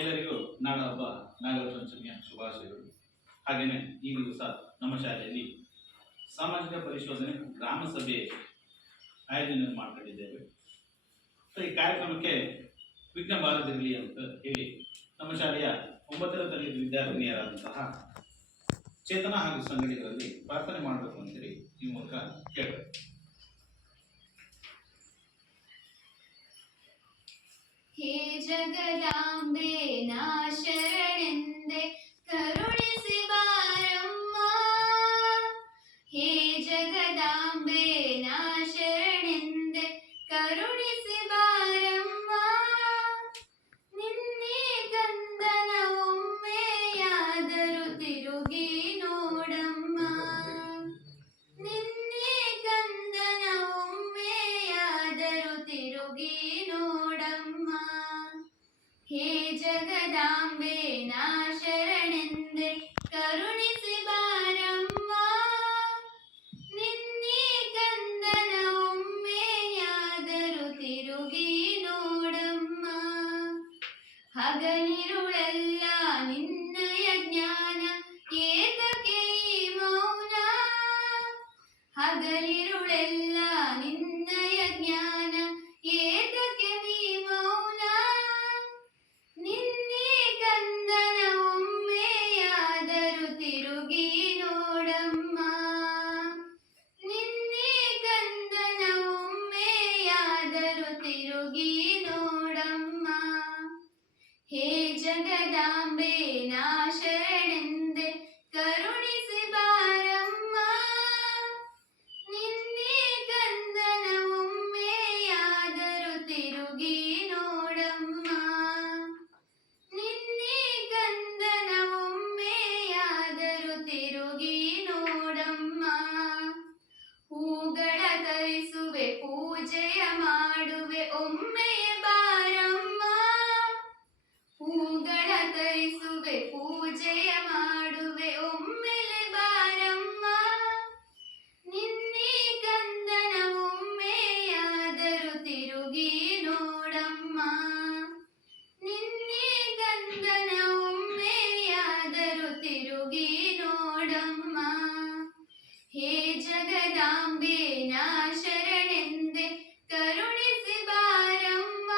ಎಲ್ಲರಿಗೂ ನಾಡಹಬ್ಬ ನಾಗರ ಪಂಚಮಿಯ ಶುಭಾಶಯಗಳು. ಹಾಗೆಯೇ ಈ ದಿವಸ ನಮ್ಮ ಶಾಲೆಯಲ್ಲಿ ಸಾಮಾಜಿಕ ಪರಿಶೋಧನೆ ಗ್ರಾಮ ಸಭೆ ಆಯೋಜನೆ ಮಾಡಿಕೊಂಡಿದ್ದೇವೆ. ಈ ಕಾರ್ಯಕ್ರಮಕ್ಕೆ ವಿಘ್ನ ಬಾರದಿರಲಿ ಅಂತ ಹೇಳಿ ನಮ್ಮ ಶಾಲೆಯ 9ನೇ ತರಗತಿ ವಿದ್ಯಾರ್ಥಿನಿಯರಾದಂತಹ ಚೇತನ ಹಾಗೂ ಸಂಘಟನೆಗಳಲ್ಲಿ ಪ್ರಾರ್ಥನೆ ಮಾಡಬೇಕು ಅಂತೇಳಿ ಈ ಮೂಲಕ ಕೇಳಬೇಕು. ಹೇ ಜಗದಾಂಬೆ ನಾ ಶರಣೆಂದೆ ಕರುಣಿಸಿ ಬಾರಮ್ಮ. ಹೇ ಜಗದಾಂಬೆ ನಾ ಶರಣೆಂದೆ ಕರುಣಿಸಿ ಬಾರಮ್ಮ. ನಿನ್ನೆ ಗಂಧನ ಒಮ್ಮೆಯಾದರೂ ತಿರುಗಿ ನೋಡಮ್ಮ. ನಿನ್ನೆ ಗಂಧನ ಒಮ್ಮೆಯಾದರೂ ತಿರುಗಿ ನೋಡಮ್ಮ. ಹೇ ಜಗದಾಂಬೆ ನಾ ಶರಣೆಂದೆ ಕರುಣಿಸಿ ಬಾರಮ್ಮ. ನಿನ್ನೆ ಗಂಧನ ಒಮ್ಮೆಯಾದರೂ ತಿರುಗಿ ನೋಡಮ್ಮ. ಹಗಲಿರುಳೆಲ್ಲ ನಿನ್ನಯ ಜ್ಞಾನ ಏತಕ್ಕೆ ಈ ಮೌನ. ಹಗಲಿರುಳೆಲ್ಲ ನಿನ್ನಯ ಜ್ಞಾನ ಏತಕ್ಕೆ ಈ ಮೌನ. ನಿನ್ನೆ ಗಂಧನ ಒಮ್ಮೆಯಾದರೂ ತಿರುಗಿ ನೋಡಮ್ಮ. ನಿನ್ನೆ ಗಂಧನ ಒಮ್ಮೆಯಾದರೂ ತಿರುಗಿ ನೋಡಮ್ಮ. ಹೇ ಜಗದಾಂಬೆ ನಾ ಶರಣೆಂದೆ ಕರುಣಿಸಿ ಬಾರಮ್ಮ. ನಿನ್ನೆ ಗಂಧನ ಒಮ್ಮೆಯಾದರೂ ತಿರುಗಿ ನೋಡಮ್ಮ. ನಿನ್ನೆ ಗಂಧನ ಒಮ್ಮೆಯಾದರೂ ತಿರುಗಿ ನೋಡಮ್ಮ. ಹೂಗಳ ತರಿಸುವೆ ಪೂಜೆಯ ಮಾಡುವೆ ಒಮ್ಮೆಯ ಬಾರಮ್ಮ. ಹೂಗಳ ತರಿಸುವೆ ಪೂಜೆಯ ಮಾಡುವೆ ಒಮ್ಮೆಲೆ ಬಾರಮ್ಮ. ನಿನ್ನೆ ಗಂಧನ ಒಮ್ಮೆಯಾದರೂ ತಿರುಗಿ ನೋಡಮ್ಮ. ನಿನ್ನೆ ಗಂಧನ ಒಮ್ಮೆಯಾದರೂ ತಿರುಗಿ ನೋಡಮ್ಮ. ಹೇ ಜಗದಾಂಬೆ ನಾ ಶರಣೆಂದೆ ಕರುಣಿಸಿ ಬಾರಮ್ಮ.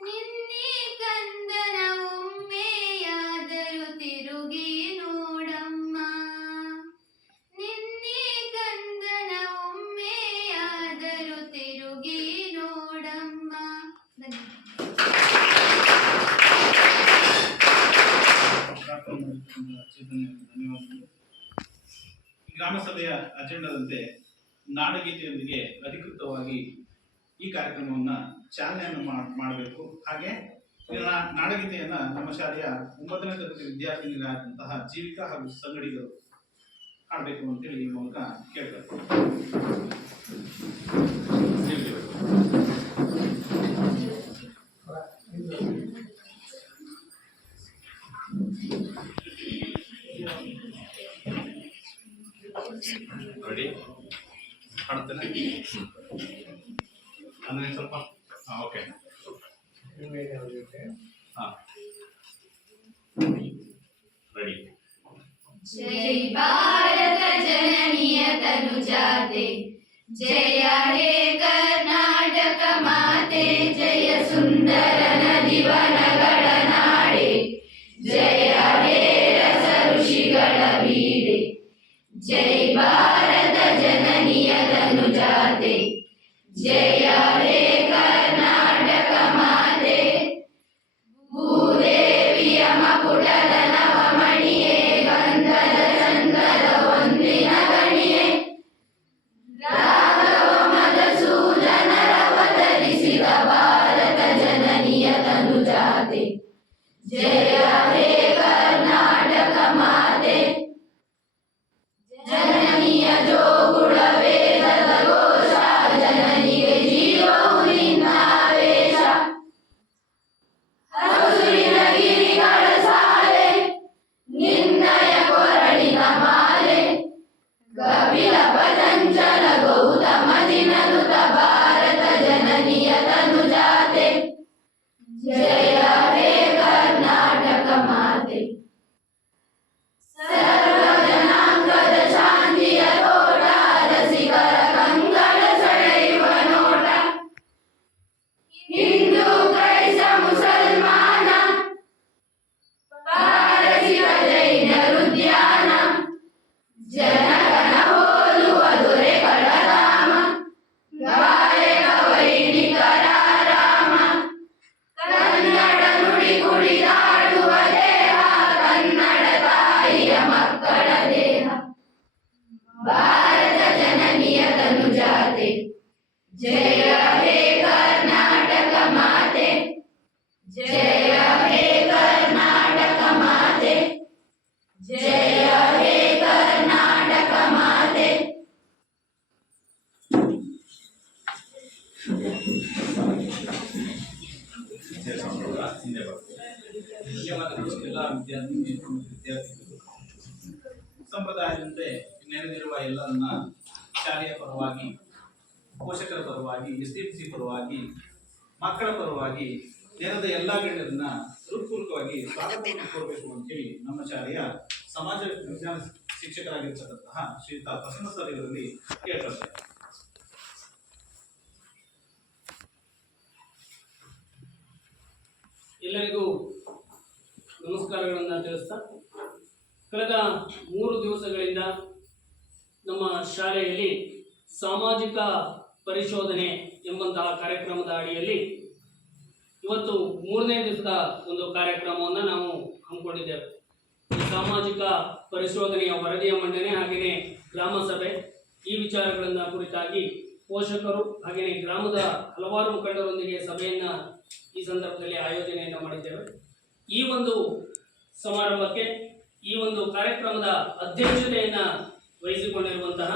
ನಿನ್ನೆ ಗಂಧನ ಒಮ್ಮೆಯಾದರೂ ತಿರುಗಿ ನೋಡಮ್ಮ. ನಿನ್ನೆ ಗಂಧನ ಒಮ್ಮೆಯಾದರೂ ತಿರುಗಿ ನೋಡಮ್ಮ. ಧನ್ಯವಾದಗಳು. ಗ್ರಾಮ ಸಭೆಯ ಅಜೆಂಡಾದಂತೆ ನಾಡಗೀತೆಯೊಂದಿಗೆ ಅಧಿಕೃತವಾಗಿ ಈ ಕಾರ್ಯಕ್ರಮವನ್ನು ಚಾಲನೆಯನ್ನು ಮಾಡಬೇಕು. ಹಾಗೆ ನಾಡಗೀತೆಯನ್ನು ನಮ್ಮ ಶಾಲೆಯ 9ನೇ ತರಗತಿ ವಿದ್ಯಾರ್ಥಿನಿಗಳಾದಂತಹ ಜೀವಿಕಾ ಹಾಗೂ ಸಂಗಡಿಗರು ಹಾಡಬೇಕು ಅಂತೇಳಿ ಈ ಮೂಲಕ ಕೇಳಬೇಕು. ರೆಡಿ ಹಾಡ್ತೇನೆ ಅಂದರೆ ಸ್ವಲ್ಪ ಓಕೆ ರೆಡಿ. ಜೈ ಭಾರತ ಜನನಿಯ ತನುಜಾತೆ ಜಯ ಹೇ ಕರ್ನಾಟಕ ಮಾತೆ. ಜಯ ಸುಂದರ ನದಿವನಗಳ ನಾಡೆ. ಜಯ ಹೇ ರಸ ಋಷಿಗಳ ಬೀಡೆ. ಜೈ ಭಾರತ ಜನನಿಯ ತನುಜಾತೆ ಜಯ ಹೇ ಕರ್ನಾಟಕ ಮಾತೆ. ಭೂದೇವಿಯ ಮಕುಟದ ನವಮಣಿಯೇ ಗಂಧದ ಚಂದದ ಒಂದಿನ ಗಣಿಯೇ. ರಾಘವ ಮಧುಸೂದನರವತರಿಸಿದ ಭಾರತ ಜನನಿಯ ತನುಜಾತೆ ಜಯ ಹೇ ಕರ್ನಾಟಕ ಮಾತೆ. ಜನನಿಯ ಜೋಗುಳ ವೇದದ ಘೋಷ ಜನನಿಗೆ ಜೀವವು ನಿನ್ನಾವೇಶ. ಹಸುರಿನ ಗಿರಿಗಳ ಸಾಲೆ ನಿನ್ನಯ ಕೊರಳಿನ ಮಾಲೆ. ಕಪಿಲ ಪತಂಜಲ ಗೌತಮ ದಿನನುತ ಭಾರತ ಜನನಿಯ ತನುಜಾತೆ ಜಯ ಹೇ ಮಾತೆ ಸರ್ವ ಜನಾಂಗದ ಶಾಂತಿಯ ತೋಟ ರಸಿಕರ ಕಂಗಳ ಸೆಳೆಯುವ ನೋಟ ಹಿಂದೂ ಕ್ರೈಸ್ತ ಮುಸಲ್ಮಾನ ಪಾರಸಿಕ ಜೈನರು ಧ್ಯಾನ ಜನಗಣ ಹೋಲುವ ದೊರೆಗಳ ಧಾಮ ಗಾಯಕ ವೈಣಿಕರ ರಾಮ ಕನ್ನಡ ನುಡಿ ಕುಡಿದಾಡುವ ದೇಹ ಕನ್ನಡ ತಾಯಿಯ ಮಕ್ಕಳ ದೇಹ ಭಾರತ ಜನನಿಯ ತನುಜಾತೆ ಜಯ ಹೇ ಕರ್ನಾಟಕ ಮಾತೆ ಜಯ ಹೇ ಕರ್ನಾಟಕ ಮಾತೆ ಜಯ ಹೇ ಕರ್ನಾಟಕ ಮಾತೆ ಹಿಂದೆ ಬರ್ತದೆ. ಧನ್ಯವಾದಗಳು ಎಲ್ಲ ವಿದ್ಯಾರ್ಥಿಗಳು. ಸಂಪ್ರದಾಯದಂತೆ ನೆರೆದಿರುವ ಎಲ್ಲರನ್ನ ಶಾಲೆಯ ಪರವಾಗಿ, ಪೋಷಕರ ಪರವಾಗಿ, SDMC ಪರವಾಗಿ, ಮಕ್ಕಳ ಪರವಾಗಿ ನೆರೆದ ಎಲ್ಲ ಗಣ್ಯರನ್ನ ಹೃತ್ಪೂರ್ವಕವಾಗಿ ಸ್ವಾಗತವನ್ನು ಕೋರಬೇಕು ಅಂತೇಳಿ ನಮ್ಮ ಶಾಲೆಯ ಸಮಾಜ ವಿಜ್ಞಾನ ಶಿಕ್ಷಕರಾಗಿರ್ತಕ್ಕಂತಹ ಶ್ರೀಯುತ ಪ್ರಸನ್ನ ಸರ್ ಇವರಲ್ಲಿ ಕೇಳ್ಕೊಳ್ತಾರೆ. ಎಲ್ಲರಿಗೂ ನಮಸ್ಕಾರಗಳನ್ನು ತಿಳಿಸ್ತಾ, ಕಳೆದ 3 ದಿವಸಗಳಿಂದ ನಮ್ಮ ಶಾಲೆಯಲ್ಲಿ ಸಾಮಾಜಿಕ ಪರಿಶೋಧನೆ ಎಂಬಂತಹ ಕಾರ್ಯಕ್ರಮದ ಅಡಿಯಲ್ಲಿ ಇವತ್ತು 3ನೇ ದಿವಸದ ಒಂದು ಕಾರ್ಯಕ್ರಮವನ್ನು ನಾವು ಹಮ್ಮಿಕೊಂಡಿದ್ದೇವೆ. ಈ ಸಾಮಾಜಿಕ ಪರಿಶೋಧನೆಯ ವರದಿಯ ಮಂಡನೆ ಹಾಗೆಯೇ ಗ್ರಾಮ ಸಭೆ ಈ ವಿಚಾರಗಳನ್ನು ಕುರಿತಾಗಿ ಪೋಷಕರು ಹಾಗೆಯೇ ಗ್ರಾಮದ ಹಲವಾರು ಮುಖಂಡರೊಂದಿಗೆ ಸಭೆಯನ್ನು ಈ ಸಂದರ್ಭದಲ್ಲಿ ಆಯೋಜನೆಯನ್ನು ಮಾಡಿದ್ದೇವೆ. ಈ ಒಂದು ಸಮಾರಂಭಕ್ಕೆ, ಈ ಒಂದು ಕಾರ್ಯಕ್ರಮದ ಅಧ್ಯಕ್ಷತೆಯನ್ನು ವಹಿಸಿಕೊಂಡಿರುವಂತಹ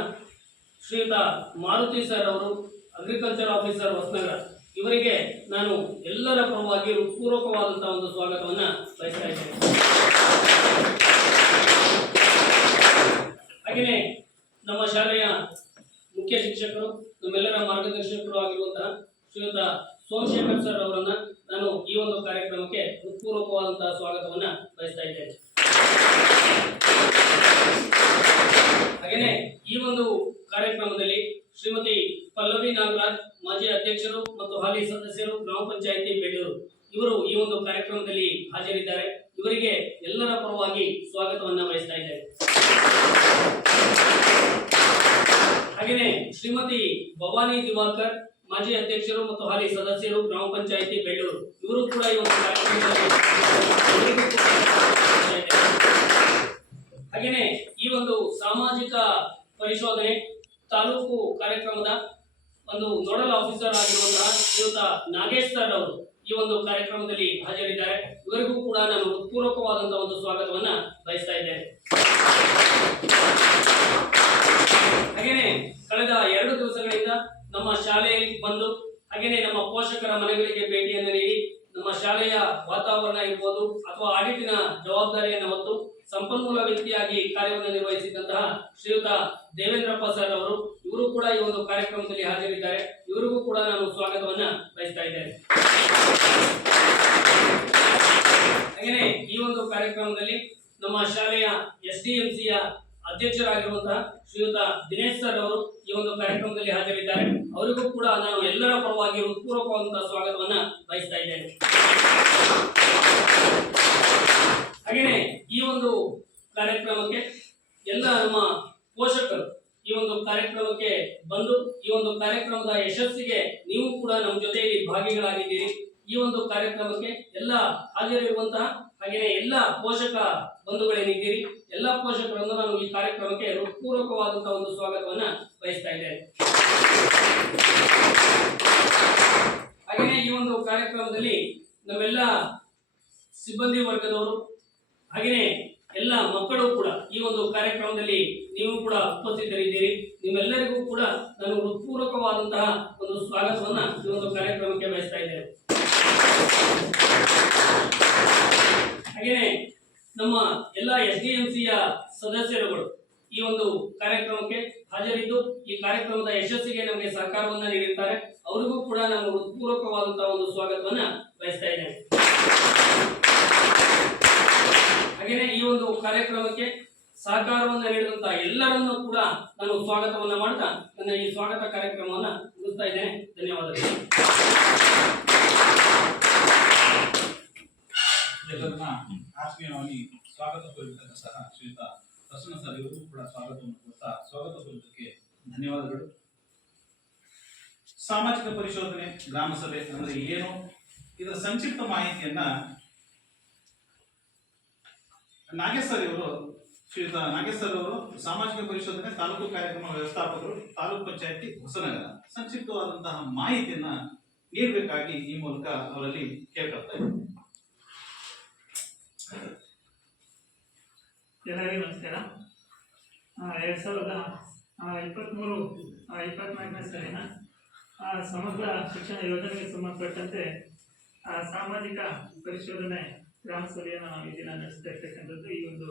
ಶ್ರೀಯುತ ಮಾರುತಿ ಸರ್ ಅವರು, ಅಗ್ರಿಕಲ್ಚರ್ ಆಫೀಸರ್ ಹೊಸನಗರ, ಇವರಿಗೆ ನಾನು ಎಲ್ಲರ ಪರವಾಗಿ ಪೂರ್ವಕವಾದಂತಹ ಒಂದು ಸ್ವಾಗತವನ್ನು ಬಯಸ್ತಾ ಇದ್ದೇನೆ. ಹಾಗೆಯೇ ನಮ್ಮ ಶಾಲೆಯ ಮುಖ್ಯ ಶಿಕ್ಷಕರು, ನಮ್ಮೆಲ್ಲರ ಮಾರ್ಗದರ್ಶಕರು ಆಗಿರುವಂತಹ ಶ್ರೀಯುತ ಸೋಮಶೇಖರ್ ಸರ್ ಅವರನ್ನ ನಾನು ಈ ಒಂದು ಕಾರ್ಯಕ್ರಮಕ್ಕೆ ಹೃತ್ಪೂರ್ವಕವಾದಂತಹ ಸ್ವಾಗತವನ್ನ ಬಯಸ್ತಾ ಇದ್ದೇನೆ. ಹಾಗೆಯೇ ಈ ಒಂದು ಕಾರ್ಯಕ್ರಮದಲ್ಲಿ ಶ್ರೀಮತಿ ಪಲ್ಲವಿ ನಾಗರಾಜ್, ಮಾಜಿ ಅಧ್ಯಕ್ಷರು ಮತ್ತು ಹಾಲಿ ಸದಸ್ಯರು, ಗ್ರಾಮ ಪಂಚಾಯಿತಿ ಬೆಳ್ಳೂರು, ಇವರು ಈ ಒಂದು ಕಾರ್ಯಕ್ರಮದಲ್ಲಿ ಹಾಜರಿದ್ದಾರೆ. ಇವರಿಗೆ ಎಲ್ಲರ ಪರವಾಗಿ ಸ್ವಾಗತವನ್ನ ಬಯಸ್ತಾ ಇದ್ದೇನೆ. ಹಾಗೆಯೇ ಶ್ರೀಮತಿ ಭವಾನಿ ದಿವಾಕರ್, ಮಾಜಿ ಅಧ್ಯಕ್ಷರು ಮತ್ತು ಹಾಲಿ ಸದಸ್ಯರು, ಗ್ರಾಮ ಪಂಚಾಯಿತಿ ಬೆಳ್ಳೂರು, ಇವರು ಕೂಡ ಈ ಒಂದು ಕಾರ್ಯಕ್ರಮದಲ್ಲಿ. ಹಾಗೆಯೇ ಈ ಒಂದು ಸಾಮಾಜಿಕ ಪರಿಶೋಧನೆ ತಾಲೂಕು ಕಾರ್ಯಕ್ರಮದ ಒಂದು ನೋಡಲ್ ಆಫೀಸರ್ ಆಗಿರುವಂತಹ ಶ್ರೀಯುತ ನಾಗೇಶ್ ಸರ್ ಅವರು ಈ ಒಂದು ಕಾರ್ಯಕ್ರಮದಲ್ಲಿ ಹಾಜರಿದ್ದಾರೆ. ಇವರಿಗೂ ಕೂಡ ನಾನು ಹೃತ್ಪೂರ್ವಕವಾದಂತಹ ಒಂದು ಸ್ವಾಗತವನ್ನ ಬಯಸ್ತಾ ಇದ್ದೇನೆ. ಹಾಗೆಯೇ ಕಳೆದ 2 ದಿವಸಗಳಿಂದ ನಮ್ಮ ಶಾಲೆಯಲ್ಲಿ ಬಂದು ಹಾಗೆಯೇ ನಮ್ಮ ಪೋಷಕರ ಮನೆಗಳಿಗೆ ಭೇಟಿಯನ್ನು ನೀಡಿ ನಮ್ಮ ಶಾಲೆಯ ವಾತಾವರಣ ಇರ್ಬೋದು ಅಥವಾ ಆಡಿಟಿನ ಜವಾಬ್ದಾರಿಯನ್ನು ಹೊತ್ತು ಸಂಪನ್ಮೂಲ ವ್ಯಕ್ತಿಯಾಗಿ ಕಾರ್ಯವನ್ನು ನಿರ್ವಹಿಸಿದಂತಹ ಶ್ರೀಯುತ ದೇವೇಂದ್ರಪ್ಪ ಸರ್ ಅವರು, ಇವರು ಕೂಡ ಈ ಒಂದು ಕಾರ್ಯಕ್ರಮದಲ್ಲಿ ಹಾಜರಿದ್ದಾರೆ. ಇವರಿಗೂ ಕೂಡ ನಾನು ಸ್ವಾಗತವನ್ನ ಬಯಸ್ತಾ ಇದ್ದೇನೆ. ಹಾಗೆಯೇ ಈ ಒಂದು ಕಾರ್ಯಕ್ರಮದಲ್ಲಿ ನಮ್ಮ ಶಾಲೆಯ SDMCಯ ಅಧ್ಯಕ್ಷರಾಗಿರುವಂತಹ ಶ್ರೀಯುತ ದಿನೇಶ್ ಸರ್ ಅವರು ಈ ಒಂದು ಕಾರ್ಯಕ್ರಮದಲ್ಲಿ ಹಾಜರಿದ್ದಾರೆ. ಅವರಿಗೂ ಕೂಡ ನಾನು ಎಲ್ಲರ ಪರವಾಗಿ ಹೃತ್ಪೂರ್ವಕವಾದಂತಹ ಸ್ವಾಗತವನ್ನ ಬಯಸ್ತಾ ಇದ್ದೇನೆ. ಹಾಗೆಯೇ ಈ ಒಂದು ಕಾರ್ಯಕ್ರಮಕ್ಕೆ ಎಲ್ಲ ನಮ್ಮ ಪೋಷಕರು ಈ ಒಂದು ಕಾರ್ಯಕ್ರಮಕ್ಕೆ ಬಂದು ಈ ಒಂದು ಕಾರ್ಯಕ್ರಮದ ಯಶಸ್ಸಿಗೆ ನೀವು ಕೂಡ ನಮ್ಮ ಜೊತೆಯಲ್ಲಿ ಭಾಗಿಗಳಾಗಿದ್ದೀರಿ. ಈ ಒಂದು ಕಾರ್ಯಕ್ರಮಕ್ಕೆ ಎಲ್ಲ ಹಾಜರಿರುವಂತಹ ಹಾಗೆಯೇ ಎಲ್ಲ ಪೋಷಕ ಬಂಧುಗಳೇನಿದ್ದೀರಿ, ಎಲ್ಲ ಪೋಷಕರನ್ನು ನಾನು ಈ ಕಾರ್ಯಕ್ರಮಕ್ಕೆ ಹೃತ್ಪೂರ್ವಕವಾದಂತಹ ಒಂದು ಸ್ವಾಗತವನ್ನ ಬಯಸ್ತಾ ಇದ್ದೇನೆ. ಹಾಗೆಯೇ ಈ ಒಂದು ಕಾರ್ಯಕ್ರಮದಲ್ಲಿ ನಮ್ಮೆಲ್ಲ ಸಿಬ್ಬಂದಿ ವರ್ಗದವರು ಹಾಗೆಯೇ ಎಲ್ಲ ಮಕ್ಕಳು ಕೂಡ ಈ ಒಂದು ಕಾರ್ಯಕ್ರಮದಲ್ಲಿ ನೀವು ಕೂಡ ಉಪಸ್ಥಿತರಿದ್ದೀರಿ. ನಿಮ್ಮೆಲ್ಲರಿಗೂ ಕೂಡ ನಾನು ಹೃತ್ಪೂರ್ವಕವಾದಂತಹ ಒಂದು ಸ್ವಾಗತವನ್ನ ಈ ಒಂದು ಕಾರ್ಯಕ್ರಮಕ್ಕೆ ಬಯಸ್ತಾ ಇದ್ದೇನೆ. ಹಾಗೆಯೇ ನಮ್ಮ ಎಲ್ಲ SDMCಯ ಸದಸ್ಯರುಗಳು ಈ ಒಂದು ಕಾರ್ಯಕ್ರಮಕ್ಕೆ ಹಾಜರಿದ್ದು ಈ ಕಾರ್ಯಕ್ರಮದ ಯಶಸ್ಸಿಗೆ ನಮಗೆ ಸಹಕಾರವನ್ನ ನೀಡಿರ್ತಾರೆ. ಅವರಿಗೂ ಕೂಡ ನಾನು ಹೃತ್ಪೂರ್ವಕವಾದಂತಹ ಒಂದು ಸ್ವಾಗತವನ್ನ ಬಯಸ್ತಾ ಇದ್ದೇನೆ. ಒಂದು ಕಾರ್ಯಕ್ರಮಕ್ಕೆ ಸಹಕಾರವನ್ನು ನೀಡಿದಂತಹ ಎಲ್ಲರನ್ನೂ ಕೂಡ ನಾನು ಸ್ವಾಗತವನ್ನ ಮಾಡ್ತಾ ನನ್ನ ಈ ಸ್ವಾಗತ ಕಾರ್ಯಕ್ರಮವನ್ನ ಮುಗಿಸ್ತಾ ಇದ್ದೇನೆ. ಧನ್ಯವಾದಗಳು. ಎಲ್ಲರನ್ನ ಆತ್ಮೀಯವಾಗಿ ಸ್ವಾಗತ ಕೋರಿದಂತಹ ಶ್ರೀಯುತ ಪ್ರಸನ್ನ ಸರ್ ಇವರು ಕೂಡ ಸ್ವಾಗತವನ್ನು ಕೊಡ್ತಾ ಸ್ವಾಗತ ಕೋರಿದ್ದಕ್ಕೆ ಧನ್ಯವಾದಗಳು. ಸಾಮಾಜಿಕ ಪರಿಶೋಧನೆ ಗ್ರಾಮ ಸಭೆ ಅಂದ್ರೆ ಏನು, ಇದರ ಸಂಕ್ಷಿಪ್ತ ಮಾಹಿತಿಯನ್ನ ಶ್ರೀಯುತ ನಾಗೇಶ್ ಸರ್ ಅವರು ಸಾಮಾಜಿಕ ಪರಿಶೋಧನೆ ತಾಲೂಕು ಕಾರ್ಯಕ್ರಮ ವ್ಯವಸ್ಥಾಪಕರು, ತಾಲೂಕು ಪಂಚಾಯತಿ ಹೊಸನಗರ, ಸಂಕ್ಷಿಪ್ತವಾದಂತಹ ಮಾಹಿತಿಯನ್ನ ನೀಡಬೇಕಾಗಿ ಈ ಮೂಲಕ ಅವರಲ್ಲಿ ಕೇಳ್ಕೊಳ್ತಾ ಇದ್ದಾರೆ. ಎಲ್ಲರಿಗೂ ನಮಸ್ಕಾರ. 2023-24ನೇ ಸಾಲಿನ ಸಮಗ್ರ ಶಿಕ್ಷಣ ಯೋಜನೆಗೆ ಸಂಬಂಧಪಟ್ಟಂತೆ ಸಾಮಾಜಿಕ ಪರಿಶೋಧನೆ ಗ್ರಾಮ ಸಭೆಯನ್ನು ನಾವು ಈ ದಿನ ನಡೆಸ್ತಾ ಇರ್ತಕ್ಕಂಥದ್ದು. ಈ ಒಂದು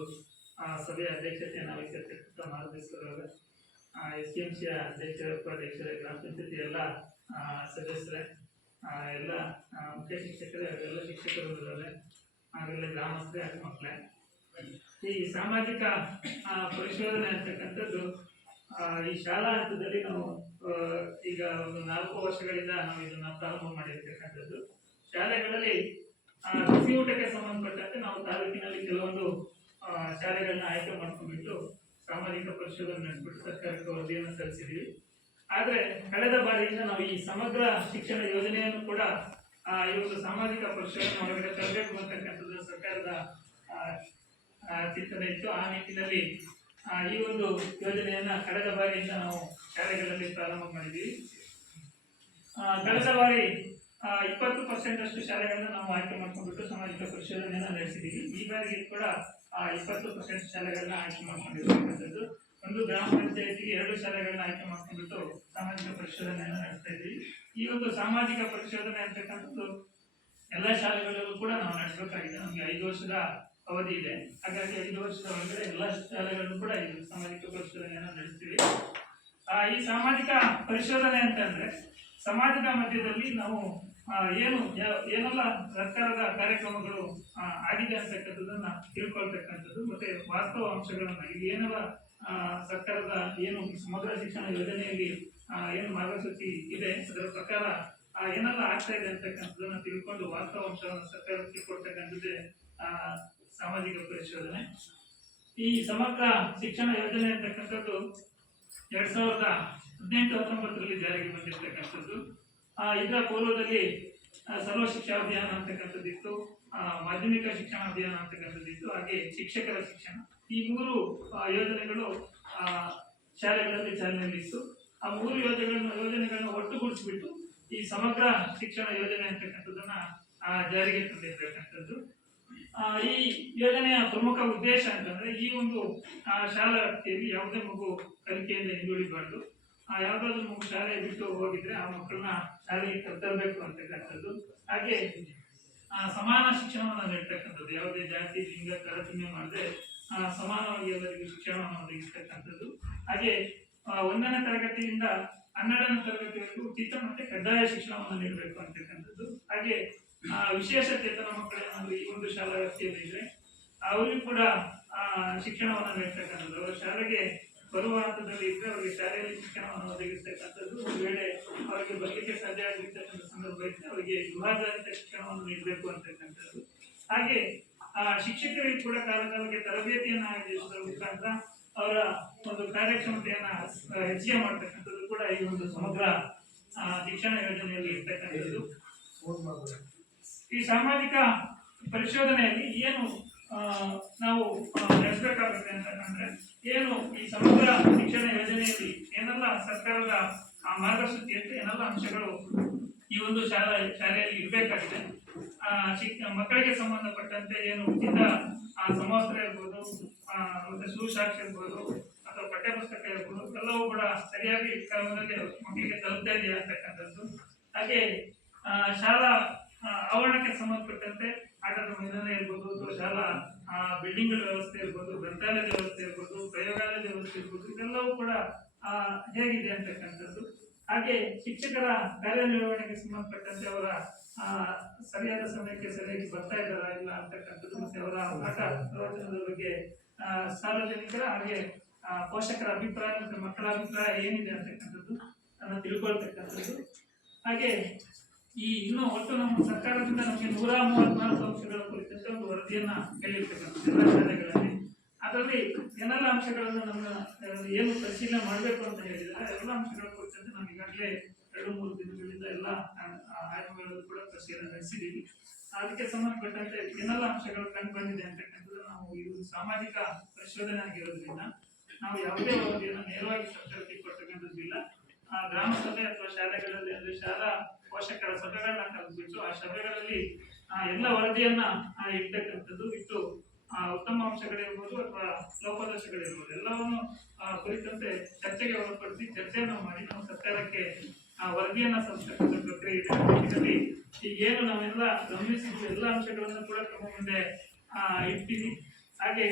ಸಭೆಯ ಅಧ್ಯಕ್ಷತೆಯನ್ನು ವಹಿಸಿರ್ತಕ್ಕಂಥ ಮಾರ್ಗದರ್ಶಕರಾದ SDMC ಅಧ್ಯಕ್ಷರ, ಉಪಾಧ್ಯಕ್ಷರ, ಗ್ರಾಮ ಪಂಚಾಯತಿ ಎಲ್ಲ ಸದಸ್ಯರೇ, ಎಲ್ಲ ಮುಖ್ಯ ಶಿಕ್ಷಕರೇ, ಎಲ್ಲ ಶಿಕ್ಷಕರು, ಹಾಗೆಲ್ಲ ಗ್ರಾಮಸ್ಥರೇ ಹಾಗೂ ಮಕ್ಕಳೇ, ಈ ಸಾಮಾಜಿಕ ಪರಿಶೋಧನೆ ಅಂತಕ್ಕಂಥದ್ದು ಈ ಶಾಲಾ ಹಂತದಲ್ಲಿ ನಾವು ಈಗ ಒಂದು 4 ವರ್ಷಗಳಿಂದ ನಾವು ಇದನ್ನ ಪ್ರಾರಂಭ ಮಾಡಿರ್ತಕ್ಕಂಥದ್ದು. ಶಾಲೆಗಳಲ್ಲಿ ಬಿಸಿ ಊಟಕ್ಕೆ ಸಂಬಂಧಪಟ್ಟಂತೆ ನಾವು ತಾಲೂಕಿನಲ್ಲಿ ಕೆಲವೊಂದು ಶಾಲೆಗಳನ್ನ ಆಯ್ಕೆ ಮಾಡ್ಕೊಂಡ್ಬಿಟ್ಟು ಸಾಮಾಜಿಕ ಪರಿಶೋಧನೆ ನಡೆಸ್ಬಿಟ್ಟು ಸರ್ಕಾರಕ್ಕೆ ವರದಿಯನ್ನು ಸಲ್ಲಿಸಿದ್ದೀವಿ. ಆದ್ರೆ ಕಳೆದ ಬಾರಿಯಿಂದ ನಾವು ಈ ಸಮಗ್ರ ಶಿಕ್ಷಣ ಯೋಜನೆಯನ್ನು ಕೂಡ ಈ ಒಂದು ಸಾಮಾಜಿಕ ಪರಿಶೋಧನೆ ಒಳಗಡೆ ತರಬೇಕು ಅಂತಕ್ಕಂಥದ್ದು ಸರ್ಕಾರದ ಚಿಂತನೆ ಇತ್ತು. ಆ ನಿಟ್ಟಿನಲ್ಲಿ ಈ ಒಂದು ಯೋಜನೆಯನ್ನ ಕಳೆದ ಬಾರಿಯಿಂದ ನಾವು ಶಾಲೆಗಳಲ್ಲಿ ಪ್ರಾರಂಭ ಮಾಡಿದ್ದೀವಿ. ಕಳೆದ ಬಾರಿ 20% ಅಷ್ಟು ಶಾಲೆಗಳನ್ನ ನಾವು ಆಯ್ಕೆ ಮಾಡ್ಕೊಂಡ್ಬಿಟ್ಟು ಸಾಮಾಜಿಕ ಪರಿಶೋಧನೆಯನ್ನ ನಡೆಸಿದ್ದೀವಿ. ಈ ಬಾರಿಗೆ ಕೂಡ 20% ಶಾಲೆಗಳನ್ನ ಆಯ್ಕೆ ಮಾಡ್ಕೊಂಡಿರ್ತಕ್ಕಂಥದ್ದು. ಒಂದು ಗ್ರಾಮ ಪಂಚಾಯತಿಗೆ 2 ಶಾಲೆಗಳನ್ನ ಆಯ್ಕೆ ಮಾಡ್ಕೊಂಡ್ಬಿಟ್ಟು ಸಾಮಾಜಿಕ ಪರಿಶೋಧನೆಯನ್ನ ನಡೆಸ್ತಾ ಇದ್ದೀವಿ. ಈ ಒಂದು ಸಾಮಾಜಿಕ ಪರಿಶೋಧನೆ ಅಂತಕ್ಕಂಥದ್ದು ಎಲ್ಲ ಶಾಲೆಗಳಲ್ಲೂ ಕೂಡ ನಾವು ನಡೆಸಬೇಕಾಗಿದೆ. ನಮಗೆ 5 ವರ್ಷದ ಅವಧಿ ಇದೆ. ಹಾಗಾಗಿ 5 ವರ್ಷದ ಒಳಗಡೆ ಎಲ್ಲ ಶಾಲೆಗಳನ್ನು ಕೂಡ ಈ ಸಾಮಾಜಿಕ ಪರಿಶೋಧನೆಯನ್ನು ನಡೆಸ್ತೀವಿ. ಈ ಸಾಮಾಜಿಕ ಪರಿಶೋಧನೆ ಅಂತಂದ್ರೆ ಸಮಾಜದ ಮಧ್ಯದಲ್ಲಿ ನಾವು ಏನೆಲ್ಲ ಸರ್ಕಾರದ ಕಾರ್ಯಕ್ರಮಗಳು ಆಗಿದೆ ಅಂತಕ್ಕಂಥದ್ದನ್ನ ತಿಳ್ಕೊಳ್ತಕ್ಕಂಥದ್ದು, ಮತ್ತೆ ವಾಸ್ತವ ಅಂಶಗಳನ್ನ ಇಲ್ಲಿ ಏನೆಲ್ಲ ಸರ್ಕಾರದ ಏನು ಸಮಗ್ರ ಶಿಕ್ಷಣ ಯೋಜನೆಯಲ್ಲಿ ಏನು ಮಾರ್ಗಸೂಚಿ ಇದೆ ಅದರ ಪ್ರಕಾರ ಏನೆಲ್ಲ ಆಗ್ತಾ ಇದೆ ಅಂತಕ್ಕಂಥದ್ದನ್ನ ತಿಳ್ಕೊಂಡು ವಾಸ್ತವ ಅಂಶವನ್ನು ಸರ್ಕಾರಕ್ಕೆ ಕೊಡ್ತಕ್ಕಂಥದ್ದೇ ಸಾಮಾಜಿಕ ಪರಿಶೋಧನೆ. ಈ ಸಮಗ್ರ ಶಿಕ್ಷಣ ಯೋಜನೆ ಅಂತಕ್ಕಂಥದ್ದು 2018-19ರಲ್ಲಿ ಜಾರಿಗೆ ಬಂದಿರತಕ್ಕಂಥದ್ದು. ಇದರ ಪೂರ್ವದಲ್ಲಿ ಸರ್ವ ಶಿಕ್ಷಾ ಅಭಿಯಾನ ಅಂತಕ್ಕಂಥದ್ದಿತ್ತು, ಮಾಧ್ಯಮಿಕ ಶಿಕ್ಷಣ ಅಭಿಯಾನ ಅಂತಕ್ಕಂಥದ್ದಿತ್ತು, ಹಾಗೆ ಶಿಕ್ಷಕರ ಶಿಕ್ಷಣ. ಈ 3 ಯೋಜನೆಗಳು ಶಾಲೆಗಳಲ್ಲಿ ಚಾಲನೆಯಲ್ಲಿತ್ತು. ಆ 3 ಯೋಜನೆಗಳನ್ನ ಒಟ್ಟುಗೂಡಿಸ್ಬಿಟ್ಟು ಈ ಸಮಗ್ರ ಶಿಕ್ಷಣ ಯೋಜನೆ ಅಂತಕ್ಕಂಥದ್ದನ್ನ ಜಾರಿಗೆ ತಂದಿರ್ತಕ್ಕಂಥದ್ದು. ಈ ಯೋಜನೆಯ ಪ್ರಮುಖ ಉದ್ದೇಶ ಅಂತಂದ್ರೆ ಈ ಒಂದು ಶಾಲಾ ವ್ಯಾಪ್ತಿಯಲ್ಲಿ ಯಾವುದೇ ಮಗು ಕಲಿಕೆಯಿಂದ ಹಿಂದುಳಿಬಾರ್ದು. ಯಾವ್ದಾದ್ರು ಮಗು ಶಾಲೆ ಬಿಟ್ಟು ಹೋಗಿದ್ರೆ ಆ ಮಕ್ಕಳನ್ನ ಶಾಲೆಗೆ ಕರ್ತರಬೇಕು ಅಂತಕ್ಕಂಥದ್ದು. ಹಾಗೆ ಸಮಾನ ಶಿಕ್ಷಣವನ್ನು ನೀಡ್ತಕ್ಕಂಥದ್ದು, ಯಾವುದೇ ಜಾತಿ ಲಿಂಗ ತಾರತಮ್ಯ ಮಾಡದೆ ಸಮಾನವಾಗಿ ಎಲ್ಲರಿಗೂ ಶಿಕ್ಷಣವನ್ನು ಒದಗಿಸ್ತಕ್ಕಂಥದ್ದು. ಹಾಗೆ 1ನೇ ತರಗತಿಯಿಂದ 12ನೇ ತರಗತಿವರೆಗೂ ಉಚಿತ ಮತ್ತೆ ಕಡ್ಡಾಯ ಶಿಕ್ಷಣವನ್ನು ನೀಡಬೇಕು ಅಂತಕ್ಕಂಥದ್ದು. ಹಾಗೆ ವಿಶೇಷ ಚೇತನ ಮಕ್ಕಳೇನಾದ್ರು ಈ ಒಂದು ಶಾಲಾ ವ್ಯಾಪ್ತಿಯಲ್ಲಿ ಇದ್ರೆ ಅವರಿಗೂ ಕೂಡ ಶಿಕ್ಷಣವನ್ನು ನೀಡ್ತಕ್ಕಂಥದ್ದು. ಅವರ ಶಾಲೆಗೆ ಬರುವ ಹಂತದಲ್ಲಿ ಇದ್ರೆ ಅವರಿಗೆ ಶಾಲೆಯಲ್ಲಿ ಶಿಕ್ಷಣವನ್ನು ಒದಗಿಸ್ತಕ್ಕಂಥದ್ದು. ಒಂದು ವೇಳೆ ಅವರಿಗೆ ಬರಲಿಕ್ಕೆ ಸಾಧ್ಯ ಆಗಿರ್ತಕ್ಕಂಥ ಸಂದರ್ಭ ಇದ್ರೆ ಅವರಿಗೆ ಗೃಹಾಧಾರಿತ ಶಿಕ್ಷಣವನ್ನು ನೀಡಬೇಕು ಅಂತಕ್ಕಂಥದ್ದು. ಹಾಗೆ ಶಿಕ್ಷಕರಿಗೆ ಕೂಡ ಕಾಲಕಾಲಕ್ಕೆ ತರಬೇತಿಯನ್ನು ಆಯೋಜಿಸುವ ಮುಖಾಂತರ ಅವರ ಒಂದು ಕಾರ್ಯಕ್ಷಮತೆಯನ್ನ ಹೆಚ್ಚಿಗೆ ಮಾಡ್ತಕ್ಕಂಥದ್ದು ಕೂಡ ಈ ಒಂದು ಸಮಗ್ರ ಶಿಕ್ಷಣ ಯೋಜನೆಯಲ್ಲಿ ಇರ್ತಕ್ಕಂಥದ್ದು. ಈ ಸಾಮಾಜಿಕ ಪರಿಶೋಧನೆಯಲ್ಲಿ ಏನು ನಾವು ನಡೆಸಬೇಕಾಗುತ್ತೆ ಅಂತಂದ್ರೆ ಏನು ಈ ಸಮಗ್ರ ಶಿಕ್ಷಣ ಯೋಜನೆಯಲ್ಲಿ ಏನೆಲ್ಲ ಸರ್ಕಾರದ ಮಾರ್ಗಸೂಚಿಯಂತೆ ಏನೆಲ್ಲ ಅಂಶಗಳು ಈ ಒಂದು ಶಾಲೆಯಲ್ಲಿ ಇರಬೇಕಾಗಿದೆ. ಮಕ್ಕಳಿಗೆ ಸಂಬಂಧಪಟ್ಟಂತೆ ಏನು ಉಚಿತ ಸಮವಸ್ತ್ರ ಇರ್ಬೋದು, ಮತ್ತೆ ಶೂಶಾಕ್ಷ ಇರ್ಬೋದು ಅಥವಾ ಪಠ್ಯಪುಸ್ತಕ ಇರ್ಬೋದು, ಎಲ್ಲವೂ ಕೂಡ ಸರಿಯಾಗಿ ಕಾಲದಲ್ಲಿ ಮಕ್ಕಳಿಗೆ ತಲುಪ್ತಾ ಇದೆಯಾ ಅಂತಕ್ಕಂಥದ್ದು. ಹಾಗೆ ಶಾಲಾ ಆವರಣಕ್ಕೆ ಸಂಬಂಧಪಟ್ಟಂತೆ ಆಟದ ಮೈದಾನ ಇರ್ಬೋದು, ಅಥವಾ ಶಾಲಾ ಬಿಲ್ಡಿಂಗ್ಗಳ ವ್ಯವಸ್ಥೆ ಇರ್ಬೋದು, ಗ್ರಂಥಾಲಯದ ವ್ಯವಸ್ಥೆ ಇರ್ಬೋದು, ಪ್ರಯೋಗಾಲಯದ ವ್ಯವಸ್ಥೆ ಇರ್ಬೋದು, ಇದೆಲ್ಲವೂ ಕೂಡ ಹೇಗಿದೆ ಅಂತಕ್ಕಂಥದ್ದು. ಹಾಗೆ ಶಿಕ್ಷಕರ ಕಾರ್ಯನಿರ್ವಹಣೆಗೆ ಸಂಬಂಧಪಟ್ಟಂತೆ ಅವರ ಸರಿಯಾದ ಸಮಯಕ್ಕೆ ಸರಿಯಾಗಿ ಬರ್ತಾ ಇದ್ದಾರಾ ಇಲ್ಲ ಅಂತಕ್ಕಂಥದ್ದು, ಮತ್ತೆ ಅವರ ಪಾಠ ಪ್ರವಚನದ ಬಗ್ಗೆ ಸಾರ್ವಜನಿಕರ ಹಾಗೆ ಪೋಷಕರ ಅಭಿಪ್ರಾಯ ಮತ್ತು ಮಕ್ಕಳ ಅಭಿಪ್ರಾಯ ಏನಿದೆ ಅಂತಕ್ಕಂಥದ್ದು ತಿಳ್ಕೊಳ್ತಕ್ಕಂಥದ್ದು. ಹಾಗೆ ಈ ಇನ್ನು ಒಟ್ಟು ನಮ್ಮ ಸರ್ಕಾರದಿಂದ ನಮಗೆ 134 ಅಂಶಗಳ ಕುರಿತಂತೆ ಒಂದು ವರದಿಯನ್ನ ಕೇಳಿರ್ತಕ್ಕಂಥದ್ದು ಎಲ್ಲ ಶಾಲೆಗಳಲ್ಲಿ. ಅದರಲ್ಲಿ ಏನೆಲ್ಲ ಅಂಶಗಳನ್ನು ನಮ್ಮ ಏನು ಪರಿಶೀಲನೆ ಮಾಡಬೇಕು ಅಂತ ಹೇಳಿದರೆ ಎಲ್ಲ ಅಂಶಗಳ ಕುರಿತಂತೆ ನಾವು ಈಗಾಗಲೇ 2-3 ದಿನಗಳಿಂದ ಎಲ್ಲ ಆಯ್ಕೆಗಳನ್ನು ಕೂಡ ಪರಿಶೀಲನೆ ನಡೆಸಿದ್ದೀವಿ. ಅದಕ್ಕೆ ಸಂಬಂಧಪಟ್ಟಂತೆ ಏನೆಲ್ಲ ಅಂಶಗಳು ಕಂಡು ಬಂದಿದೆ ಅಂತಕ್ಕಂಥದ್ದು ನಾವು ಇದು ಸಾಮಾಜಿಕ ಪರಿಶೋಧನೆ ಆಗಿರೋದ್ರಿಂದ ನಾವು ಯಾವುದೇ ವರದಿಯನ್ನು ನೇರವಾಗಿ ಸರ್ಕಾರಕ್ಕೆ ಕೊಡ್ತಕ್ಕಂಥದ್ದಿಲ್ಲ. ಗ್ರಾಮ ಸಭೆ ಅಥವಾ ಶಾಲೆಗಳಲ್ಲಿ ಅಂದ್ರೆ ಶಾಲಾ ಪೋಷಕರ ಸಭೆಗಳನ್ನ ಕರೆದ್ಬಿಟ್ಟು ಆ ಸಭೆಗಳಲ್ಲಿ ಎಲ್ಲ ವರದಿಯನ್ನ ಇಡ್ತಕ್ಕಂಥದ್ದು ಇಟ್ಟು ಉತ್ತಮ ಅಂಶಗಳಿರ್ಬೋದು ಅಥವಾ ಲೋಪದೋಷಗಳಿರ್ಬೋದು ಎಲ್ಲವನ್ನು ಕುರಿತಂತೆ ಚರ್ಚೆಗೆ ಒಳಪಡಿಸಿ ಚರ್ಚೆಯನ್ನು ಮಾಡಿ ನಾವು ಸರ್ಕಾರಕ್ಕೆ ವರದಿಯನ್ನ ಸಲ್ಲಿಸತಕ್ಕಂಥ ಪ್ರಕ್ರಿಯೆ ಇದೆ. ಇದರಲ್ಲಿ ಈಗೇನು ನಾವೆಲ್ಲ ಗಮನಿಸಿದ್ವಿ ಎಲ್ಲ ಅಂಶಗಳನ್ನು ಕೂಡ ತಮ್ಮ ಮುಂದೆ ಇಡ್ತೀವಿ. ಹಾಗೆ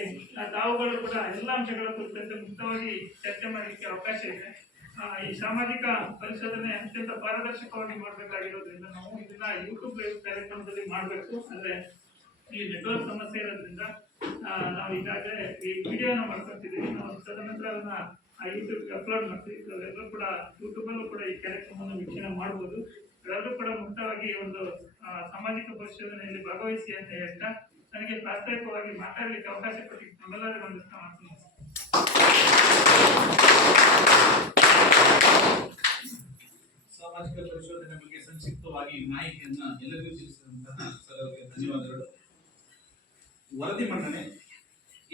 ತಾವುಗಳು ಕೂಡ ಎಲ್ಲ ಅಂಶಗಳ ಕುರಿತಂತೆ ಮುಕ್ತವಾಗಿ ಚರ್ಚೆ ಮಾಡಲಿಕ್ಕೆ ಅವಕಾಶ ಇದೆ. ಈ ಸಾಮಾಜಿಕ ಪರಿಶೋಧನೆ ಅತ್ಯಂತ ಪಾರದರ್ಶಕವಾಗಿ ಮಾಡಬೇಕಾಗಿರೋದ್ರಿಂದ ನಾವು ಇದನ್ನ ಯೂಟ್ಯೂಬ್ ಲೈವ್ ಕಾರ್ಯಕ್ರಮದಲ್ಲಿ ಮಾಡಬೇಕು. ಅಂದ್ರೆ ಈ ನೆಟ್ವರ್ಕ್ ಸಮಸ್ಯೆ ಇರೋದ್ರಿಂದ ನಾವು ಈಗಾಗಲೇ ಈ ವಿಡಿಯೋನ ಮಾಡ್ಕೊತಿದ್ದೀವಿ. ನಾವು ತದನಂತರ ಅದನ್ನ ಯೂಟ್ಯೂಬ್ಗೆ ಅಪ್ಲೋಡ್ ಮಾಡ್ತೀವಿ. ಎಲ್ಲರೂ ಕೂಡ ಯೂಟ್ಯೂಬಲ್ಲೂ ಕೂಡ ಈ ಕಾರ್ಯಕ್ರಮವನ್ನು ವೀಕ್ಷಣೆ ಮಾಡ್ಬೋದು. ಎಲ್ಲರೂ ಕೂಡ ಮುಕ್ತವಾಗಿ ಒಂದು ಸಾಮಾಜಿಕ ಪರಿಶೋಧನೆಯಲ್ಲಿ ಭಾಗವಹಿಸಿ ಅಂತ ಹೇಳ್ತಾ ನನಗೆ ಪ್ರಾಸ್ತಾವಿಕವಾಗಿ ಮಾತಾಡಲಿಕ್ಕೆ ಅವಕಾಶ ಕೊಟ್ಟಿದ್ದು ನಮ್ಮೆಲ್ಲರಿಗೂ ಒಂದು ಮಾಡ್ತೀನಿ. ಸಾಮಾಜಿಕ ಪರಿಶೋಧನೆ ಬಗ್ಗೆ ಸಂಕ್ಷಿಪ್ತವಾಗಿ ಮಾಹಿತಿಯನ್ನ ಎಲ್ಲರಿಗೂ ತಿಳಿಸಿದಂತಹ ಸರ್ ಅವರಿಗೆ ಧನ್ಯವಾದಗಳು. ವರದಿ ಮಂಡನೆ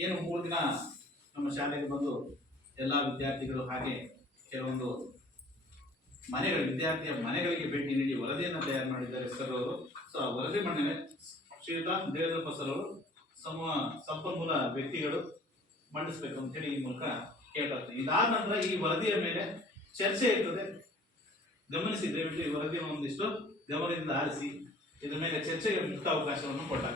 ಏನು 3 ದಿನ ನಮ್ಮ ಶಾಲೆಗೆ ಬಂದು ಎಲ್ಲ ವಿದ್ಯಾರ್ಥಿಗಳು ಹಾಗೆ ಕೆಲವೊಂದು ವಿದ್ಯಾರ್ಥಿಯ ಮನೆಗಳಿಗೆ ಭೇಟಿ ನೀಡಿ ವರದಿಯನ್ನು ತಯಾರು ಮಾಡಿದ್ದಾರೆ ಸರ್ ಅವರು. ಸೊ ಆ ವರದಿ ಮಂಡನೆ ಶ್ರೀಯುತ ದೇವೇಂದ್ರಪ್ಪ ಸರ್ ಅವರು ಸಂಪನ್ಮೂಲ ವ್ಯಕ್ತಿಗಳು ಮಂಡಿಸಬೇಕು ಅಂತ ಹೇಳಿ ಈ ಮೂಲಕ ಕೇಳ್ತಾ ಇರ್ತೀನಿ. ಇದಾದ ನಂತರ ಈ ವರದಿಯ ಮೇಲೆ ಚರ್ಚೆ ಇರ್ತದೆ. ಗಮನಿಸಿ ದಯವಿಟ್ಟು ಈ ವರದಿಯನ್ನು ಒಂದಿಷ್ಟು ಗಮನದಿಂದ ಆರಿಸಿ ಇದರ ಮೇಲೆ ಚರ್ಚೆಗೆ ಮುಕ್ತ ಅವಕಾಶವನ್ನು ಕೊಟ್ಟಾಗ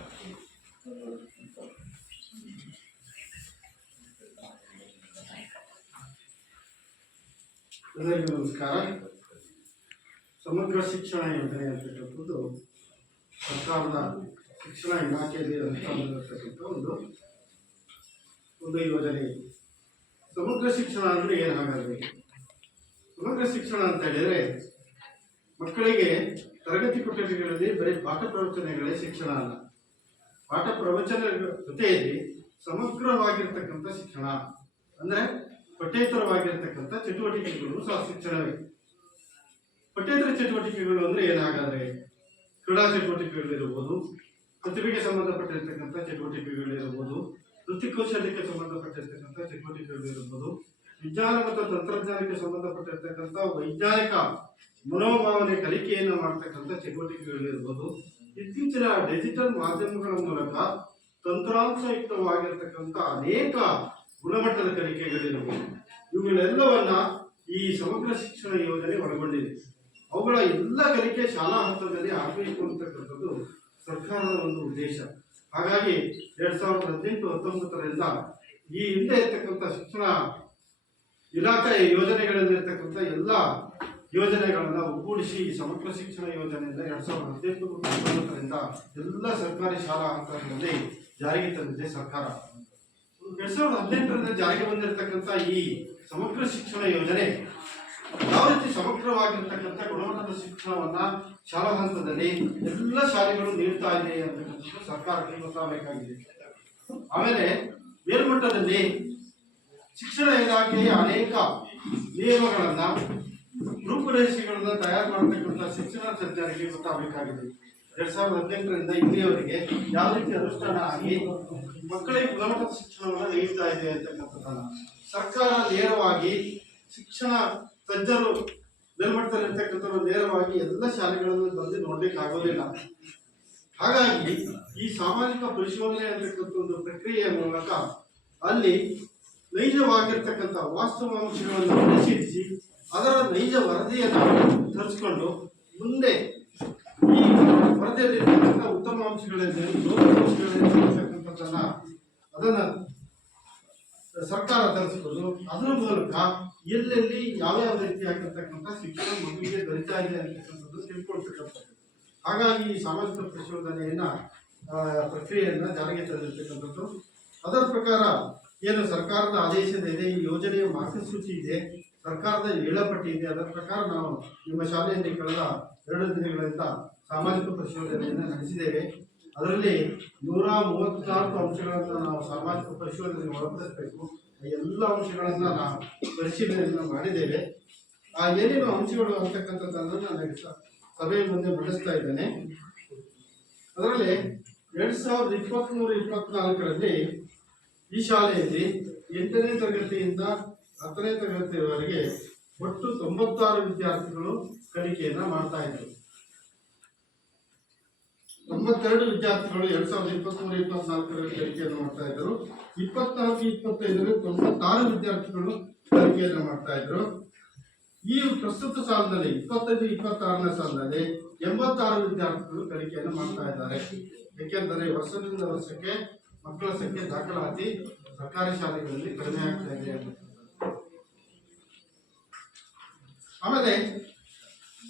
ಎಲ್ಲರಿಗೂ ನಮಸ್ಕಾರ. ಸಮಗ್ರ ಶಿಕ್ಷಣ ಯೋಜನೆ ಅಂತಕ್ಕಂಥದ್ದು ಸರ್ಕಾರದ ಶಿಕ್ಷಣ ಇಲಾಖೆಯಲ್ಲಿ ಅನುಷ್ಠಾನದಲ್ಲಿರ್ತಕ್ಕಂಥ ಒಂದು ಯೋಜನೆ. ಸಮಗ್ರ ಶಿಕ್ಷಣ ಅಂದರೆ ಏನು ಹಾಗಾದ್ರೆ? ಸಮಗ್ರ ಶಿಕ್ಷಣ ಅಂತ ಹೇಳಿದರೆ ಮಕ್ಕಳಿಗೆ ತರಗತಿ ಕೊಠಡಿಗಳಲ್ಲಿ ಬರೀ ಪಾಠ ಪ್ರವಚನಗಳೇ ಶಿಕ್ಷಣ ಅಲ್ಲ. ಪಾಠ ಪ್ರವಚನ ಜೊತೆಯಲ್ಲಿ ಸಮಗ್ರವಾಗಿರ್ತಕ್ಕಂಥ ಶಿಕ್ಷಣ ಅಂದರೆ ಪಠ್ಯೇತರವಾಗಿರ್ತಕ್ಕಂಥ ಚಟುವಟಿಕೆಗಳು ಸಹ ಶಿಕ್ಷಣವೇ. ಪಠ್ಯೇತರ ಚಟುವಟಿಕೆಗಳು ಅಂದರೆ ಏನಾಗಾದ್ರೆ ಕ್ರೀಡಾ ಚಟುವಟಿಕೆಗಳಿರ್ಬೋದು, ಪ್ರತಿಭೆಗೆ ಸಂಬಂಧಪಟ್ಟಿರ್ತಕ್ಕಂಥ ಚಟುವಟಿಕೆಗಳಿರ್ಬೋದು, ವೃತ್ತಿ ಕೌಶಲ್ಯಕ್ಕೆ ಸಂಬಂಧಪಟ್ಟಿರ್ತಕ್ಕಂಥ ಚಟುವಟಿಕೆಗಳಿರ್ಬೋದು, ವಿಜ್ಞಾನ ಮತ್ತು ತಂತ್ರಜ್ಞಾನಕ್ಕೆ ಸಂಬಂಧಪಟ್ಟಿರ್ತಕ್ಕಂಥ ವೈಜ್ಞಾನಿಕ ಮನೋಭಾವನೆ ಕಲಿಕೆಯನ್ನು ಮಾಡ್ತಕ್ಕಂಥ ಚಟುವಟಿಕೆಗಳಿರ್ಬೋದು, ಇತ್ತೀಚಿನ ಡಿಜಿಟಲ್ ಮಾಧ್ಯಮಗಳ ಮೂಲಕ ತಂತ್ರಾಂಶಯುಕ್ತವಾಗಿರ್ತಕ್ಕಂಥ ಅನೇಕ ಗುಣಮಟ್ಟದ ಕಲಿಕೆಗಳಿರ್ಬೋದು. ಇವುಗಳೆಲ್ಲವನ್ನ ಈ ಸಮಗ್ರ ಶಿಕ್ಷಣ ಯೋಜನೆ ಒಳಗೊಂಡಿದೆ. ಅವುಗಳ ಎಲ್ಲ ಕಲಿಕೆ ಶಾಲಾ ಹಂತದಲ್ಲಿ ಆಗಬೇಕು ಅಂತಕ್ಕಂಥದ್ದು ಸರ್ಕಾರದ ಒಂದು ಉದ್ದೇಶ. ಹಾಗಾಗಿ 2018-19ರಿಂದ ಈ ಹಿಂದೆ ಇರ್ತಕ್ಕಂಥ ಶಿಕ್ಷಣ ಇಲಾಖೆ ಯೋಜನೆಗಳಲ್ಲಿರ್ತಕ್ಕಂಥ ಎಲ್ಲ ಯೋಜನೆಗಳನ್ನ ಒಗ್ಗೂಡಿಸಿ ಸಮಗ್ರ ಶಿಕ್ಷಣ ಯೋಜನೆಯಿಂದ 2018-19ರಿಂದ ಎಲ್ಲ ಸರ್ಕಾರಿ ಶಾಲಾ ಹಂತಗಳಲ್ಲಿ ಜಾರಿಗೆ ತಂದಿದೆ ಸರ್ಕಾರ. 2018ರಲ್ಲಿ ಜಾರಿಗೆ ಬಂದಿರತಕ್ಕಂಥ ಈ ಸಮಗ್ರ ಶಿಕ್ಷಣ ಯೋಜನೆ ಯಾವ ರೀತಿ ಸಮಗ್ರವಾಗಿರ್ತಕ್ಕಂಥ ಗುಣಮಟ್ಟದ ಶಿಕ್ಷಣವನ್ನ ಶಾಲಾ ಹಂತದಲ್ಲಿ ಎಲ್ಲ ಶಾಲೆಗಳು ನೀಡ್ತಾ ಇದೆ ಅಂತಕ್ಕಂಥದ್ದು ಸರ್ಕಾರಕ್ಕೆ ಗೊತ್ತಾಗಬೇಕಾಗಿದೆ. ಆಮೇಲೆ ಮೇಲ್ಮಟ್ಟದಲ್ಲಿ ಶಿಕ್ಷಣ ಇಲಾಖೆಯ ಅನೇಕ ನಿಯಮಗಳನ್ನ ರೂಪುರೇಷೆಗಳನ್ನ ತಯಾರು ಮಾಡತಕ್ಕಂಥ ಶಿಕ್ಷಣ ತಜ್ಞರಿಗೆ ಗೊತ್ತಾಗಬೇಕಾಗಿದೆ. 2018ರಿಂದ ಇಲ್ಲಿಯವರೆಗೆ ಯಾವ ರೀತಿ ಅನುಷ್ಠಾನ ಆಗಿ ಮಕ್ಕಳಿಗೆ ಗುಣಮಟ್ಟದ ಶಿಕ್ಷಣವನ್ನು ನೀಡ್ತಾ ಇದೆ ಅಂತಕ್ಕಂಥದ್ದನ್ನ ಸರ್ಕಾರ ನೇರವಾಗಿ ಶಿಕ್ಷಣ ತಜ್ಞರು ಮೇಲ್ಮಟ್ಟದಲ್ಲಿರ್ತಕ್ಕಂಥವ್ರು ನೇರವಾಗಿ ಎಲ್ಲ ಶಾಲೆಗಳಲ್ಲಿ ಬಂದು ನೋಡ್ಲಿಕ್ಕೆ ಆಗೋದಿಲ್ಲ. ಹಾಗಾಗಿ ಈ ಸಾಮಾಜಿಕ ಪರಿಶೋಧನೆ ಅಂತಕ್ಕಂಥ ಒಂದು ಪ್ರಕ್ರಿಯೆಯ ಮೂಲಕ ಅಲ್ಲಿ ನೈಜವಾಗಿರ್ತಕ್ಕಂಥ ವಾಸ್ತವಾಂಶಗಳನ್ನು ಪರಿಶೀಲಿಸಿ ಅದರ ನೈಜ ವರದಿಯನ್ನು ತರಿಸಿಕೊಂಡು ಮುಂದೆ ಈ ವರದಿಯಲ್ಲಿರ್ತಕ್ಕಂಥ ಉತ್ತಮ ಅಂಶಗಳಲ್ಲಿ ಲೋಪದೋಷಗಳಿರ್ತಕ್ಕಂಥದ್ದನ್ನ ಅದನ್ನ ಸರ್ಕಾರ ತರಿಸ್ಕೊಂಡು ಅದರ ಮೂಲಕ ಎಲ್ಲೆಲ್ಲಿ ಯಾವ್ಯಾವ ರೀತಿಯಾಗಿರ್ತಕ್ಕಂಥ ಶಿಕ್ಷಣ ಮಗುವಿಗೆ ದೊರೀತಾ ಇದೆ ಅಂತಕ್ಕಂಥದ್ದು ತಿಳ್ಕೊಳ್ತಕ್ಕಂಥದ್ದು. ಹಾಗಾಗಿ ಈ ಸಾಮಾಜಿಕ ಪರಿಶೋಧನೆಯನ್ನ ಪ್ರಕ್ರಿಯೆಯನ್ನ ಜಾರಿಗೆ ತಂದಿರ್ತಕ್ಕಂಥದ್ದು. ಅದರ ಪ್ರಕಾರ ಏನು ಸರ್ಕಾರದ ಆದೇಶದ ಇದೆ, ಈ ಯೋಜನೆಯ ಮಾರ್ಗಸೂಚಿ ಇದೆ, ಸರ್ಕಾರದ ವೇಳಾಪಟ್ಟಿ ಇದೆ. ಅದರ ಪ್ರಕಾರ ನಾವು ನಿಮ್ಮ ಶಾಲೆಯಲ್ಲಿ ಕಳೆದ 2 ದಿನಗಳಿಂದ ಸಾಮಾಜಿಕ ಪರಿಶೋಧನೆಯನ್ನು ನಡೆಸಿದ್ದೇವೆ. ಅದರಲ್ಲಿ 134 ಅಂಶಗಳನ್ನು ನಾವು ಸಾಮಾಜಿಕ ಪರಿಶೋಧನೆಗೆ ಒಳಪಡಿಸಬೇಕು. ಎಲ್ಲ ಅಂಶಗಳನ್ನು ನಾವು ಪರಿಶೀಲನೆಯನ್ನು ಮಾಡಿದ್ದೇವೆ. ಆ ಏನೇನು ಅಂಶಗಳು ಅಂತಕ್ಕಂಥದ್ದನ್ನು ನಾನು ಸಭೆಯ ಮುಂದೆ ಮಂಡಿಸ್ತಾ ಇದ್ದೇನೆ. ಅದರಲ್ಲಿ 2023-24ರಲ್ಲಿ ಈ ಶಾಲೆಯಲ್ಲಿ 8ನೇ ತರಗತಿಯಿಂದ 10ನೇ ತರಗತಿಯವರೆಗೆ ಒಟ್ಟು 96 ವಿದ್ಯಾರ್ಥಿಗಳು ಕಲಿಕೆಯನ್ನ ಮಾಡ್ತಾ ಇದ್ರು. 92 ವಿದ್ಯಾರ್ಥಿಗಳು 2023-24ರಲ್ಲಿ ಕಲಿಕೆಯನ್ನು ಮಾಡ್ತಾ ಇದ್ರು. 24-25ರಲ್ಲಿ 96 ವಿದ್ಯಾರ್ಥಿಗಳು ಕಲಿಕೆಯನ್ನು ಮಾಡ್ತಾ ಇದ್ರು. ಈ ಪ್ರಸ್ತುತ ಸಾಲಿನಲ್ಲಿ 25-26ನೇ ಸಾಲಿನಲ್ಲಿ 86 ವಿದ್ಯಾರ್ಥಿಗಳು ಕಲಿಕೆಯನ್ನು ಮಾಡ್ತಾ ಇದ್ದಾರೆ. ಏಕೆಂದರೆ ವರ್ಷದಿಂದ ವರ್ಷಕ್ಕೆ ಮಕ್ಕಳ ಸಂಖ್ಯೆ ದಾಖಲಾತಿ ಸರ್ಕಾರಿ ಶಾಲೆಗಳಲ್ಲಿ ಕಡಿಮೆ ಆಗ್ತಾ ಇದೆ. ಆಮೇಲೆ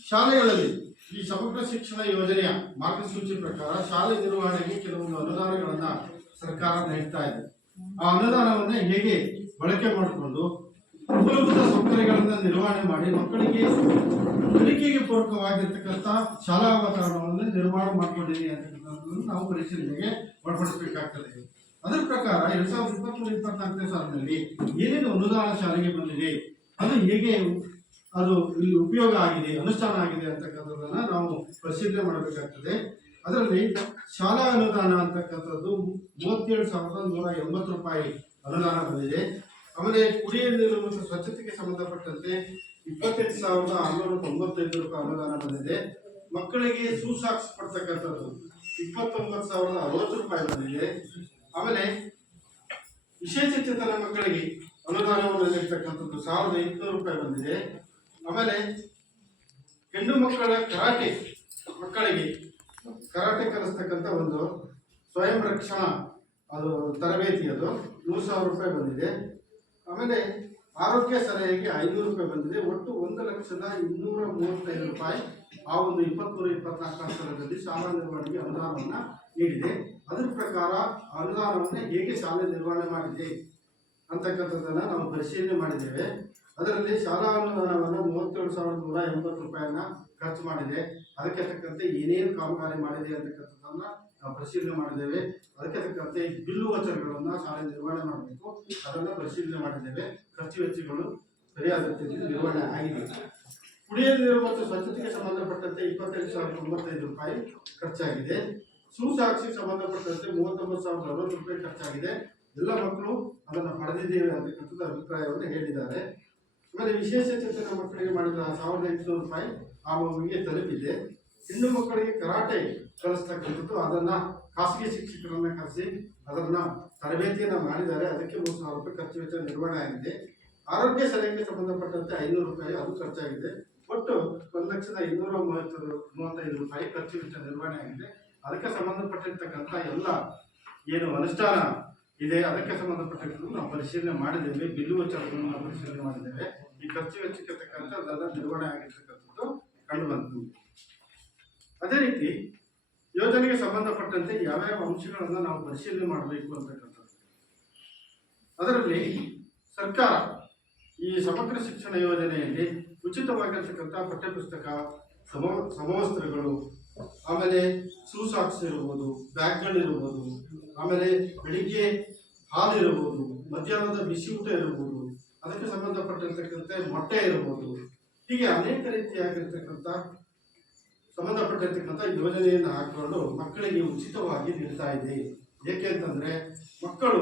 ಶಾಲೆಗಳಲ್ಲಿ ಈ ಸಮಗ್ರ ಶಿಕ್ಷಣ ಯೋಜನೆಯ ಮಾರ್ಗಸೂಚಿ ಪ್ರಕಾರ ಶಾಲೆ ನಿರ್ವಹಣೆಗೆ ಕೆಲವೊಂದು ಅನುದಾನಗಳನ್ನ ಸರ್ಕಾರ ನೀಡ್ತಾ ಇದೆ. ಆ ಅನುದಾನವನ್ನ ಹೇಗೆ ಬಳಕೆ ಮಾಡಿಕೊಂಡು ಮೂಲಭೂತ ಸೌಕರ್ಯಗಳನ್ನ ನಿರ್ವಹಣೆ ಮಾಡಿ ಮಕ್ಕಳಿಗೆ ಕಲಿಕೆಗೆ ಪೂರಕವಾಗಿರ್ತಕ್ಕಂಥ ಶಾಲಾ ವಾತಾವರಣವನ್ನು ನಿರ್ಮಾಣ ಮಾಡಿಕೊಂಡಿದೆ ಅಂತಕ್ಕಂಥದ್ದನ್ನು ನಾವು ಪರಿಶೀಲನೆಗೆ ಒಳಪಡಿಸಬೇಕಾಗ್ತದೆ. ಅದರ ಪ್ರಕಾರ 2023-24ನೇ ಸಾಲಿನಲ್ಲಿ ಏನೇನು ಅನುದಾನ ಶಾಲೆಗೆ ಬಂದಿದೆ, ಅದು ಹೇಗೆ ಅದು ಇಲ್ಲಿ ಉಪಯೋಗ ಆಗಿದೆ, ಅನುಷ್ಠಾನ ಆಗಿದೆ ಅಂತಕ್ಕಂಥದ್ದನ್ನ ನಾವು ಪರಿಶೀಲನೆ ಮಾಡಬೇಕಾಗ್ತದೆ. ಅದರಲ್ಲಿ ಶಾಲಾ ಅನುದಾನ ಅಂತಕ್ಕಂಥದ್ದು 37,180 ರೂಪಾಯಿ ಅನುದಾನ ಬಂದಿದೆ. ಆಮೇಲೆ ಕುಡಿಯುವ ನೀರು ಮತ್ತು ಸ್ವಚ್ಛತೆಗೆ ಸಂಬಂಧಪಟ್ಟಂತೆ 28,695 ರೂಪಾಯಿ ಅನುದಾನ ಬಂದಿದೆ. ಮಕ್ಕಳಿಗೆ ಸುಸಾಕ್ಸ್ ಪಡ್ತಕ್ಕಂಥದ್ದು 29,060 ರೂಪಾಯಿ ಬಂದಿದೆ. ಆಮೇಲೆ ವಿಶೇಷಚೇತನ ಮಕ್ಕಳಿಗೆ ಅನುದಾನವನ್ನು ನೀಡತಕ್ಕಂಥದ್ದು 1,800 ರೂಪಾಯಿ ಬಂದಿದೆ. ಆಮೇಲೆ ಹೆಣ್ಣು ಮಕ್ಕಳ ಮಕ್ಕಳಿಗೆ ಕರಾಟೆ ಕಲಿಸ್ತಕ್ಕಂಥ ಒಂದು ಸ್ವಯಂ ರಕ್ಷಣಾ ಅದು ತರಬೇತಿ, ಅದು 100,000 ರೂಪಾಯಿ ಬಂದಿದೆ. ಆಮೇಲೆ ಆರೋಗ್ಯ ಸಲಹೆಗೆ 500 ರೂಪಾಯಿ ಬಂದಿದೆ. ಒಟ್ಟು 1,235,000 ರೂಪಾಯಿ ಆ ಒಂದು 23-24ನೇ ಸಾಲಿನಲ್ಲಿ ಶಾಲಾ ನಿರ್ವಹಣೆಗೆ ಅನುದಾನವನ್ನು ನೀಡಿದೆ. ಅದರ ಪ್ರಕಾರ ಅನುದಾನವನ್ನು ಹೇಗೆ ಶಾಲೆ ನಿರ್ವಹಣೆ ಮಾಡಿದೆ ಅಂತಕ್ಕಂಥದ್ದನ್ನು ನಾವು ಪರಿಶೀಲನೆ ಮಾಡಿದ್ದೇವೆ. ಅದರಲ್ಲಿ ಶಾಲಾ ಅನುದಾನವನ್ನು 37,180 ರೂಪಾಯಿಯನ್ನ ಖರ್ಚು ಮಾಡಿದೆ. ಅದಕ್ಕೆ ತಕ್ಕಂತೆ ಏನೇನು ಕಾಮಗಾರಿ ಮಾಡಿದೆ ಅಂತಕ್ಕಂಥದ್ದನ್ನು ನಾವು ಪರಿಶೀಲನೆ ಮಾಡಿದ್ದೇವೆ. ಅದಕ್ಕೆ ತಕ್ಕಂತೆ ಬಿಲ್ಲು ವಚನಗಳನ್ನು ಶಾಲೆ ನಿರ್ವಹಣೆ ಮಾಡಬೇಕು, ಅದನ್ನು ಪರಿಶೀಲನೆ ಮಾಡಿದ್ದೇವೆ. ಖರ್ಚು ವೆಚ್ಚಗಳು ಸರಿಯಾದ ರೀತಿಯಲ್ಲಿ ನಿರ್ವಹಣೆ ಆಗಿದೆ. ಕುಡಿಯುವ ನೀರು ಮತ್ತು ಸ್ವಚ್ಛತೆಗೆ ಸಂಬಂಧಪಟ್ಟಂತೆ 25,095 ರೂಪಾಯಿ ಖರ್ಚಾಗಿದೆ. ಸುಸಾಕ್ಷಿಗೆ ಸಂಬಂಧಪಟ್ಟಂತೆ 39,060 ರೂಪಾಯಿ ಖರ್ಚಾಗಿದೆ. ಎಲ್ಲ ಮಕ್ಕಳು ಅದನ್ನು ಪಡೆದಿದ್ದೇವೆ ಅಂತಕ್ಕಂಥದ್ದು ಅಭಿಪ್ರಾಯವನ್ನು ಹೇಳಿದ್ದಾರೆ. ಆಮೇಲೆ ವಿಶೇಷಚೇತನ ಮಕ್ಕಳಿಗೆ ಮಾಡಿದ 1,800 ರೂಪಾಯಿ ಆ ಮಗುವಿಗೆ ತಲುಪಿದೆ. ಹೆಣ್ಣು ಮಕ್ಕಳಿಗೆ ಕರಾಟೆ ಕಲಿಸ್ತಕ್ಕಂಥದ್ದು ಅದನ್ನು ಖಾಸಗಿ ಶಿಕ್ಷಕರನ್ನ ಕರೆಸಿ ಅದನ್ನು ತರಬೇತಿಯನ್ನು ಮಾಡಿದ್ದಾರೆ. ಅದಕ್ಕೆ 3,000 ರೂಪಾಯಿ ಖರ್ಚು ವೆಚ್ಚ ನಿರ್ವಹಣೆ ಆಗಿದೆ. ಆರೋಗ್ಯ ಸಲಹೆಗೆ ಸಂಬಂಧಪಟ್ಟಂತೆ 500 ರೂಪಾಯಿ ಅದು ಖರ್ಚಾಗಿದೆ. ಒಟ್ಟು 1,235 ರೂಪಾಯಿ ಖರ್ಚು ವೆಚ್ಚ ನಿರ್ವಹಣೆ ಆಗಿದೆ. ಅದಕ್ಕೆ ಸಂಬಂಧಪಟ್ಟಿರ್ತಕ್ಕಂಥ ಎಲ್ಲ ಏನು ಅನುಷ್ಠಾನ ಇದೆ ಅದಕ್ಕೆ ಸಂಬಂಧಪಟ್ಟಂತೆ ನಾವು ಪರಿಶೀಲನೆ ಮಾಡಿದ್ದೇವೆ. ಬಿಲ್ಲು ವೆಚ್ಚಗಳನ್ನು ನಾವು ಪರಿಶೀಲನೆ ಮಾಡಿದ್ದೇವೆ. ಈ ಖರ್ಚು ವೆಚ್ಚಕ್ಕೆ ತಕ್ಕಂಥ ಅದರ ನಿರ್ವಹಣೆ ಆಗಿರ್ತಕ್ಕಂಥದ್ದು ಕಂಡು ಬಂತು. ಅದೇ ರೀತಿ ಯೋಜನೆಗೆ ಸಂಬಂಧಪಟ್ಟಂತೆ ಯಾವ್ಯಾವ ಅಂಶಗಳನ್ನು ನಾವು ಪರಿಶೀಲನೆ ಮಾಡಬೇಕು ಅಂತಕ್ಕಂಥದ್ದು. ಅದರಲ್ಲಿ ಸರ್ಕಾರ ಈ ಸಮಗ್ರ ಶಿಕ್ಷಣ ಯೋಜನೆಯಲ್ಲಿ ಉಚಿತವಾಗಿರ್ತಕ್ಕಂಥ ಪಠ್ಯಪುಸ್ತಕ, ಸಮವಸ್ತ್ರಗಳು, ಆಮೇಲೆ ಸುಸಾಕ್ಸ್ ಇರ್ಬೋದು, ಬ್ಯಾಗ್ಗಳಿರ್ಬೋದು, ಆಮೇಲೆ ಬೆಳಿಗ್ಗೆ ಹಾಲು ಇರ್ಬೋದು, ಮಧ್ಯಾಹ್ನದ ಬಿಸಿ ಊಟ ಇರ್ಬೋದು, ಅದಕ್ಕೆ ಸಂಬಂಧಪಟ್ಟಿರ್ತಕ್ಕಂಥ ಮೊಟ್ಟೆ ಇರ್ಬೋದು, ಹೀಗೆ ಅನೇಕ ರೀತಿಯಾಗಿರ್ತಕ್ಕಂಥ ಸಂಬಂಧಪಟ್ಟಿರ್ತಕ್ಕಂಥ ಯೋಜನೆಯನ್ನು ಹಾಕಿಕೊಂಡು ಮಕ್ಕಳಿಗೆ ಉಚಿತವಾಗಿ ನೀಡ್ತಾ ಇದೆ. ಏಕೆ ಅಂತಂದರೆ ಮಕ್ಕಳು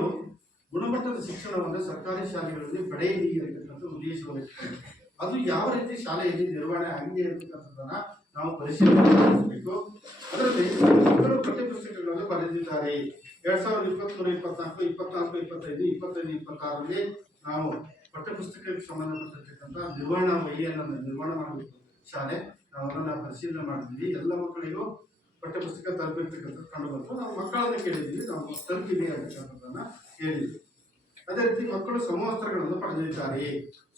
ಗುಣಮಟ್ಟದ ಶಿಕ್ಷಣವನ್ನು ಸರ್ಕಾರಿ ಶಾಲೆಗಳಲ್ಲಿ ಪಡೆಯಲಿ ಅಂತಕ್ಕಂಥ ಉದ್ದೇಶವನ್ನು ಅದು ಯಾವ ರೀತಿ ಶಾಲೆಯಲ್ಲಿ ನಿರ್ವಹಣೆ ಆಗಿದೆ ಅಂತಕ್ಕಂಥದ್ದನ್ನು ನಾವು ಪರಿಶೀಲನೆ ಮಾಡಬೇಕು. ಅದರಲ್ಲಿ ಮಕ್ಕಳು ಪಠ್ಯಪುಸ್ತಕಗಳನ್ನು ಬರೆದಿದ್ದಾರೆ. 2023-24, 24-25, 25-26ರಲ್ಲಿ ನಾವು ಪಠ್ಯಪುಸ್ತಕಕ್ಕೆ ಸಂಬಂಧಪಟ್ಟಿರ್ತಕ್ಕಂಥ ನಿರ್ವಹಣಾ ವಹಿಯನ್ನು ನಿರ್ಮಾಣ ಮಾಡಬೇಕು ಶಾಲೆ. ನಾವು ಅದನ್ನು ಪರಿಶೀಲನೆ ಮಾಡಿದ್ವಿ. ಎಲ್ಲ ಮಕ್ಕಳಿಗೂ ಪಠ್ಯಪುಸ್ತಕ ತಲುಪಿರ್ತಕ್ಕಂಥದ್ದು ಕಂಡು ಬಂತು. ನಾವು ಮಕ್ಕಳನ್ನು ಕೇಳಿದ್ವಿ, ನಾವು ತಲುಪಿದೆ ಅಂತಕ್ಕಂಥದ್ದನ್ನು ಹೇಳಿದ್ವಿ. ಅದೇ ರೀತಿ ಮಕ್ಕಳು ಸಮವಸ್ತ್ರಗಳನ್ನು ಪಡೆದಿದ್ದಾರೆ,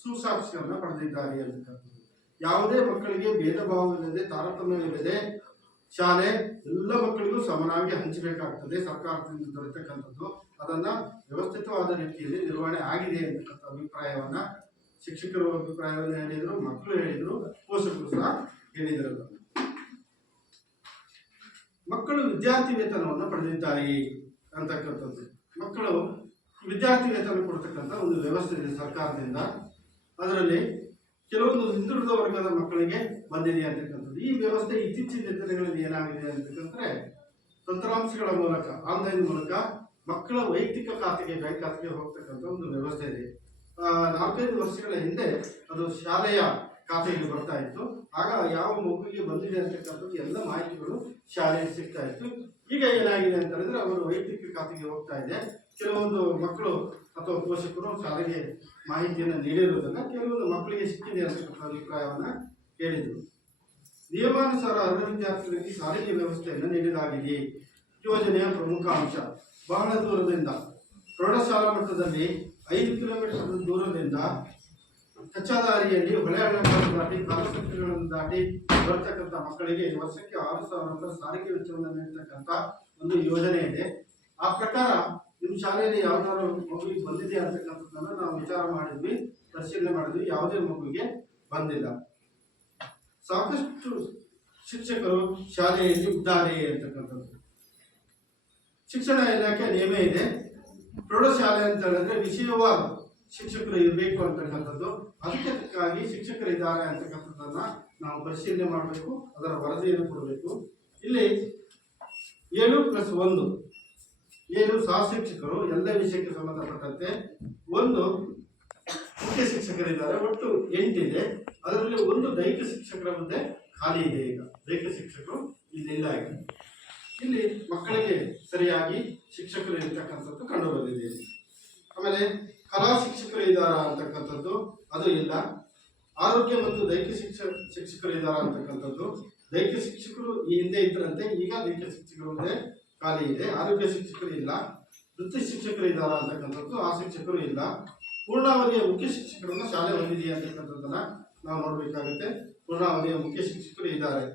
ಸುಸಾಕ್ಷಿಗಳನ್ನು ಪಡೆದಿದ್ದಾರೆ ಅಂತಕ್ಕಂಥದ್ದು. ಯಾವುದೇ ಮಕ್ಕಳಿಗೆ ಭೇದ ಭಾವವಿಲ್ಲದೆ, ತಾರತಮ್ಯವಿಲ್ಲದೆ ಶಾಲೆ ಎಲ್ಲ ಮಕ್ಕಳಿಗೂ ಸಮನಾಗಿ ಹಂಚಬೇಕಾಗ್ತದೆ. ಸರ್ಕಾರದಿಂದ ದೊರೆತಕ್ಕಂಥದ್ದು ಅದನ್ನ ವ್ಯವಸ್ಥಿತವಾದ ರೀತಿಯಲ್ಲಿ ನಿರ್ವಹಣೆ ಆಗಿದೆ ಅಂತಕ್ಕಂಥ ಅಭಿಪ್ರಾಯವನ್ನ ಶಿಕ್ಷಕರು ಅಭಿಪ್ರಾಯವನ್ನು ಹೇಳಿದ್ರು, ಮಕ್ಕಳು ಹೇಳಿದ್ರು, ಪೋಷಕರು ಸಹ ಹೇಳಿದ್ರು. ಮಕ್ಕಳು ವಿದ್ಯಾರ್ಥಿ ವೇತನವನ್ನು ಪಡೆದಿದ್ದಾರೆ ಅಂತಕ್ಕಂಥದ್ದು. ಮಕ್ಕಳು ವಿದ್ಯಾರ್ಥಿ ವೇತನ ಕೊಡ್ತಕ್ಕಂಥ ಒಂದು ವ್ಯವಸ್ಥೆ ಇದೆ ಸರ್ಕಾರದಿಂದ. ಅದರಲ್ಲಿ ಕೆಲವೊಂದು ಹಿಂದುಳಿದ ವರ್ಗದ ಮಕ್ಕಳಿಗೆ ಬಂದಿದೆ ಅಂತಕ್ಕಂಥದ್ದು. ಈ ವ್ಯವಸ್ಥೆ ಇತ್ತೀಚಿನ ದಿನಗಳಲ್ಲಿ ಏನಾಗಿದೆ ಅಂತಕ್ಕಂದ್ರೆ ತಂತ್ರಾಂಶಗಳ ಮೂಲಕ, ಆನ್ಲೈನ್ ಮೂಲಕ ಮಕ್ಕಳ ವೈಯಕ್ತಿಕ ಖಾತೆಗೆ, ಬ್ಯಾಂಕ್ ಖಾತೆಗೆ ಹೋಗ್ತಕ್ಕಂಥ ಒಂದು ವ್ಯವಸ್ಥೆ ಇದೆ. 4-5 ವರ್ಷಗಳ ಹಿಂದೆ ಅದು ಶಾಲೆಯ ಖಾತೆಗೆ ಬರ್ತಾ ಇತ್ತು. ಆಗ ಯಾವ ಮಗುವಿಗೆ ಬಂದಿದೆ ಅಂತಕ್ಕಂಥದ್ದು ಎಲ್ಲ ಮಾಹಿತಿಗಳು ಶಾಲೆಗೆ ಸಿಗ್ತಾ ಇತ್ತು. ಈಗ ಏನಾಗಿದೆ ಅಂತ ಹೇಳಿದ್ರೆ ಅವರು ವೈಯಕ್ತಿಕ ಖಾತೆಗೆ ಹೋಗ್ತಾ ಇದೆ. ಕೆಲವೊಂದು ಮಕ್ಕಳು ಅಥವಾ ಪೋಷಕರು ಶಾಲೆಗೆ ಮಾಹಿತಿಯನ್ನು ನೀಡಿರುವುದನ್ನ ಕೆಲವೊಂದು ಮಕ್ಕಳಿಗೆ ಸಿಕ್ಕಿದೆ ಅಂತಕ್ಕಂಥ ಅಭಿಪ್ರಾಯವನ್ನ ಹೇಳಿದರು. ನಿಯಮಾನುಸಾರ ಅರ್ಹ ವಿದ್ಯಾರ್ಥಿಗಳಿಗೆ ಸಾರಿಗೆ ವ್ಯವಸ್ಥೆಯನ್ನು ನೀಡಲಾಗಿದೆ. ಯೋಜನೆಯ ಪ್ರಮುಖ ಅಂಶ, ಬಹಳ ದೂರದಿಂದ ಪ್ರೌಢಶಾಲಾ ಮಟ್ಟದಲ್ಲಿ 5 ಕಿಲೋಮೀಟರ್ ದೂರದಿಂದ ಕಚ್ಚಾ ದಾರಿಯಲ್ಲಿ ಹೊಳೆ ಹಳ್ಳಗಳನ್ನು ದಾಟಿ, ಕಾಲಸಂಖ್ಯೆಗಳನ್ನು ದಾಟಿ ಬರ್ತಕ್ಕಂಥ ಮಕ್ಕಳಿಗೆ ವರ್ಷಕ್ಕೆ 6,000 ರೂಪಾಯಿ ಸಾರಿಗೆ ವೆಚ್ಚವನ್ನು ನೀಡತಕ್ಕಂಥ ಒಂದು ಯೋಜನೆ ಇದೆ. ಆ ಪ್ರಕಾರ ನಿಮ್ಮ ಶಾಲೆಯಲ್ಲಿ ಯಾವ್ದಾದ್ರು ಮಗುವಿಗೆ ಬಂದಿದೆ ಅಂತಕ್ಕಂಥದ್ದನ್ನು ನಾವು ವಿಚಾರ ಮಾಡಿದ್ವಿ, ಪರಿಶೀಲನೆ ಮಾಡಿದ್ವಿ. ಯಾವುದೇ ಮಗುವಿಗೆ ಬಂದಿಲ್ಲ. ಸಾಕಷ್ಟು ಶಿಕ್ಷಕರು ಶಾಲೆಯಲ್ಲಿ ಇದ್ದಾರೆ ಅಂತಕ್ಕಂಥದ್ದು. ಶಿಕ್ಷಣ ಇಲಾಖೆ ನಿಯಮ ಇದೆ. ಪ್ರೌಢಶಾಲೆ ಅಂತ ಹೇಳಿದ್ರೆ ವಿಷಯವಾರು ಶಿಕ್ಷಕರು ಇರಬೇಕು ಅಂತಕ್ಕಂಥದ್ದು. ಅದಕ್ಕೆ ತಕ್ಕಾಗಿ ಶಿಕ್ಷಕರು ಇದ್ದಾರೆ ಅಂತಕ್ಕಂಥದ್ದನ್ನ ನಾವು ಪರಿಶೀಲನೆ ಮಾಡಬೇಕು, ಅದರ ವರದಿಯನ್ನು ಕೊಡಬೇಕು. ಇಲ್ಲಿ 7+1 7 ಸಹ ಶಿಕ್ಷಕರು ಎಲ್ಲ ವಿಷಯಕ್ಕೆ ಸಂಬಂಧಪಟ್ಟಂತೆ, 1 ಮುಖ್ಯ ಶಿಕ್ಷಕರಿದ್ದಾರೆ. ಒಟ್ಟು 8 ಇದೆ. ಅದರಲ್ಲಿ 1 ದೈಹಿಕ ಶಿಕ್ಷಕರ ಮುಂದೆ ಖಾಲಿ ಇದೆ. ಈಗ ದೈಹಿಕ ಶಿಕ್ಷಕರು ಇಲ್ಲಿಲ್ಲ. ಇಲ್ಲಿ ಮಕ್ಕಳಿಗೆ ಸರಿಯಾಗಿ ಶಿಕ್ಷಕರು ಇರ್ತಕ್ಕಂಥದ್ದು ಕಂಡು ಬಂದಿದೆ. ಆಮೇಲೆ ಕಲಾ ಶಿಕ್ಷಕರು ಇದ್ದಾರಾ ಅಂತಕ್ಕಂಥದ್ದು ಅದು ಇಲ್ಲ. ಆರೋಗ್ಯ ಮತ್ತು ದೈಹಿಕ ಶಿಕ್ಷಕರು ಇದ್ದಾರಾ ಅಂತಕ್ಕಂಥದ್ದು, ದೈಹಿಕ ಶಿಕ್ಷಕರು ಈ ಹಿಂದೆ ಇದ್ದರಂತೆ, ಈಗ ದೈಹಿಕ ಶಿಕ್ಷಕರು ಮುಂದೆ ಖಾಲಿ ಇದೆ. ಆರೋಗ್ಯ ಶಿಕ್ಷಕರು ಇಲ್ಲ. ವೃತ್ತಿ ಶಿಕ್ಷಕರು ಇದ್ದಾರಾ ಅಂತಕ್ಕಂಥದ್ದು, ಆ ಶಿಕ್ಷಕರು ಇಲ್ಲ. ಪೂರ್ಣಾವಧಿಯ ಮುಖ್ಯ ಶಿಕ್ಷಕರನ್ನ ಶಾಲೆ ಹೊಂದಿದೆಯಾ ಅಂತಕ್ಕಂಥದ್ದನ್ನ ನಾವು ನೋಡಬೇಕಾಗುತ್ತೆ. ಪೂರ್ಣಾವಧಿಯ ಮುಖ್ಯ ಶಿಕ್ಷಕರು ಇದ್ದಾರೆ.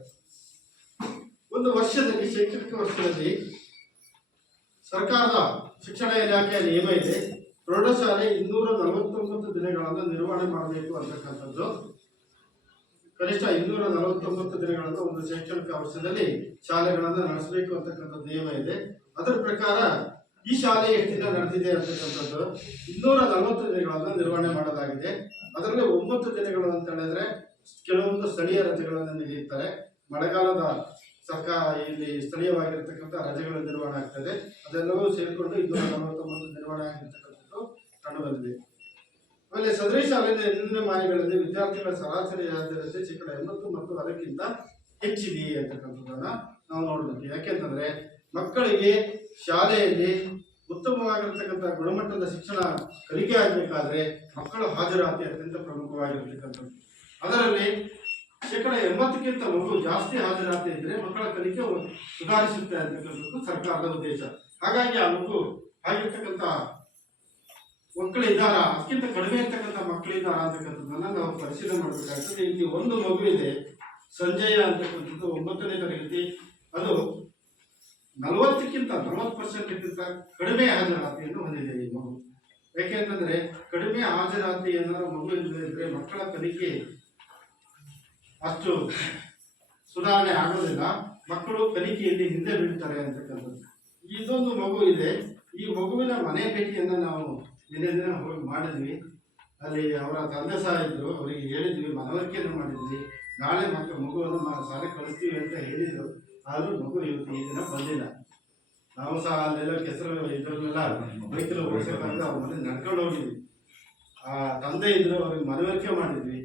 ಒಂದು ವರ್ಷದಲ್ಲಿ, ಶೈಕ್ಷಣಿಕ ವರ್ಷದಲ್ಲಿ ಸರ್ಕಾರದ ಶಿಕ್ಷಣ ಇಲಾಖೆಯ ನಿಯಮ ಇದೆ. ಪ್ರೌಢಶಾಲೆ 249 ದಿನಗಳನ್ನು ನಿರ್ವಹಣೆ ಮಾಡಬೇಕು ಅಂತಕ್ಕಂಥದ್ದು. ಕನಿಷ್ಠ 249 ದಿನಗಳನ್ನು ಒಂದು ಶೈಕ್ಷಣಿಕ ವರ್ಷದಲ್ಲಿ ಶಾಲೆಗಳನ್ನು ನಡೆಸಬೇಕು ಅಂತಕ್ಕಂಥ ನಿಯಮ ಇದೆ. ಅದರ ಪ್ರಕಾರ ಈ ಶಾಲೆ ಎಷ್ಟು ದಿನ ನಡೆದಿದೆ ಅಂತಕ್ಕಂಥದ್ದು 240 ದಿನಗಳನ್ನು ನಿರ್ವಹಣೆ ಮಾಡಲಾಗಿದೆ. ಅದರಲ್ಲಿ 9 ದಿನಗಳು ಅಂತ ಹೇಳಿದ್ರೆ ಕೆಲವೊಂದು ಸ್ಥಳೀಯ ರಜೆಗಳನ್ನು ನೀಡಿರ್ತಾರೆ. ಮಳೆಗಾಲದ ಇಲ್ಲಿ ಸ್ಥಳೀಯವಾಗಿರ್ತಕ್ಕಂಥ ರಜೆಗಳ ನಿರ್ವಹಣೆ ಆಗ್ತದೆ. ಅದೆಲ್ಲವೂ ಸೇರಿಕೊಂಡು 249 ನಿರ್ವಹಣೆ ಆಗಿರ್ತಕ್ಕಂಥದ್ದು ಕಂಡು ಬಂದಿದೆ. ಆಮೇಲೆ ಸದರಿ ಶಾಲೆಯ ಹಿಂದಿನ ಮಾಹಿತಿಗಳಲ್ಲಿ ವಿದ್ಯಾರ್ಥಿಗಳ ಸರಾಸರಿ ಹಾಜರಾತಿ 80% ಮತ್ತು ಅದಕ್ಕಿಂತ ಹೆಚ್ಚಿದೆ ಅಂತಕ್ಕಂಥದ್ದನ್ನ ನಾವು ನೋಡಬೇಕು. ಯಾಕೆಂತಂದ್ರೆ ಮಕ್ಕಳಿಗೆ ಶಾಲೆಯಲ್ಲಿ ಉತ್ತಮವಾಗಿರ್ತಕ್ಕಂಥ ಗುಣಮಟ್ಟದ ಶಿಕ್ಷಣ ಕಲಿಕೆ ಆಗಬೇಕಾದ್ರೆ ಮಕ್ಕಳ ಹಾಜರಾತಿ ಅತ್ಯಂತ ಪ್ರಮುಖವಾಗಿರ್ತಕ್ಕಂಥದ್ದು. ಅದರಲ್ಲಿ 80%ಕ್ಕಿಂತ ಮಗು ಜಾಸ್ತಿ ಹಾಜರಾತಿ ಇದ್ರೆ ಮಕ್ಕಳ ಕಲಿಕೆ ಸುಧಾರಿಸುತ್ತೆ ಅಂತಕ್ಕಂಥದ್ದು ಸರ್ಕಾರದ ಉದ್ದೇಶ. ಹಾಗಾಗಿ ಆ ಮಗು ಆಗಿರ್ತಕ್ಕಂಥ ಮಕ್ಕಳು ಇದ್ದಾರ, ಅದಕ್ಕಿಂತ ಕಡಿಮೆ ಇರ್ತಕ್ಕಂಥ ಮಕ್ಕಳು ಇದ್ದಾರ ಅಂತಕ್ಕಂಥದ್ದನ್ನ ನಾವು ಪರಿಶೀಲನೆ ಮಾಡಬೇಕಾಗ್ತದೆ. ಇಲ್ಲಿ ಒಂದು ಮಗು ಇದೆ, ಸಂಜಯ ಅಂತಕ್ಕಂಥದ್ದು 9ನೇ ತರಗತಿ. ಅದು 40% ಕಡಿಮೆ ಹಾಜರಾತಿಯನ್ನು ಹೊಂದಿದೆ ಈ ಮಗು. ಯಾಕೆಂತಂದ್ರೆ ಕಡಿಮೆ ಹಾಜರಾತಿಯನ್ನು ಮಗು ಇದ್ರೆ ಮಕ್ಕಳ ಕಲಿಕೆ ಅಷ್ಟು ಸುಧಾರಣೆ ಆಗೋದಿಲ್ಲ. ಮಕ್ಕಳು ಕಲಿಕೆಯಲ್ಲಿ ಹಿಂದೆ ಬೀಳ್ತಾರೆ ಅಂತಕ್ಕಂಥದ್ದು. ಇದೊಂದು ಮಗು ಇದೆ. ಈ ಮಗುವಿನ ಮನೆ ಭೇಟಿಯನ್ನು ನಾವು ದಿನ ಹೋಗಿ ಮಾಡಿದ್ವಿ. ಅಲ್ಲಿ ಅವರ ತಂದೆ ಸಹ ಇದ್ರು, ಅವರಿಗೆ ಹೇಳಿದ್ವಿ, ಮನವರಿಕೆಯನ್ನು ಮಾಡಿದ್ವಿ. ನಾಳೆ ಮತ್ತೆ ಮಗುವನ್ನು ಶಾಲೆ ಕಳಿಸ್ತೀವಿ ಅಂತ ಹೇಳಿದ್ರು. ಆದರೂ ಮಗು ಇವತ್ತು ಈ ದಿನ ಬಂದಿಲ್ಲ. ನಾವು ಸಹ ಅಲ್ಲೆಲ್ಲ ಕೆಸರು ಇದರಲ್ಲೆಲ್ಲ ಬೈಕಲ್ಲಿ ಓಡಿಸಬೇಕಾದ್ರೆ ಅವ್ರ ಮನೆ ನಡ್ಕೊಂಡು ಹೋಗಿದ್ವಿ. ಆ ತಂದೆ ಇದ್ರು, ಅವ್ರಿಗೆ ಮನವರಿಕೆ ಮಾಡಿದ್ವಿ.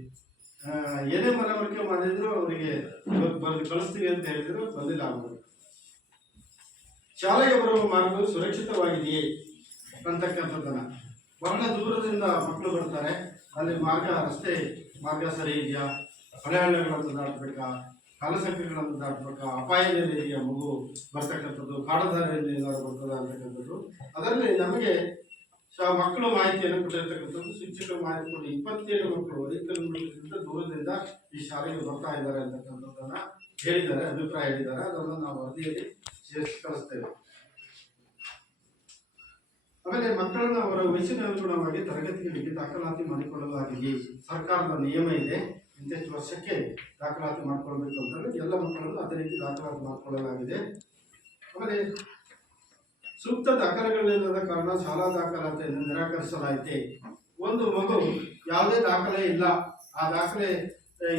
ಏನೇ ಮನವರಿಕೆ ಮಾಡಿದ್ರು ಅವರಿಗೆ ಬರೆದು ಕಳಿಸ್ತೀವಿ ಅಂತ ಹೇಳಿದ್ರು, ಬಂದಿಲ್ಲ ಅವರು. ಶಾಲೆಗೆ ಬರುವ ಮಾರ್ಗವು ಸುರಕ್ಷಿತವಾಗಿದೆಯೇ ಅಂತಕ್ಕಂಥದ್ದನ್ನ, ಬಹಳ ದೂರದಿಂದ ಮಕ್ಕಳು ಬರ್ತಾರೆ, ಅಲ್ಲಿ ರಸ್ತೆ ಮಾರ್ಗ ಸರಿ ಇದೆಯಾ, ಹೊಳೆಹಳ್ಳಗಳನ್ನು ದಾಟಬೇಕಾ, ಕಾಲಸಂಖ್ಯೆಗಳನ್ನು ದಾಟಬೇಕಾ, ಅಪಾಯದಲ್ಲಿ ಇದೆಯಾ ಮಗು ಬರ್ತಕ್ಕಂಥದ್ದು, ಕಾಡದಾರಿಯಲ್ಲಿ ಏನಾದ್ರು ಬರ್ತದ ಅಂತಕ್ಕಂಥದ್ದು. ಅದರಲ್ಲಿ ನಮಗೆ ಮಕ್ಕಳು ಮಾಹಿತಿಯನ್ನು ಕೊಟ್ಟಿರ್ತಕ್ಕಂಥದ್ದು, ಶಿಕ್ಷಕರು ಮಾಹಿತಿ ಕೊಟ್ಟು 27 ಮಕ್ಕಳು ವೈಕಲ್ಯಕ್ಕಿಂತ ದೂರದಿಂದ ಈ ಶಾಲೆಗೆ ಬರ್ತಾ ಇದ್ದಾರೆ ಅಂತಕ್ಕಂಥದ್ದನ್ನ ಹೇಳಿದ್ದಾರೆ, ಅಭಿಪ್ರಾಯ ಹೇಳಿದ್ದಾರೆ. ಅದನ್ನು ನಾವು ವರದಿಯಲ್ಲಿ ಸೇರಿಸಿ ಕಳಿಸ್ತೇವೆ. ಆಮೇಲೆ ಮಕ್ಕಳನ್ನು ಅವರ ವಯಸ್ಸಿನ ಅನುಗುಣವಾಗಿ ತರಗತಿಗಳಿಗೆ ದಾಖಲಾತಿ ಮಾಡಿಕೊಳ್ಳಲಾಗಿದೆ. ಸರ್ಕಾರದ ನಿಯಮ ಇದೆ, ಇಂತಿಷ್ಟು ವರ್ಷಕ್ಕೆ ದಾಖಲಾತಿ ಮಾಡಿಕೊಳ್ಬೇಕು ಅಂತಂದ್ರೆ ಎಲ್ಲ ಮಕ್ಕಳನ್ನು ಅದೇ ರೀತಿ ದಾಖಲಾತಿ ಮಾಡಿಕೊಳ್ಳಲಾಗಿದೆ. ಆಮೇಲೆ ಸೂಕ್ತ ದಾಖಲೆಗಳಿಲ್ಲದ ಕಾರಣ ಶಾಲಾ ದಾಖಲಾತಿಯನ್ನು ನಿರಾಕರಿಸಲಾಯಿತೆ. ಒಂದು ಮಗು ಯಾವುದೇ ದಾಖಲೆ ಇಲ್ಲ, ಆ ದಾಖಲೆ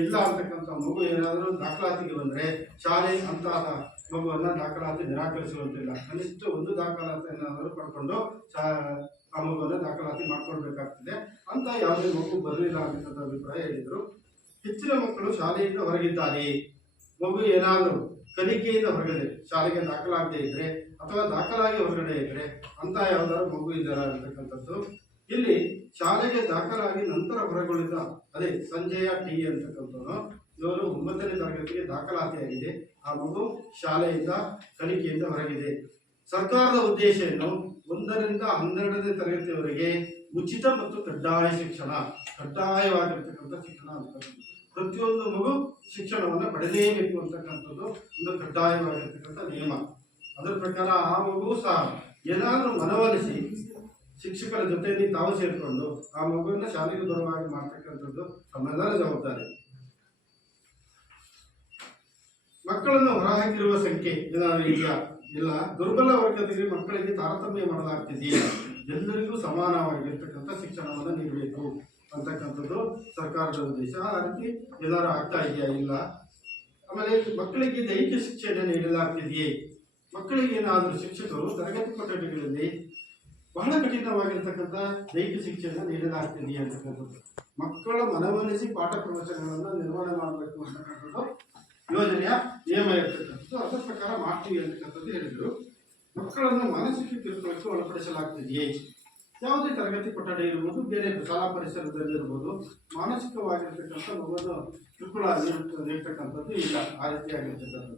ಇಲ್ಲ ಅಂತಕ್ಕಂಥ ಮಗು ಏನಾದರೂ ದಾಖಲಾತಿಗೆ ಬಂದರೆ ಶಾಲೆ ಅಂತಹ ಮಗುವನ್ನು ದಾಖಲಾತಿ ನಿರಾಕರಿಸುವಂತಿಲ್ಲ. ಕನಿಷ್ಠ ಒಂದು ದಾಖಲಾತಿಯನ್ನಾದರೂ ಪಡ್ಕೊಂಡು ಆ ಮಗುವನ್ನು ದಾಖಲಾತಿ ಮಾಡ್ಕೊಳ್ಬೇಕಾಗ್ತದೆ ಅಂತ ಯಾವುದೇ ಮಗು ಬರಲಿಲ್ಲ ಅಂತಕ್ಕಂಥ ಅಭಿಪ್ರಾಯ ಹೇಳಿದರು. ಹೆಚ್ಚಿನ ಮಕ್ಕಳು ಶಾಲೆಯಿಂದ ಹೊರಗಿದ್ದಾರೆ. ಮಗು ಏನಾದರೂ ಕಲಿಕೆಯಿಂದ ಹೊರಗಡೆ ಶಾಲೆಗೆ ದಾಖಲಾಗದೇ ಇದ್ರೆ ಅಥವಾ ದಾಖಲಾಗಿ ಹೊರಗಡೆ ಇದ್ರೆ ಅಂತ ಯಾವ್ದಾದ್ರು ಮಗು ಇದ್ದಾರ ಅಂತಕ್ಕಂಥದ್ದು. ಇಲ್ಲಿ ಶಾಲೆಗೆ ದಾಖಲಾಗಿ ನಂತರ ಹೊರಗುಳಿದ ಅದೇ ಸಂಜಯ ಟಿ ಅಂತಕ್ಕಂಥದ್ದು, ಇವರು 9ನೇ ತರಗತಿಗೆ ದಾಖಲಾತಿಯಾಗಿದೆ. ಆ ಮಗು ಶಾಲೆಯಿಂದ ಕಲಿಕೆಯಿಂದ ಹೊರಗಿದೆ. ಸರ್ಕಾರದ ಉದ್ದೇಶ ಏನು? 1ರಿಂದ 12ನೇ ತರಗತಿಯವರೆಗೆ ಉಚಿತ ಮತ್ತು ಕಡ್ಡಾಯ ಶಿಕ್ಷಣ, ಕಡ್ಡಾಯವಾಗಿರ್ತಕ್ಕಂಥ ಶಿಕ್ಷಣ ಅಂತಕ್ಕಂಥದ್ದು. ಪ್ರತಿಯೊಂದು ಮಗು ಶಿಕ್ಷಣವನ್ನು ಪಡೆಯಲೇಬೇಕು ಅಂತಕ್ಕಂಥದ್ದು ಒಂದು ಕಡ್ಡಾಯವಾಗಿರ್ತಕ್ಕಂಥ ನಿಯಮ. ಅದರ ಪ್ರಕಾರ ಆ ಮಗು ಸಹ ಏನಾದರೂ ಮನವೊಲಿಸಿ ಶಿಕ್ಷಕರ ಜೊತೆಯಲ್ಲಿ ತಾವು ಸೇರಿಕೊಂಡು ಆ ಮಗುವಿನ ಶಾಲೆಗೆ ಬರುವಾಗಿ ಮಾಡ್ತಕ್ಕಂಥದ್ದು ತಮ್ಮೆಲ್ಲರ ಜವಾಬ್ದಾರಿ. ಮಕ್ಕಳನ್ನು ಹೊರಹಾಕಿರುವ ಸಂಖ್ಯೆ ಏನಾದರೂ ಇದೆಯಾ? ಇಲ್ಲ. ದುರ್ಬಲ ವರ್ಗದಲ್ಲಿ ಮಕ್ಕಳಿಗೆ ತಾರತಮ್ಯ ಮಾಡಲಾಗ್ತಿದೆಯಾ? ಎಲ್ಲರಿಗೂ ಸಮಾನವಾಗಿರ್ತಕ್ಕಂಥ ಶಿಕ್ಷಣವನ್ನು ನೀಡಬೇಕು ಅಂತಕ್ಕಂಥದ್ದು ಸರ್ಕಾರದ ಉದ್ದೇಶ. ಆ ರೀತಿ ಏನಾದ್ರು ಆಗ್ತಾ ಇದೆಯಾ? ಇಲ್ಲ. ಆಮೇಲೆ ಮಕ್ಕಳಿಗೆ ದೈಹಿಕ ಶಿಕ್ಷಣ ನೀಡಲಾಗ್ತಿದೆಯೇ? ಮಕ್ಕಳಿಗೆ ಏನಾದರೂ ಶಿಕ್ಷಕರು ತರಗತಿ ಕೊಠಡಿಗಳಲ್ಲಿ ಬಹಳ ಕಠಿಣವಾಗಿರ್ತಕ್ಕಂಥ ದೈಹಿಕ ಶಿಕ್ಷಣ ನೀಡಲಾಗ್ತಿದೆಯೇ ಅಂತಕ್ಕಂಥದ್ದು. ಮಕ್ಕಳ ಮನವೊಲಿಸಿ ಪಾಠ ಪ್ರವಚನಗಳನ್ನು ನಿರ್ವಹಣೆ ಮಾಡಬೇಕು ಅಂತಕ್ಕಂಥದ್ದು ಯೋಜನೆಯ ನಿಯಮ ಇರ್ತಕ್ಕಂಥದ್ದು. ಅದರ ಪ್ರಕಾರ ಮಾಡ್ತೀವಿ ಅಂತಕ್ಕಂಥದ್ದು ಹೇಳಿದರು. ಮಕ್ಕಳನ್ನು ಮಾನಸಿಕ ಕಿರುಕುಳಕ್ಕೆ ಒಳಪಡಿಸಲಾಗ್ತಿದೆಯೇ? ಯಾವುದೇ ತರಗತಿ ಕೊಠಡಿ ಇರ್ಬೋದು, ಬೇರೆ ಶಾಲಾ ಪರಿಸರದಲ್ಲಿ ಇರ್ಬೋದು, ಮಾನಸಿಕವಾಗಿರ್ತಕ್ಕಂಥ ಮಗುವನ್ನು ಕಿರುಕುಳ ನೀಡ್ತಕ್ಕಂಥದ್ದು ಇಲ್ಲ. ಆ ರೀತಿಯಾಗಿರ್ತಕ್ಕಂಥದ್ದು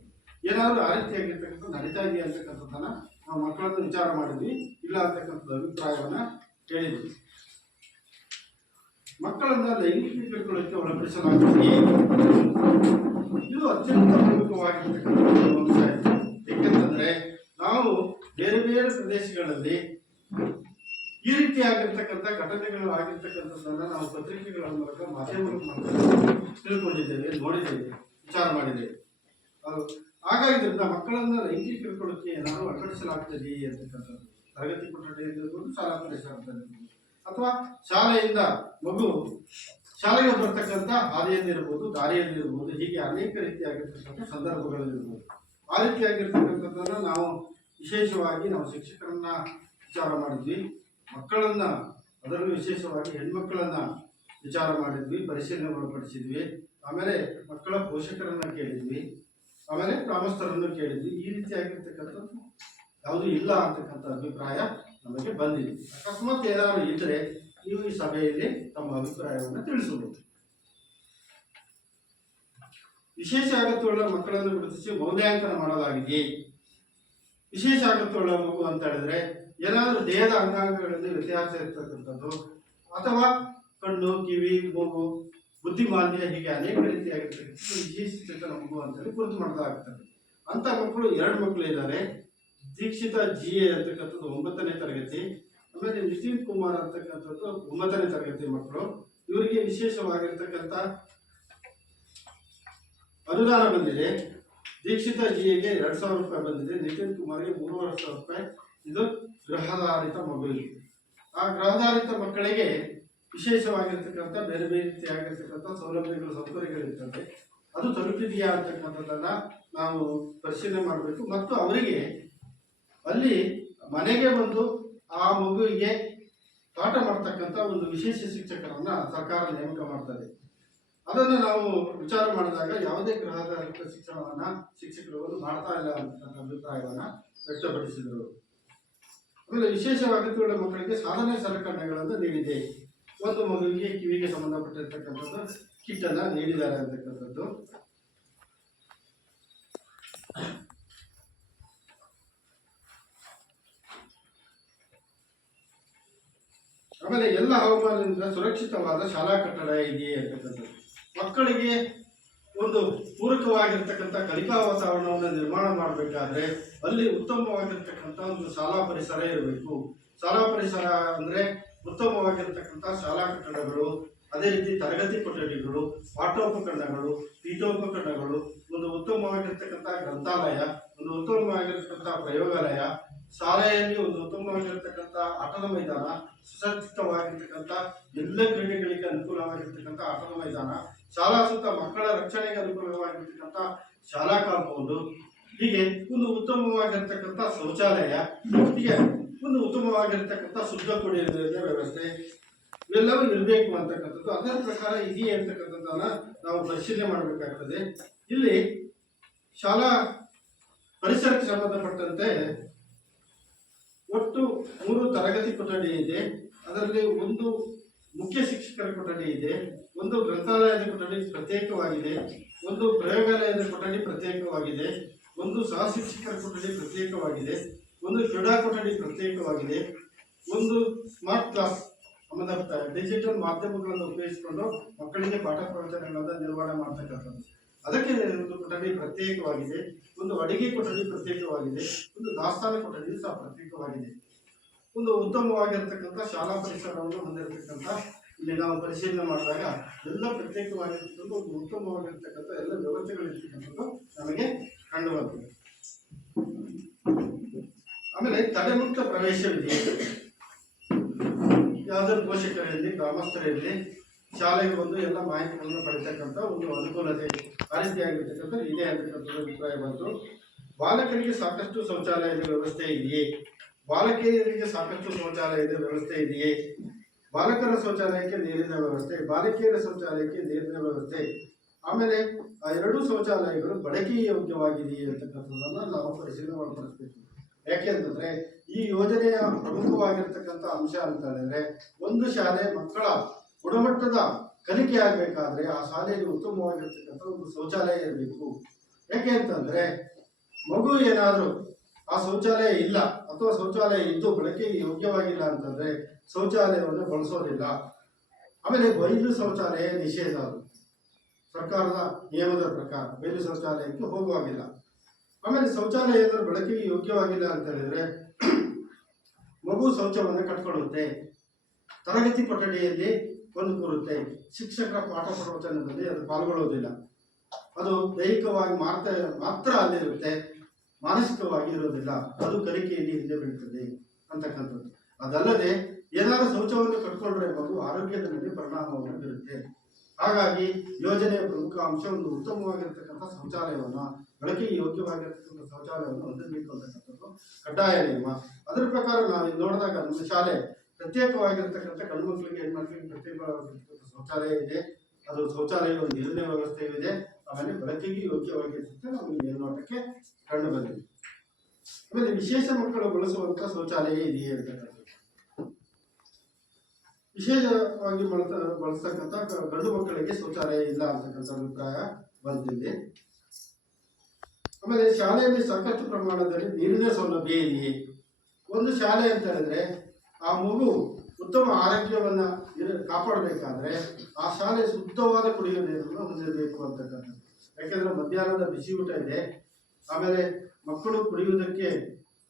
ಏನಾದರೂ ಆ ರೀತಿಯಾಗಿರ್ತಕ್ಕಂಥದ್ದು ನಡೀತಾ ಇದೆಯಾ ಅಂತಕ್ಕಂಥದ್ದನ್ನ ನಾವು ಮಕ್ಕಳನ್ನು ವಿಚಾರ ಮಾಡಿದ್ವಿ. ಇಲ್ಲ ಅಂತಕ್ಕಂಥದ್ದು ಅಭಿಪ್ರಾಯವನ್ನ ಹೇಳಿದ್ವಿ. ಮಕ್ಕಳನ್ನ ಲೈಂಗಿಕ ಕಿರುಕುಳಕ್ಕೆ ಒಳಪಡಿಸಲಾಗುತ್ತದೆ. ಇದು ಅತ್ಯಂತ ಪ್ರಮುಖವಾಗಿರ್ತಕ್ಕಂಥ ಅಂಶ. ಏಕೆಂತಂದ್ರೆ ನಾವು ಬೇರೆ ಬೇರೆ ಪ್ರದೇಶಗಳಲ್ಲಿ ಈ ರೀತಿಯಾಗಿರ್ತಕ್ಕಂಥ ಘಟನೆಗಳು ಆಗಿರ್ತಕ್ಕಂಥದ್ದನ್ನ ನಾವು ಪತ್ರಿಕೆಗಳ ಮೂಲಕ ಮಾಧ್ಯಮಗಳ ಮೂಲಕ ತಿಳ್ಕೊಂಡಿದ್ದೇವೆ, ನೋಡಿದ್ದೇವೆ, ವಿಚಾರ ಮಾಡಿದ್ದೇವೆ. ಹಾಗಾಗಿದ್ದರಿಂದ ಮಕ್ಕಳನ್ನ ಲೈಂಗಿಕ ಕಿರುಕುಳಕ್ಕೆ ಏನಾದರೂ ಅಳವಡಿಸಲಾಗ್ತದೆಯೇ ಅಂತಕ್ಕಂಥದ್ದು ತರಗತಿ ಕೊಠಡಿಯಲ್ಲಿರ್ಬೋದು, ಶಾಲಾ ಪರಿಸರದಲ್ಲಿರ್ಬೋದು, ಅಥವಾ ಶಾಲೆಯಿಂದ ಮಗು ಶಾಲೆಗೆ ಬರ್ತಕ್ಕಂಥ ಹಾದಿಯಲ್ಲಿರ್ಬೋದು, ದಾರಿಯಲ್ಲಿರ್ಬೋದು, ಹೀಗೆ ಅನೇಕ ರೀತಿಯಾಗಿರ್ತಕ್ಕಂಥ ಸಂದರ್ಭಗಳಲ್ಲಿರ್ಬೋದು. ಆ ರೀತಿಯಾಗಿರ್ತಕ್ಕಂಥದ್ದನ್ನು ನಾವು ವಿಶೇಷವಾಗಿ ನಾವು ಶಿಕ್ಷಕರನ್ನ ವಿಚಾರ ಮಾಡಿದ್ವಿ. ಮಕ್ಕಳನ್ನ, ಅದರಲ್ಲೂ ವಿಶೇಷವಾಗಿ ಹೆಣ್ಮಕ್ಕಳನ್ನ ವಿಚಾರ ಮಾಡಿದ್ವಿ, ಪರಿಶೀಲನೆ ಒಳಪಡಿಸಿದ್ವಿ. ಆಮೇಲೆ ಮಕ್ಕಳ ಪೋಷಕರನ್ನ ಕೇಳಿದ್ವಿ, ಆಮೇಲೆ ಗ್ರಾಮಸ್ಥರನ್ನು ಕೇಳಿದ್ವಿ. ಈ ರೀತಿಯಾಗಿರ್ತಕ್ಕಂಥದ್ದು ಯಾವುದೂ ಇಲ್ಲ ಅಂತಕ್ಕಂಥ ಅಭಿಪ್ರಾಯ ನಮಗೆ ಬಂದಿದೆ. ಅಕಸ್ಮಾತ್ ಏನಾದರೂ ಇದ್ರೆ ನೀವು ಈ ಸಭೆಯಲ್ಲಿ ತಮ್ಮ ಅಭಿಪ್ರಾಯವನ್ನು ತಿಳಿಸಬಹುದು. ವಿಶೇಷ ಅಗತ್ಯವುಳ್ಳ ಮಕ್ಕಳನ್ನು ಗುರುತಿಸಿ ಮೌಲ್ಯಾಂಕನ ಮಾಡಲಾಗಿದೆ. ವಿಶೇಷ ಅಗತ್ಯವುಳ್ಳ ಮಗು ಅಂತ ಹೇಳಿದ್ರೆ ಏನಾದರೂ ದೇಹದ ಅಂಗಾಂಗಗಳಲ್ಲಿ ವ್ಯತ್ಯಾಸ ಇರ್ತಕ್ಕಂಥದ್ದು, ಅಥವಾ ಕಣ್ಣು, ಕಿವಿ, ಮೂಗು, ಬುದ್ಧಿಮಾಂದ್ಯ, ಹೀಗೆ ಅನೇಕ ರೀತಿಯಾಗಿರ್ತಕ್ಕಂಥ ವಿಶೇಷ ಚೇತನ ಮಗು ಅಂತೇಳಿ ಗುರುತು ಮಾಡಲಾಗ್ತದೆ. ಅಂತ ಮಕ್ಕಳು 2 ಮಕ್ಕಳು ಇದ್ದಾರೆ. ದೀಕ್ಷಿತ ಜಿ ಎ ಅಂತಕ್ಕಂಥದ್ದು 9ನೇ ತರಗತಿ, ಆಮೇಲೆ ನಿತಿನ್ ಕುಮಾರ್ ಅಂತಕ್ಕಂಥದ್ದು 9ನೇ ತರಗತಿ ಮಕ್ಕಳು. ಇವರಿಗೆ ವಿಶೇಷವಾಗಿರ್ತಕ್ಕಂಥ ಅನುದಾನ ಬಂದಿದೆ. ದೀಕ್ಷಿತ ಜಿಗೆ 2,000 ರೂಪಾಯಿ ಬಂದಿದೆ, ನಿತಿನ್ ಕುಮಾರ್ಗೆ 3,500 ರೂಪಾಯಿ. ಇದು ಗೃಹಾಧಾರಿತ ಮಗು. ಆ ಗೃಹಾಧಾರಿತ ಮಕ್ಕಳಿಗೆ ವಿಶೇಷವಾಗಿರ್ತಕ್ಕಂಥ ಬೇರೆ ಬೇರೆ ರೀತಿಯಾಗಿರ್ತಕ್ಕಂಥ ಸೌಲಭ್ಯಗಳು, ಸೌಕರ್ಯಗಳಿರ್ತದೆ. ಅದು ತಲುಪಿದೆಯಾ ಅಂತಕ್ಕಂಥದ್ದನ್ನ ನಾವು ಪರಿಶೀಲನೆ ಮಾಡಬೇಕು. ಮತ್ತು ಅವರಿಗೆ ಅಲ್ಲಿ ಮನೆಗೆ ಬಂದು ಆ ಮಗುವಿಗೆ ಪಾಠ ಮಾಡ್ತಕ್ಕಂಥ ಒಂದು ವಿಶೇಷ ಶಿಕ್ಷಕರನ್ನ ಸರ್ಕಾರ ನೇಮಕ ಮಾಡ್ತದೆ. ಅದನ್ನು ನಾವು ವಿಚಾರ ಮಾಡಿದಾಗ ಯಾವುದೇ ಗೃಹಾಧಾರಿತ ಶಿಕ್ಷಣವನ್ನ ಶಿಕ್ಷಕರು ಮಾಡ್ತಾ ಇಲ್ಲ ಅಂತಕ್ಕಂಥ ಅಭಿಪ್ರಾಯವನ್ನ ವ್ಯಕ್ತಪಡಿಸಿದರು. ಆಮೇಲೆ ವಿಶೇಷವಾಗಿರುವ ಮಕ್ಕಳಿಗೆ ಸಾಧನೆ ಸಲಕರಣೆಗಳನ್ನು ನೀಡಿದೆ. ಒಂದು ಮಗುವಿಗೆ ಕಿವಿಗೆ ಸಂಬಂಧಪಟ್ಟಿರ್ತಕ್ಕಂಥದ್ದು ಕಿಟ್ ಅನ್ನ ನೀಡಿದ್ದಾರೆ ಅಂತಕ್ಕಂಥದ್ದು. ಆಮೇಲೆ ಎಲ್ಲ ಹವಾಮಾನದಿಂದ ಸುರಕ್ಷಿತವಾದ ಶಾಲಾ ಕಟ್ಟಡ ಇದೆಯೇ ಅಂತಕ್ಕಂಥದ್ದು. ಮಕ್ಕಳಿಗೆ ಒಂದು ಪೂರಕವಾಗಿರ್ತಕ್ಕಂಥ ಕಲಿಕಾ ವಾತಾವರಣವನ್ನು ನಿರ್ಮಾಣ ಮಾಡಬೇಕಾದ್ರೆ ಅಲ್ಲಿ ಉತ್ತಮವಾಗಿರ್ತಕ್ಕಂಥ ಒಂದು ಶಾಲಾ ಪರಿಸರ ಇರಬೇಕು. ಶಾಲಾ ಪರಿಸರ ಅಂದರೆ ಉತ್ತಮವಾಗಿರ್ತಕ್ಕಂಥ ಶಾಲಾ ಕಟ್ಟಡಗಳು, ಅದೇ ರೀತಿ ತರಗತಿ ಕೊಠಡಿಗಳು, ಪಾಠೋಪಕರಣಗಳು, ಪೀಠೋಪಕರಣಗಳು, ಒಂದು ಉತ್ತಮವಾಗಿರ್ತಕ್ಕಂಥ ಗ್ರಂಥಾಲಯ, ಒಂದು ಉತ್ತಮವಾಗಿರ್ತಕ್ಕಂಥ ಪ್ರಯೋಗಾಲಯ, ಶಾಲೆಯಲ್ಲಿ ಒಂದು ಉತ್ತಮವಾಗಿರ್ತಕ್ಕಂಥ ಆಟದ ಮೈದಾನ, ಸುಸಜ್ಜಿತವಾಗಿರ್ತಕ್ಕಂಥ ಎಲ್ಲ ಕ್ರೀಡೆಗಳಿಗೆ ಅನುಕೂಲವಾಗಿರ್ತಕ್ಕಂಥ ಆಟದ ಮೈದಾನ, ಶಾಲಾ ಸುತ್ತ ಮಕ್ಕಳ ರಕ್ಷಣೆಗೆ ಅನುಕೂಲವಾಗಿರ್ತಕ್ಕಂಥ ಶಾಲಾ ಕಾಂಪೌಂಡು, ಹೀಗೆ ಒಂದು ಉತ್ತಮವಾಗಿರ್ತಕ್ಕಂಥ ಶೌಚಾಲಯ, ಹೀಗೆ ಒಂದು ಉತ್ತಮವಾಗಿರ್ತಕ್ಕಂಥ ಶುದ್ಧ ಕುಡಿಯುವ ನೀರಿನ ವ್ಯವಸ್ಥೆ ಇವೆಲ್ಲವೂ ಇರಬೇಕು ಅಂತಕ್ಕಂಥದ್ದು. ಅದರ ಪ್ರಕಾರ ಇದೆಯೇ ಅಂತಕ್ಕಂಥದ್ದನ್ನ ನಾವು ಪರಿಶೀಲನೆ ಮಾಡಬೇಕಾಗ್ತದೆ. ಇಲ್ಲಿ ಶಾಲಾ ಪರಿಸರಕ್ಕೆ ಸಂಬಂಧಪಟ್ಟಂತೆ ಒಟ್ಟು 3 ತರಗತಿ ಕೊಠಡಿ ಇದೆ. ಅದರಲ್ಲಿ ಒಂದು ಮುಖ್ಯ ಶಿಕ್ಷಕರ ಕೊಠಡಿ ಇದೆ, ಒಂದು ಗ್ರಂಥಾಲಯದ ಕೊಠಡಿ ಪ್ರತ್ಯೇಕವಾಗಿದೆ, ಒಂದು ಪ್ರಯೋಗಾಲಯದ ಕೊಠಡಿ ಪ್ರತ್ಯೇಕವಾಗಿದೆ, ಒಂದು ಸಹ ಶಿಕ್ಷಕರ ಕೊಠಡಿ ಪ್ರತ್ಯೇಕವಾಗಿದೆ, ಒಂದು ಕ್ರೀಡಾ ಕೊಠಡಿ ಪ್ರತ್ಯೇಕವಾಗಿದೆ, ಒಂದು ಸ್ಮಾರ್ಟ್ ಕ್ಲಾಸ್ ಸಂಬಂಧಪಟ್ಟ ಡಿಜಿಟಲ್ ಮಾಧ್ಯಮಗಳನ್ನು ಉಪಯೋಗಿಸಿಕೊಂಡು ಮಕ್ಕಳಿಗೆ ಪಾಠ ಪ್ರವಚನಗಳನ್ನು ನಿರ್ವಹಣೆ ಮಾಡ್ತಕ್ಕಂಥದ್ದು, ಅದಕ್ಕೆ ಒಂದು ಕೊಠಡಿ ಪ್ರತ್ಯೇಕವಾಗಿದೆ, ಒಂದು ಅಡಿಗೆ ಕೊಠಡಿ ಪ್ರತ್ಯೇಕವಾಗಿದೆ, ಒಂದು ದಾಸ್ತಾನ ಕೊಠಡಿ ಸಹ ಪ್ರತ್ಯೇಕವಾಗಿದೆ. ಒಂದು ಉತ್ತಮವಾಗಿರ್ತಕ್ಕಂಥ ಶಾಲಾ ಪರಿಸರವನ್ನು ಹೊಂದಿರತಕ್ಕಂಥ ಇಲ್ಲಿ ನಾವು ಪರಿಶೀಲನೆ ಮಾಡಿದಾಗ ಎಲ್ಲ ಪ್ರತ್ಯೇಕವಾಗಿರ್ತಕ್ಕಂಥ ಒಂದು ಉತ್ತಮವಾಗಿರ್ತಕ್ಕಂಥ ಎಲ್ಲ ವ್ಯವಸ್ಥೆಗಳಿರ್ತಕ್ಕಂಥದ್ದು ನಮಗೆ ಕಂಡು ಬರ್ತದೆ. ಆಮೇಲೆ ತಡೆಮುಕ್ತ ಪ್ರವೇಶವಿದೆ. ಯಾವುದಾದ್ರು ಪೋಷಕರಲ್ಲಿ, ಗ್ರಾಮಸ್ಥರಲ್ಲಿ ಶಾಲೆಗೆ ಬಂದು ಎಲ್ಲ ಮಾಹಿತಿಗಳನ್ನು ಪಡೆತಕ್ಕಂಥ ಒಂದು ಅನುಕೂಲತೆ ಆ ರೀತಿಯಾಗಿರ್ತಕ್ಕಂಥ ಇದೆ ಅಂತಕ್ಕಂಥ ಅಭಿಪ್ರಾಯ ಬಂತು. ಬಾಲಕರಿಗೆ ಸಾಕಷ್ಟು ಶೌಚಾಲಯದ ವ್ಯವಸ್ಥೆ ಇದೆಯೇ? ಬಾಲಕಿಯರಿಗೆ ಸಾಕಷ್ಟು ಶೌಚಾಲಯದ ವ್ಯವಸ್ಥೆ ಇದೆಯೇ? ಬಾಲಕರ ಶೌಚಾಲಯಕ್ಕೆ ನೀರಿನ ವ್ಯವಸ್ಥೆ, ಬಾಲಕಿಯರ ಶೌಚಾಲಯಕ್ಕೆ ನೀರಿನ ವ್ಯವಸ್ಥೆ, ಆಮೇಲೆ ಆ 2 ಶೌಚಾಲಯಗಳು ಬಳಕೆಗೆ ಯೋಗ್ಯವಾಗಿದೆಯೇ ಅಂತಕ್ಕಂಥದ್ದನ್ನು ನಾವು ಪರಿಶೀಲನೆ ಮಾಡಬೇಕು. ಯಾಕೆ ಅಂತಂದ್ರೆ ಈ ಯೋಜನೆಯ ಪ್ರಮುಖವಾಗಿರ್ತಕ್ಕಂಥ ಅಂಶ ಅಂತ ಹೇಳಿದ್ರೆ, ಒಂದು ಶಾಲೆ ಮಕ್ಕಳ ಗುಣಮಟ್ಟದ ಕಲಿಕೆ ಆಗಬೇಕಾದ್ರೆ ಆ ಶಾಲೆಯಲ್ಲಿ ಉತ್ತಮವಾಗಿರ್ತಕ್ಕಂಥ ಒಂದು ಶೌಚಾಲಯ ಇರಬೇಕು. ಯಾಕೆ ಅಂತಂದ್ರೆ ಮಗು ಏನಾದರೂ ಆ ಶೌಚಾಲಯ ಇಲ್ಲ ಅಥವಾ ಶೌಚಾಲಯ ಇದ್ದು ಬಳಕೆಗೆ ಯೋಗ್ಯವಾಗಿಲ್ಲ ಅಂತಂದ್ರೆ ಶೌಚಾಲಯವನ್ನು ಬಳಸೋದಿಲ್ಲ. ಆಮೇಲೆ ಬಯಲು ಶೌಚಾಲಯ ನಿಷೇಧ, ಅದು ಸರ್ಕಾರದ ನಿಯಮದ ಪ್ರಕಾರ ಬಯಲು ಶೌಚಾಲಯಕ್ಕೆ ಹೋಗುವಾಗಿಲ್ಲ. ಆಮೇಲೆ ಶೌಚಾಲಯ ಏನಾದ್ರು ಬಳಕೆಗೆ ಯೋಗ್ಯವಾಗಿಲ್ಲ ಅಂತ ಹೇಳಿದ್ರೆ ಮಗು ಶೌಚವನ್ನು ಕಟ್ಕೊಳ್ಳುತ್ತೆ, ತರಗತಿ ಕೊಠಡಿಯಲ್ಲಿ ಒಂದು ಕೂರುತ್ತೆ, ಶಿಕ್ಷಕರ ಪಾಠ ಪ್ರವಚನದಲ್ಲಿ ಅದು ಪಾಲ್ಗೊಳ್ಳುವುದಿಲ್ಲ, ಅದು ದೈಹಿಕವಾಗಿ ಮಾತ್ರ ಅಲ್ಲಿರುತ್ತೆ, ಮಾನಸಿಕವಾಗಿ ಇರೋದಿಲ್ಲ, ಅದು ಕಲಿಕೆಯಲ್ಲಿ ಹಿಂದೆ ಬೀಳ್ತದೆ ಅಂತಕ್ಕಂಥದ್ದು. ಅದಲ್ಲದೆ ಏನಾದರೂ ಶೌಚವನ್ನು ಕಟ್ಕೊಂಡ್ರೆ ಮಗು ಆರೋಗ್ಯದ ಮೇಲೆ ಪರಿಣಾಮವನ್ನು ಬೀರುತ್ತೆ. ಹಾಗಾಗಿ ಯೋಜನೆಯ ಪ್ರಮುಖ ಅಂಶ ಒಂದು ಉತ್ತಮವಾಗಿರ್ತಕ್ಕಂಥ ಶೌಚಾಲಯವನ್ನು, ಬಳಕೆಗೆ ಯೋಗ್ಯವಾಗಿರ್ತಕ್ಕಂಥ ಶೌಚಾಲಯವನ್ನು ಹೊಂದಬೇಕು ಅಂತಕ್ಕಂಥದ್ದು ಕಡ್ಡಾಯ ನಿಯಮ. ಅದರ ಪ್ರಕಾರ ನಾವು ನೋಡಿದಾಗ ನಮ್ಮ ಶಾಲೆ ಪ್ರತ್ಯೇಕವಾಗಿರ್ತಕ್ಕಂಥ ಗಂಡು ಮಕ್ಕಳಿಗೆ, ಹೆಣ್ಮಕ್ಳಿಗೆ ಪ್ರತ್ಯೇಕವಾಗಿರ್ತಕ್ಕಂಥ ಶೌಚಾಲಯ ಇದೆ. ಅದು ಶೌಚಾಲಯ ಒಂದು ನೀರಿನ ವ್ಯವಸ್ಥೆ ಇದೆ. ಆಮೇಲೆ ಬಳಕೆಗೆ ಯೋಗ್ಯವಾಗಿರ್ತಕ್ಕಂಥ ನಮಗೆ ಮೇಲ್ನೋಟಕ್ಕೆ ಕಂಡು ಬಂದಿದೆ. ಆಮೇಲೆ ವಿಶೇಷ ಮಕ್ಕಳು ಬಳಸುವಂಥ ಶೌಚಾಲಯ ಇದೆಯೇ ಅಂತಕ್ಕಂಥದ್ದು, ವಿಶೇಷವಾಗಿ ಬಳಸ್ತಕ್ಕಂಥ ಗಂಡು ಮಕ್ಕಳಿಗೆ ಶೌಚಾಲಯ ಇಲ್ಲ ಅಂತಕ್ಕಂಥ ಅಭಿಪ್ರಾಯ ಬಂದಿದೆ. ಆಮೇಲೆ ಶಾಲೆಯಲ್ಲಿ ಸಾಕಷ್ಟು ಪ್ರಮಾಣದಲ್ಲಿ ನೀರಿನ ಸೌಲಭ್ಯ ಇದೆಯೇ? ಒಂದು ಶಾಲೆ ಅಂತ ಹೇಳಿದ್ರೆ ಆ ಮಗು ಉತ್ತಮ ಆರೋಗ್ಯವನ್ನ ಕಾಪಾಡಬೇಕಾದ್ರೆ ಆ ಶಾಲೆ ಶುದ್ಧವಾದ ಕುಡಿಯುವ ನೀರನ್ನು ಹೊಂದಿರಬೇಕು ಅಂತಕ್ಕಂಥದ್ದು. ಯಾಕೆಂದ್ರೆ ಮಧ್ಯಾಹ್ನದ ಬಿಸಿ ಊಟ ಇದೆ, ಆಮೇಲೆ ಮಕ್ಕಳು ಕುಡಿಯುವುದಕ್ಕೆ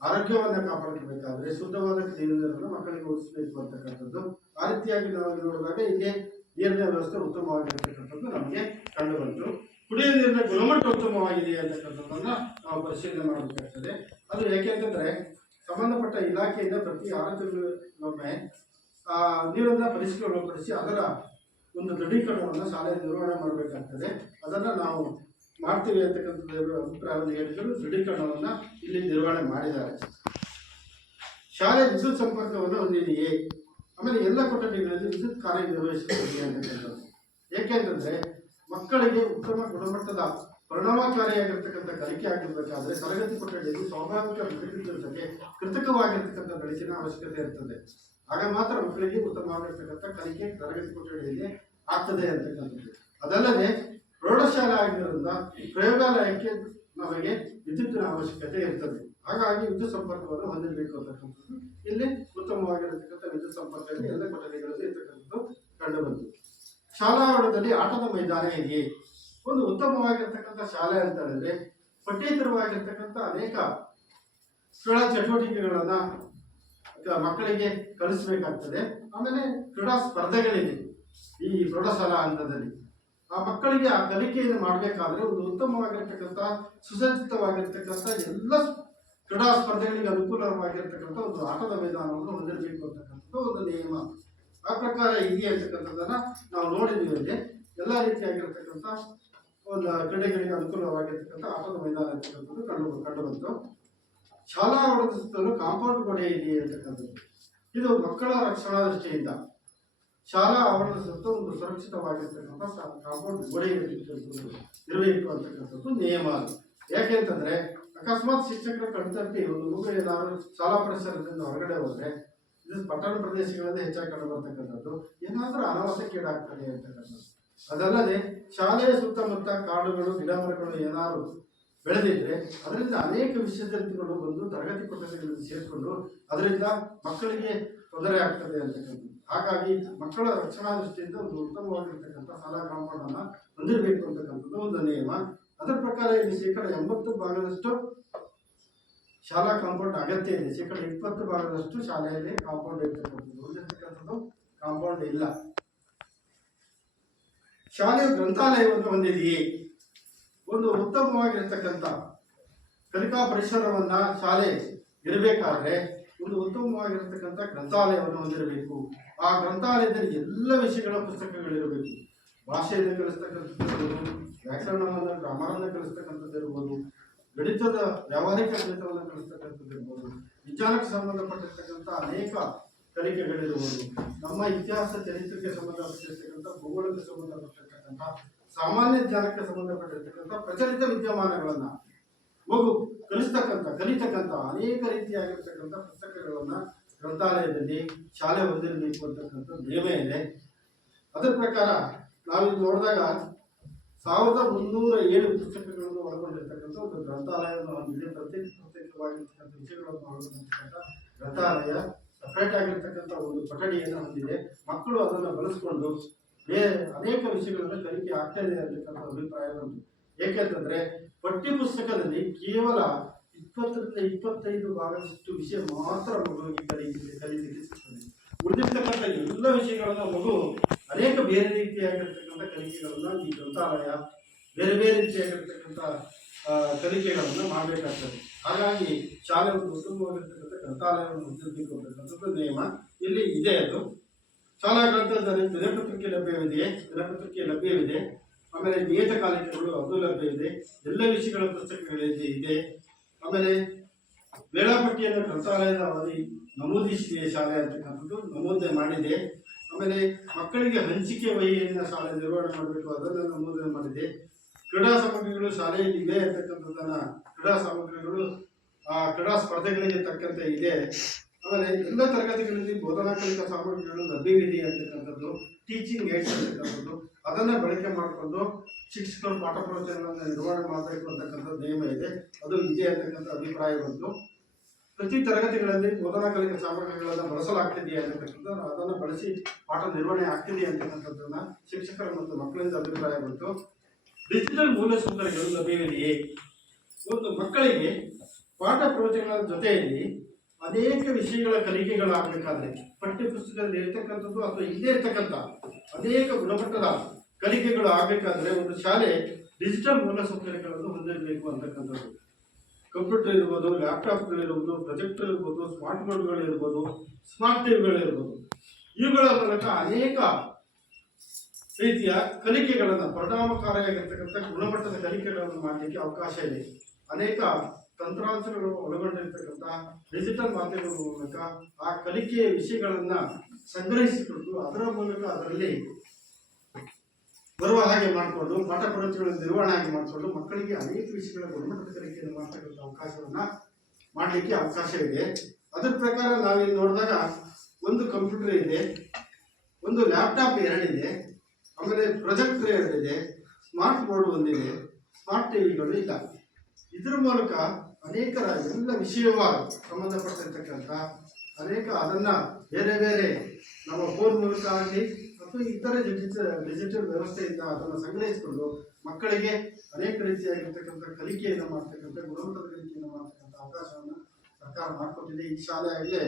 ಆರೋಗ್ಯವನ್ನ ಕಾಪಾಡಬೇಕಾದ್ರೆ ಶುದ್ಧವಾದ ನೀರನ್ನು ಮಕ್ಕಳಿಗೆ ಒದಗಿಸಬೇಕು ಅಂತಕ್ಕಂಥದ್ದು. ಆ ರೀತಿಯಾಗಿ ನಾವು ನೋಡಿದಾಗ ಇಲ್ಲಿ ನೀರಿನ ವ್ಯವಸ್ಥೆ ಉತ್ತಮವಾಗಿರ್ತಕ್ಕಂಥದ್ದು ನಮಗೆ ಕಂಡು ಬಂತು. ಕುಡಿಯುವ ನೀರಿನ ಗುಣಮಟ್ಟ ಉತ್ತಮವಾಗಿದೆ ಅಂತಕ್ಕಂಥದ್ದನ್ನ ನಾವು ಪರಿಶೀಲನೆ ಮಾಡಬೇಕಾಗ್ತದೆ. ಅದು ಯಾಕೆಂತಂದ್ರೆ ಸಂಬಂಧಪಟ್ಟ ಇಲಾಖೆಯಿಂದ ಪ್ರತಿ 6 ತಿಂಗಳಿಗೊಮ್ಮೆ ನೀರನ್ನ ಪರಿಶೀಲಿಸಿ ಅದರ ಒಂದು ದೃಢೀಕರಣವನ್ನು ಶಾಲೆಯ ನಿರ್ವಹಣೆ ಮಾಡಬೇಕಾಗ್ತದೆ. ಅದನ್ನು ನಾವು ಮಾಡ್ತೀವಿ ಅಂತಕ್ಕಂಥದ್ದು ಅಭಿಪ್ರಾಯವನ್ನು ಹೇಳಿದರು. ದೃಢೀಕರಣವನ್ನು ಇಲ್ಲಿ ನಿರ್ವಹಣೆ ಮಾಡಿದ್ದಾರೆ. ಶಾಲೆ ವಿದ್ಯುತ್ ಸಂಪರ್ಕವನ್ನು ಹೊಂದಿದೆಯೇ? ಆಮೇಲೆ ಎಲ್ಲ ಕೊಠಡಿಗಳಲ್ಲಿ ವಿದ್ಯುತ್ ಕಾರ್ಯನಿರ್ವಹಿಸುತ್ತದೆ ಅಂತಕ್ಕಂಥದ್ದು. ಏಕೆಂತಂದ್ರೆ ಮಕ್ಕಳಿಗೆ ಉತ್ತಮ ಗುಣಮಟ್ಟದ ಪರಿಣಾಮಕಾರಿಯಾಗಿರ್ತಕ್ಕಂಥ ಕಲಿಕೆ ಆಗಿರ್ಬೇಕಾದ್ರೆ ತರಗತಿ ಕೊಠಡಿಯಲ್ಲಿ ಸ್ವಾಭಾವಿಕ ಬೆಳಕಿನ ಜೊತೆ ಕೃತಕವಾಗಿರ್ತಕ್ಕಂಥ ಬೆಳಕಿನ ಅವಶ್ಯಕತೆ ಇರ್ತದೆ. ಆಗ ಮಾತ್ರ ಮಕ್ಕಳಿಗೆ ಉತ್ತಮವಾಗಿರ್ತಕ್ಕಂಥ ಕಲಿಕೆ ತರಗತಿ ಕೊಠಡಿಯಲ್ಲಿ ಆಗ್ತದೆ ಅಂತಕ್ಕಂಥದ್ದು. ಅದಲ್ಲದೆ ಪ್ರೌಢಶಾಲೆ ಆಗಿರೋದ್ರಿಂದ ಪ್ರಯೋಗಾಲಯಕ್ಕೆ ನಮಗೆ ವಿದ್ಯುತ್ತಿನ ಅವಶ್ಯಕತೆ ಇರ್ತದೆ. ಹಾಗಾಗಿ ವಿದ್ಯುತ್ ಸಂಪರ್ಕವನ್ನು ಹೊಂದಿರಬೇಕು ಅಂತಕ್ಕಂಥದ್ದು ಇಲ್ಲಿ ಉತ್ತಮವಾಗಿರತಕ್ಕಂಥ ವಿದ್ಯುತ್ ಸಂಪರ್ಕ ಎಲ್ಲ ಕೊಠಡಿಗಳಲ್ಲಿ ಇರ್ತಕ್ಕಂಥದ್ದು ಕಂಡು ಬಂತು. ಶಾಲಾ ಆವರಣದಲ್ಲಿ ಆಟದ ಮೈದಾನ ಇದೆಯೇ? ಒಂದು ಉತ್ತಮವಾಗಿರ್ತಕ್ಕಂಥ ಶಾಲೆ ಅಂತ ಹೇಳಿದ್ರೆ ಪಠ್ಯೇತರವಾಗಿರ್ತಕ್ಕಂಥ ಅನೇಕ ಕ್ರೀಡಾ ಚಟುವಟಿಕೆಗಳನ್ನ ಮಕ್ಕಳಿಗೆ ಕಲಿಸಬೇಕಾಗ್ತದೆ. ಆಮೇಲೆ ಕ್ರೀಡಾ ಸ್ಪರ್ಧೆಗಳಿದೆ ಈ ಪ್ರೌಢಶಾಲಾ ಹಂತದಲ್ಲಿ. ಆ ಮಕ್ಕಳಿಗೆ ಆ ಕಲಿಕೆಯನ್ನು ಮಾಡಬೇಕಾದ್ರೆ ಒಂದು ಉತ್ತಮವಾಗಿರ್ತಕ್ಕಂಥ ಸುಸಜ್ಜಿತವಾಗಿರ್ತಕ್ಕಂಥ ಎಲ್ಲ ಕ್ರೀಡಾ ಸ್ಪರ್ಧೆಗಳಿಗೆ ಅನುಕೂಲವಾಗಿರ್ತಕ್ಕಂಥ ಒಂದು ಆಟದ ಮೈದಾನವನ್ನು ಹೊಂದಿರಬೇಕು ಅಂತಕ್ಕಂಥದ್ದು ಒಂದು ನಿಯಮ. ಆ ಪ್ರಕಾರ ಇದೆಯಾ ಅಂತಕ್ಕಂಥದ್ದನ್ನ ನಾವು ನೋಡಿದ್ದೀವಿ. ಅಲ್ಲಿ ಎಲ್ಲ ರೀತಿಯಾಗಿರ್ತಕ್ಕಂಥ ಒಂದು ಕ್ರೀಡೆಗಳಿಗೆ ಅನುಕೂಲವಾಗಿರ್ತಕ್ಕಂಥ ಆಟದ ಮೈದಾನ ಇರ್ತಕ್ಕಂಥದ್ದು ಕಂಡು ಬಂತು. ಶಾಲಾ ಆವರಣದ ಸುತ್ತಲೂ ಕಾಂಪೌಂಡ್ ಗೋಡೆ ಇದೆಯೇ ಅಂತಕ್ಕಂಥದ್ದು. ಇದು ಮಕ್ಕಳ ರಕ್ಷಣಾ ದೃಷ್ಟಿಯಿಂದ ಶಾಲಾ ಆವರಣದ ಸುತ್ತ ಒಂದು ಸುರಕ್ಷಿತವಾಗಿರ್ತಕ್ಕಂಥ ಕಾಂಪೌಂಡ್ ಗೋಡೆ ಇರಬೇಕು ಅಂತಕ್ಕಂಥದ್ದು ನಿಯಮ. ಯಾಕೆ ಅಂತಂದ್ರೆ ಅಕಸ್ಮಾತ್ ಶಿಕ್ಷಕರ ಕಣ್ತಪ್ಪಿ ಒಂದು ಮಗು ಏನಾದ್ರು ಶಾಲಾ ಪರಿಸರದಿಂದ ಹೊರಗಡೆ ಹೋದ್ರೆ, ಇದು ಪಟ್ಟಣ ಪ್ರದೇಶಗಳಲ್ಲಿ ಹೆಚ್ಚಾಗಿ ಕಂಡು ಬರ್ತಕ್ಕಂಥದ್ದು, ಏನಾದರೂ ಅನಾಹುತಕ್ಕೀಡಾಗ್ತದೆ ಅಂತಕ್ಕಂಥದ್ದು. ಅದಲ್ಲದೆ ಶಾಲೆಯ ಸುತ್ತಮುತ್ತ ಕಾಡುಗಳು ಗಿಡ ಮರಗಳು ಏನಾದ್ರು ಬೆಳೆದಿದ್ರೆ ಅದರಿಂದ ಅನೇಕ ವಿಷಜಂತುಗಳು ಬಂದು ತರಗತಿ ಕೊಠಡಿಗಳಲ್ಲಿ ಸೇರಿಕೊಂಡು ಅದರಿಂದ ಮಕ್ಕಳಿಗೆ ತೊಂದರೆ ಆಗ್ತದೆ ಅಂತಕ್ಕಂಥದ್ದು. ಹಾಗಾಗಿ ಮಕ್ಕಳ ರಕ್ಷಣಾ ದೃಷ್ಟಿಯಿಂದ ಒಂದು ಉತ್ತಮವಾಗಿರ್ತಕ್ಕಂಥ ಶಾಲಾ ಕಾಂಪೌಂಡ್ ಅನ್ನ ಹೊಂದಿರಬೇಕು ಅಂತಕ್ಕಂಥದ್ದು ಒಂದು ನಿಯಮ. ಅದರ ಪ್ರಕಾರ ಇಲ್ಲಿ 80% ಶಾಲಾ ಕಾಂಪೌಂಡ್ ಅಗತ್ಯ ಇದೆ. 20% ಶಾಲೆಯಲ್ಲಿ ಕಾಂಪೌಂಡ್ ಇರ್ತಕ್ಕಂಥದ್ದು, ಉಳಿದಿರ್ತಕ್ಕಂಥದ್ದು ಕಾಂಪೌಂಡ್ ಇಲ್ಲ. ಶಾಲೆಯ ಗ್ರಂಥಾಲಯವನ್ನು ಹೊಂದಿದೆಯೇ? ಒಂದು ಉತ್ತಮವಾಗಿರ್ತಕ್ಕಂಥ ಕಲಿಕಾ ಪರಿಸರವನ್ನ ಶಾಲೆ ಇರಬೇಕಾದ್ರೆ ಒಂದು ಉತ್ತಮವಾಗಿರ್ತಕ್ಕಂಥ ಗ್ರಂಥಾಲಯವನ್ನು ಹೊಂದಿರಬೇಕು. ಆ ಗ್ರಂಥಾಲಯದಲ್ಲಿ ಎಲ್ಲ ವಿಷಯಗಳ ಪುಸ್ತಕಗಳಿರಬೇಕು. ಭಾಷೆಯನ್ನು ಕಲಿಸ್ತಕ್ಕಂಥದ್ದು, ವ್ಯಾಕರಣವನ್ನು ಗ್ರಾಮರನ್ನು ಕಲಿಸ್ತಕ್ಕಂಥದ್ದು ಇರ್ಬೋದು, ಗಣಿತದ ವ್ಯಾವಹಾರಿಕ ಗಣಿತವನ್ನು ಕಲಿಸ್ತಕ್ಕಂಥದ್ದು ಇರ್ಬೋದು, ವಿಜ್ಞಾನಕ್ಕೆ ಸಂಬಂಧಪಟ್ಟಿರ್ತಕ್ಕಂಥ ಅನೇಕ ಕಲಿಕೆಗಳಿರ್ಬೋದು, ನಮ್ಮ ಇತಿಹಾಸ ಚರಿತ್ರೆಗೆ ಸಂಬಂಧಪಟ್ಟಿರ್ತಕ್ಕಂಥ ಭೂಗೋಳಕ್ಕೆ ಸಂಬಂಧಪಟ್ಟಿರ್ತಕ್ಕಂಥ ಸಾಮಾನ್ಯ ಜ್ಞಾನಕ್ಕೆ ಸಂಬಂಧಪಟ್ಟಿರ್ತಕ್ಕಂಥ ಪ್ರಚಲಿತ ವಿದ್ಯಮಾನಗಳನ್ನ ಮಗು ಕಲಿತಕ್ಕಂಥ ಅನೇಕ ರೀತಿಯಾಗಿರ್ತಕ್ಕಂಥ ಪುಸ್ತಕಗಳನ್ನ ಗ್ರಂಥಾಲಯದಲ್ಲಿ ಶಾಲೆ ಹೊಂದಿರಬೇಕು ಅಂತಕ್ಕಂಥ ನಿಯಮ ಇದೆ. ಅದರ ಪ್ರಕಾರ ನಾವಿಲ್ಲಿ ನೋಡಿದಾಗ 1307 ಪುಸ್ತಕಗಳನ್ನು ಒಳಗೊಂಡಿರ್ತಕ್ಕಂಥ ಒಂದು ಗ್ರಂಥಾಲಯವನ್ನು ಹೊಂದಿದೆ. ಪ್ರತ್ಯೇಕವಾಗಿರ್ತಕ್ಕಂಥ ವಿಷಯಗಳನ್ನು ಒಳಗೊಂಡಿರ್ತಕ್ಕಂಥ ಗ್ರಂಥಾಲಯ ಸಪರೇಟ್ ಆಗಿರ್ತಕ್ಕಂಥ ಒಂದು ಕೊಠಡಿಯನ್ನು ಹೊಂದಿದೆ. ಮಕ್ಕಳು ಅದನ್ನು ಬಳಸಿಕೊಂಡು ಅನೇಕ ವಿಷಯಗಳನ್ನು ಕಲಿಕೆ ಆಗ್ತಾ ಇದೆ ಅಂತಕ್ಕಂಥ ಅಭಿಪ್ರಾಯ ಬಂತು. ಏಕೆಂತಂದ್ರೆ ಪಠ್ಯ ಪುಸ್ತಕದಲ್ಲಿ ಕೇವಲ 20-25% ವಿಷಯ ಮಾತ್ರ ಮಗುವಿಗೆ ಕಲಿಲಿಕ್ಕೆ ಸಿಗ್ತದೆ. ಉಳಿದಿರ್ತಕ್ಕಂಥ ಎಲ್ಲ ವಿಷಯಗಳನ್ನ ಮಗು ಅನೇಕ ಬೇರೆ ರೀತಿಯಾಗಿರ್ತಕ್ಕಂಥ ಕಲಿಕೆಗಳನ್ನ ಈ ಗ್ರಂಥಾಲಯ ಬೇರೆ ಬೇರೆ ರೀತಿಯಾಗಿರ್ತಕ್ಕಂಥ ಕಲಿಕೆಗಳನ್ನ ಮಾಡಬೇಕಾಗ್ತದೆ. ಹಾಗಾಗಿ ಶಾಲೆ ಒಂದು ಉತ್ತಮವಾಗಿರ್ತಕ್ಕಂಥ ಗ್ರಂಥಾಲಯವನ್ನು ಹೊಂದಿರಬೇಕು ಅಂತಕ್ಕಂಥದ್ದು ನಿಯಮ ಇಲ್ಲಿ ಇದೆ. ಅದು ಶಾಲಾ ಗ್ರಂಥದಲ್ಲಿ ದಿನಪತ್ರಿಕೆ ಲಭ್ಯವಿದೆ. ಆಮೇಲೆ ನಿಯತಕಾಲಿಕೆಗಳು ಅದು ಲಭ್ಯವಿದೆ. ಎಲ್ಲ ವಿಷಯಗಳ ಪುಸ್ತಕಗಳಿದೆ. ಆಮೇಲೆ ವೇಳಾಪಟ್ಟಿಯನ್ನು ಗ್ರಂಥಾಲಯದ ಅವಧಿ ನಮೂದಿಸಿದೆ ಶಾಲೆ ಅಂತಕ್ಕಂಥದ್ದು ನಮೂದನೆ ಮಾಡಿದೆ. ಆಮೇಲೆ ಮಕ್ಕಳಿಗೆ ಹಂಚಿಕೆ ವಹಿಯನ್ನು ಶಾಲೆ ನಿರ್ವಹಣೆ ಮಾಡಬೇಕು, ಅದನ್ನು ನಮೂದನೆ ಮಾಡಿದೆ. ಕ್ರೀಡಾ ಸಾಮಗ್ರಿಗಳು ಶಾಲೆಯಲ್ಲಿ ಇದೆ ಅಂತಕ್ಕಂಥದ್ದನ್ನ ಕ್ರೀಡಾ ಸಾಮಗ್ರಿಗಳು ಕ್ರೀಡಾ ಸ್ಪರ್ಧೆಗಳಿಗೆ ತಕ್ಕಂತೆ ಇದೆ. ಆಮೇಲೆ ಎಲ್ಲ ತರಗತಿಗಳಲ್ಲಿ ಬೋಧನಾ ಕಲಿಕಾ ಸಾಮಗ್ರಿಗಳು ಲಭ್ಯವಿದೆ ಅಂತಕ್ಕಂಥದ್ದು, ಟೀಚಿಂಗ್ ಏಡ್ಸ್ ಅಂತಕ್ಕಂಥದ್ದು, ಅದನ್ನ ಬಳಕೆ ಮಾಡಿಕೊಂಡು ಶಿಕ್ಷಕರು ಪಾಠ ಪ್ರವಚನಗಳನ್ನು ನಿರ್ವಹಣೆ ಮಾಡಬೇಕು ಅಂತಕ್ಕಂಥದ್ದು ನಿಯಮ ಇದೆ. ಅದು ಇದೆ ಅಂತಕ್ಕಂಥ ಅಭಿಪ್ರಾಯ ಬಂತು. ಪ್ರತಿ ತರಗತಿಗಳಲ್ಲಿ ಬೋಧನಾ ಕಲಿಕಾ ಸಾಮಗ್ರಿಗಳನ್ನು ಬಳಸಲಾಗ್ತಿದೆಯಾ ಅಂತಕ್ಕಂಥ, ಅದನ್ನು ಬಳಸಿ ಪಾಠ ನಿರ್ವಹಣೆ ಆಗ್ತಿದೆಯಾ ಅಂತಕ್ಕಂಥದ್ದನ್ನ ಶಿಕ್ಷಕರ ಮತ್ತು ಮಕ್ಕಳಿಂದ ಅಭಿಪ್ರಾಯ ಬಂತು. ಡಿಜಿಟಲ್ ಮೂಲಸೌಕರ್ಯಗಳು ಲಭ್ಯವಿದೆಯೇ? ಒಂದು ಮಕ್ಕಳಿಗೆ ಪಾಠ ಪ್ರವಚನಗಳ ಜೊತೆಯಲ್ಲಿ ಅನೇಕ ವಿಷಯಗಳ ಕಲಿಕೆಗಳಾಗಬೇಕಾದ್ರೆ ಪಠ್ಯ ಪುಸ್ತಕದಲ್ಲಿ ಇರ್ತಕ್ಕಂಥದ್ದು ಅಥವಾ ಇಲ್ಲೇ ಇರ್ತಕ್ಕಂಥ ಅನೇಕ ಗುಣಮಟ್ಟದ ಕಲಿಕೆಗಳು ಆಗಬೇಕಾದ್ರೆ ಒಂದು ಶಾಲೆ ಡಿಜಿಟಲ್ ಮೂಲಸೌಕರ್ಯಗಳನ್ನು ಹೊಂದಿರಬೇಕು ಅಂತಕ್ಕಂಥದ್ದು. ಕಂಪ್ಯೂಟರ್ ಇರ್ಬೋದು, ಲ್ಯಾಪ್ಟಾಪ್ಗಳಿರ್ಬೋದು, ಪ್ರೊಜೆಕ್ಟರ್ ಇರ್ಬೋದು, ಸ್ಮಾರ್ಟ್ ಬೋರ್ಡ್ಗಳಿರ್ಬೋದು, ಸ್ಮಾರ್ಟ್ ಟಿವಿಗಳಿರ್ಬೋದು, ಇವುಗಳ ಮೂಲಕ ಅನೇಕ ರೀತಿಯ ಕಲಿಕೆಗಳನ್ನು ಪರಿಣಾಮಕಾರಿಯಾಗಿರ್ತಕ್ಕಂಥ ಗುಣಮಟ್ಟದ ಕಲಿಕೆಗಳನ್ನು ಮಾಡಲಿಕ್ಕೆ ಅವಕಾಶ ಇದೆ. ಅನೇಕ ತಂತ್ರಾಂಶಗಳು ಒಳಗೊಂಡಿರ್ತಕ್ಕಂಥ ಡಿಜಿಟಲ್ ಮಾಧ್ಯಮಗಳ ಮೂಲಕ ಆ ಕಲಿಕೆಯ ವಿಷಯಗಳನ್ನ ಸಂಗ್ರಹಿಸಿಕೊಂಡು ಅದರ ಮೂಲಕ ಅದರಲ್ಲಿ ಬರುವ ಹಾಗೆ ಮಾಡಿಕೊಂಡು ಪಾಠ ಪ್ರವಚನಗಳನ್ನು ನಿರ್ವಹಣೆ ಆಗಿ ಮಾಡಿಕೊಂಡು ಮಕ್ಕಳಿಗೆ ಅನೇಕ ವಿಷಯಗಳ ಗುಣಮಟ್ಟದ ಕಲಿಕೆಯನ್ನು ಮಾಡ್ತಕ್ಕಂಥ ಅವಕಾಶವನ್ನ ಮಾಡಲಿಕ್ಕೆ ಅವಕಾಶ ಇದೆ. ಅದರ ಪ್ರಕಾರ ನಾವಿಲ್ಲಿ ನೋಡಿದಾಗ ಒಂದು ಕಂಪ್ಯೂಟರ್ ಇದೆ, ಒಂದು ಲ್ಯಾಪ್ಟಾಪ್ 2 ಇದೆ, ಆಮೇಲೆ ಪ್ರೊಜೆಕ್ಟರ್ 2 ಇದೆ, ಸ್ಮಾರ್ಟ್ ಬೋರ್ಡ್ ಒಂದಿದೆ, ಸ್ಮಾರ್ಟ್ ಟಿವಿಗಳು ಇಲ್ಲ. ಇದರ ಮೂಲಕ ಅನೇಕ ಎಲ್ಲ ವಿಷಯವಾಗಿ ಸಂಬಂಧಪಟ್ಟಿರ್ತಕ್ಕಂಥ ಅನೇಕ ಅದನ್ನ ಬೇರೆ ಬೇರೆ ನಮ್ಮ ಫೋನ್ ಮೂಲಕ ಆಗಲಿ ಮತ್ತು ಇತರೆ ಡಿಜಿಟಲ್ ವ್ಯವಸ್ಥೆಯಿಂದ ಅದನ್ನು ಸಂಗ್ರಹಿಸಿಕೊಂಡು ಮಕ್ಕಳಿಗೆ ಅನೇಕ ರೀತಿಯಾಗಿರ್ತಕ್ಕಂಥ ಕಲಿಕೆಯನ್ನು ಮಾಡ್ತಕ್ಕಂಥ ಗುಣಮಟ್ಟದ ಕಲಿಕೆಯನ್ನು ಮಾಡ್ತಕ್ಕಂಥ ಅವಕಾಶವನ್ನು ಸರ್ಕಾರ ಮಾಡಿಕೊಟ್ಟಿದೆ. ಈ ಶಾಲೆಯಾಗಲೇ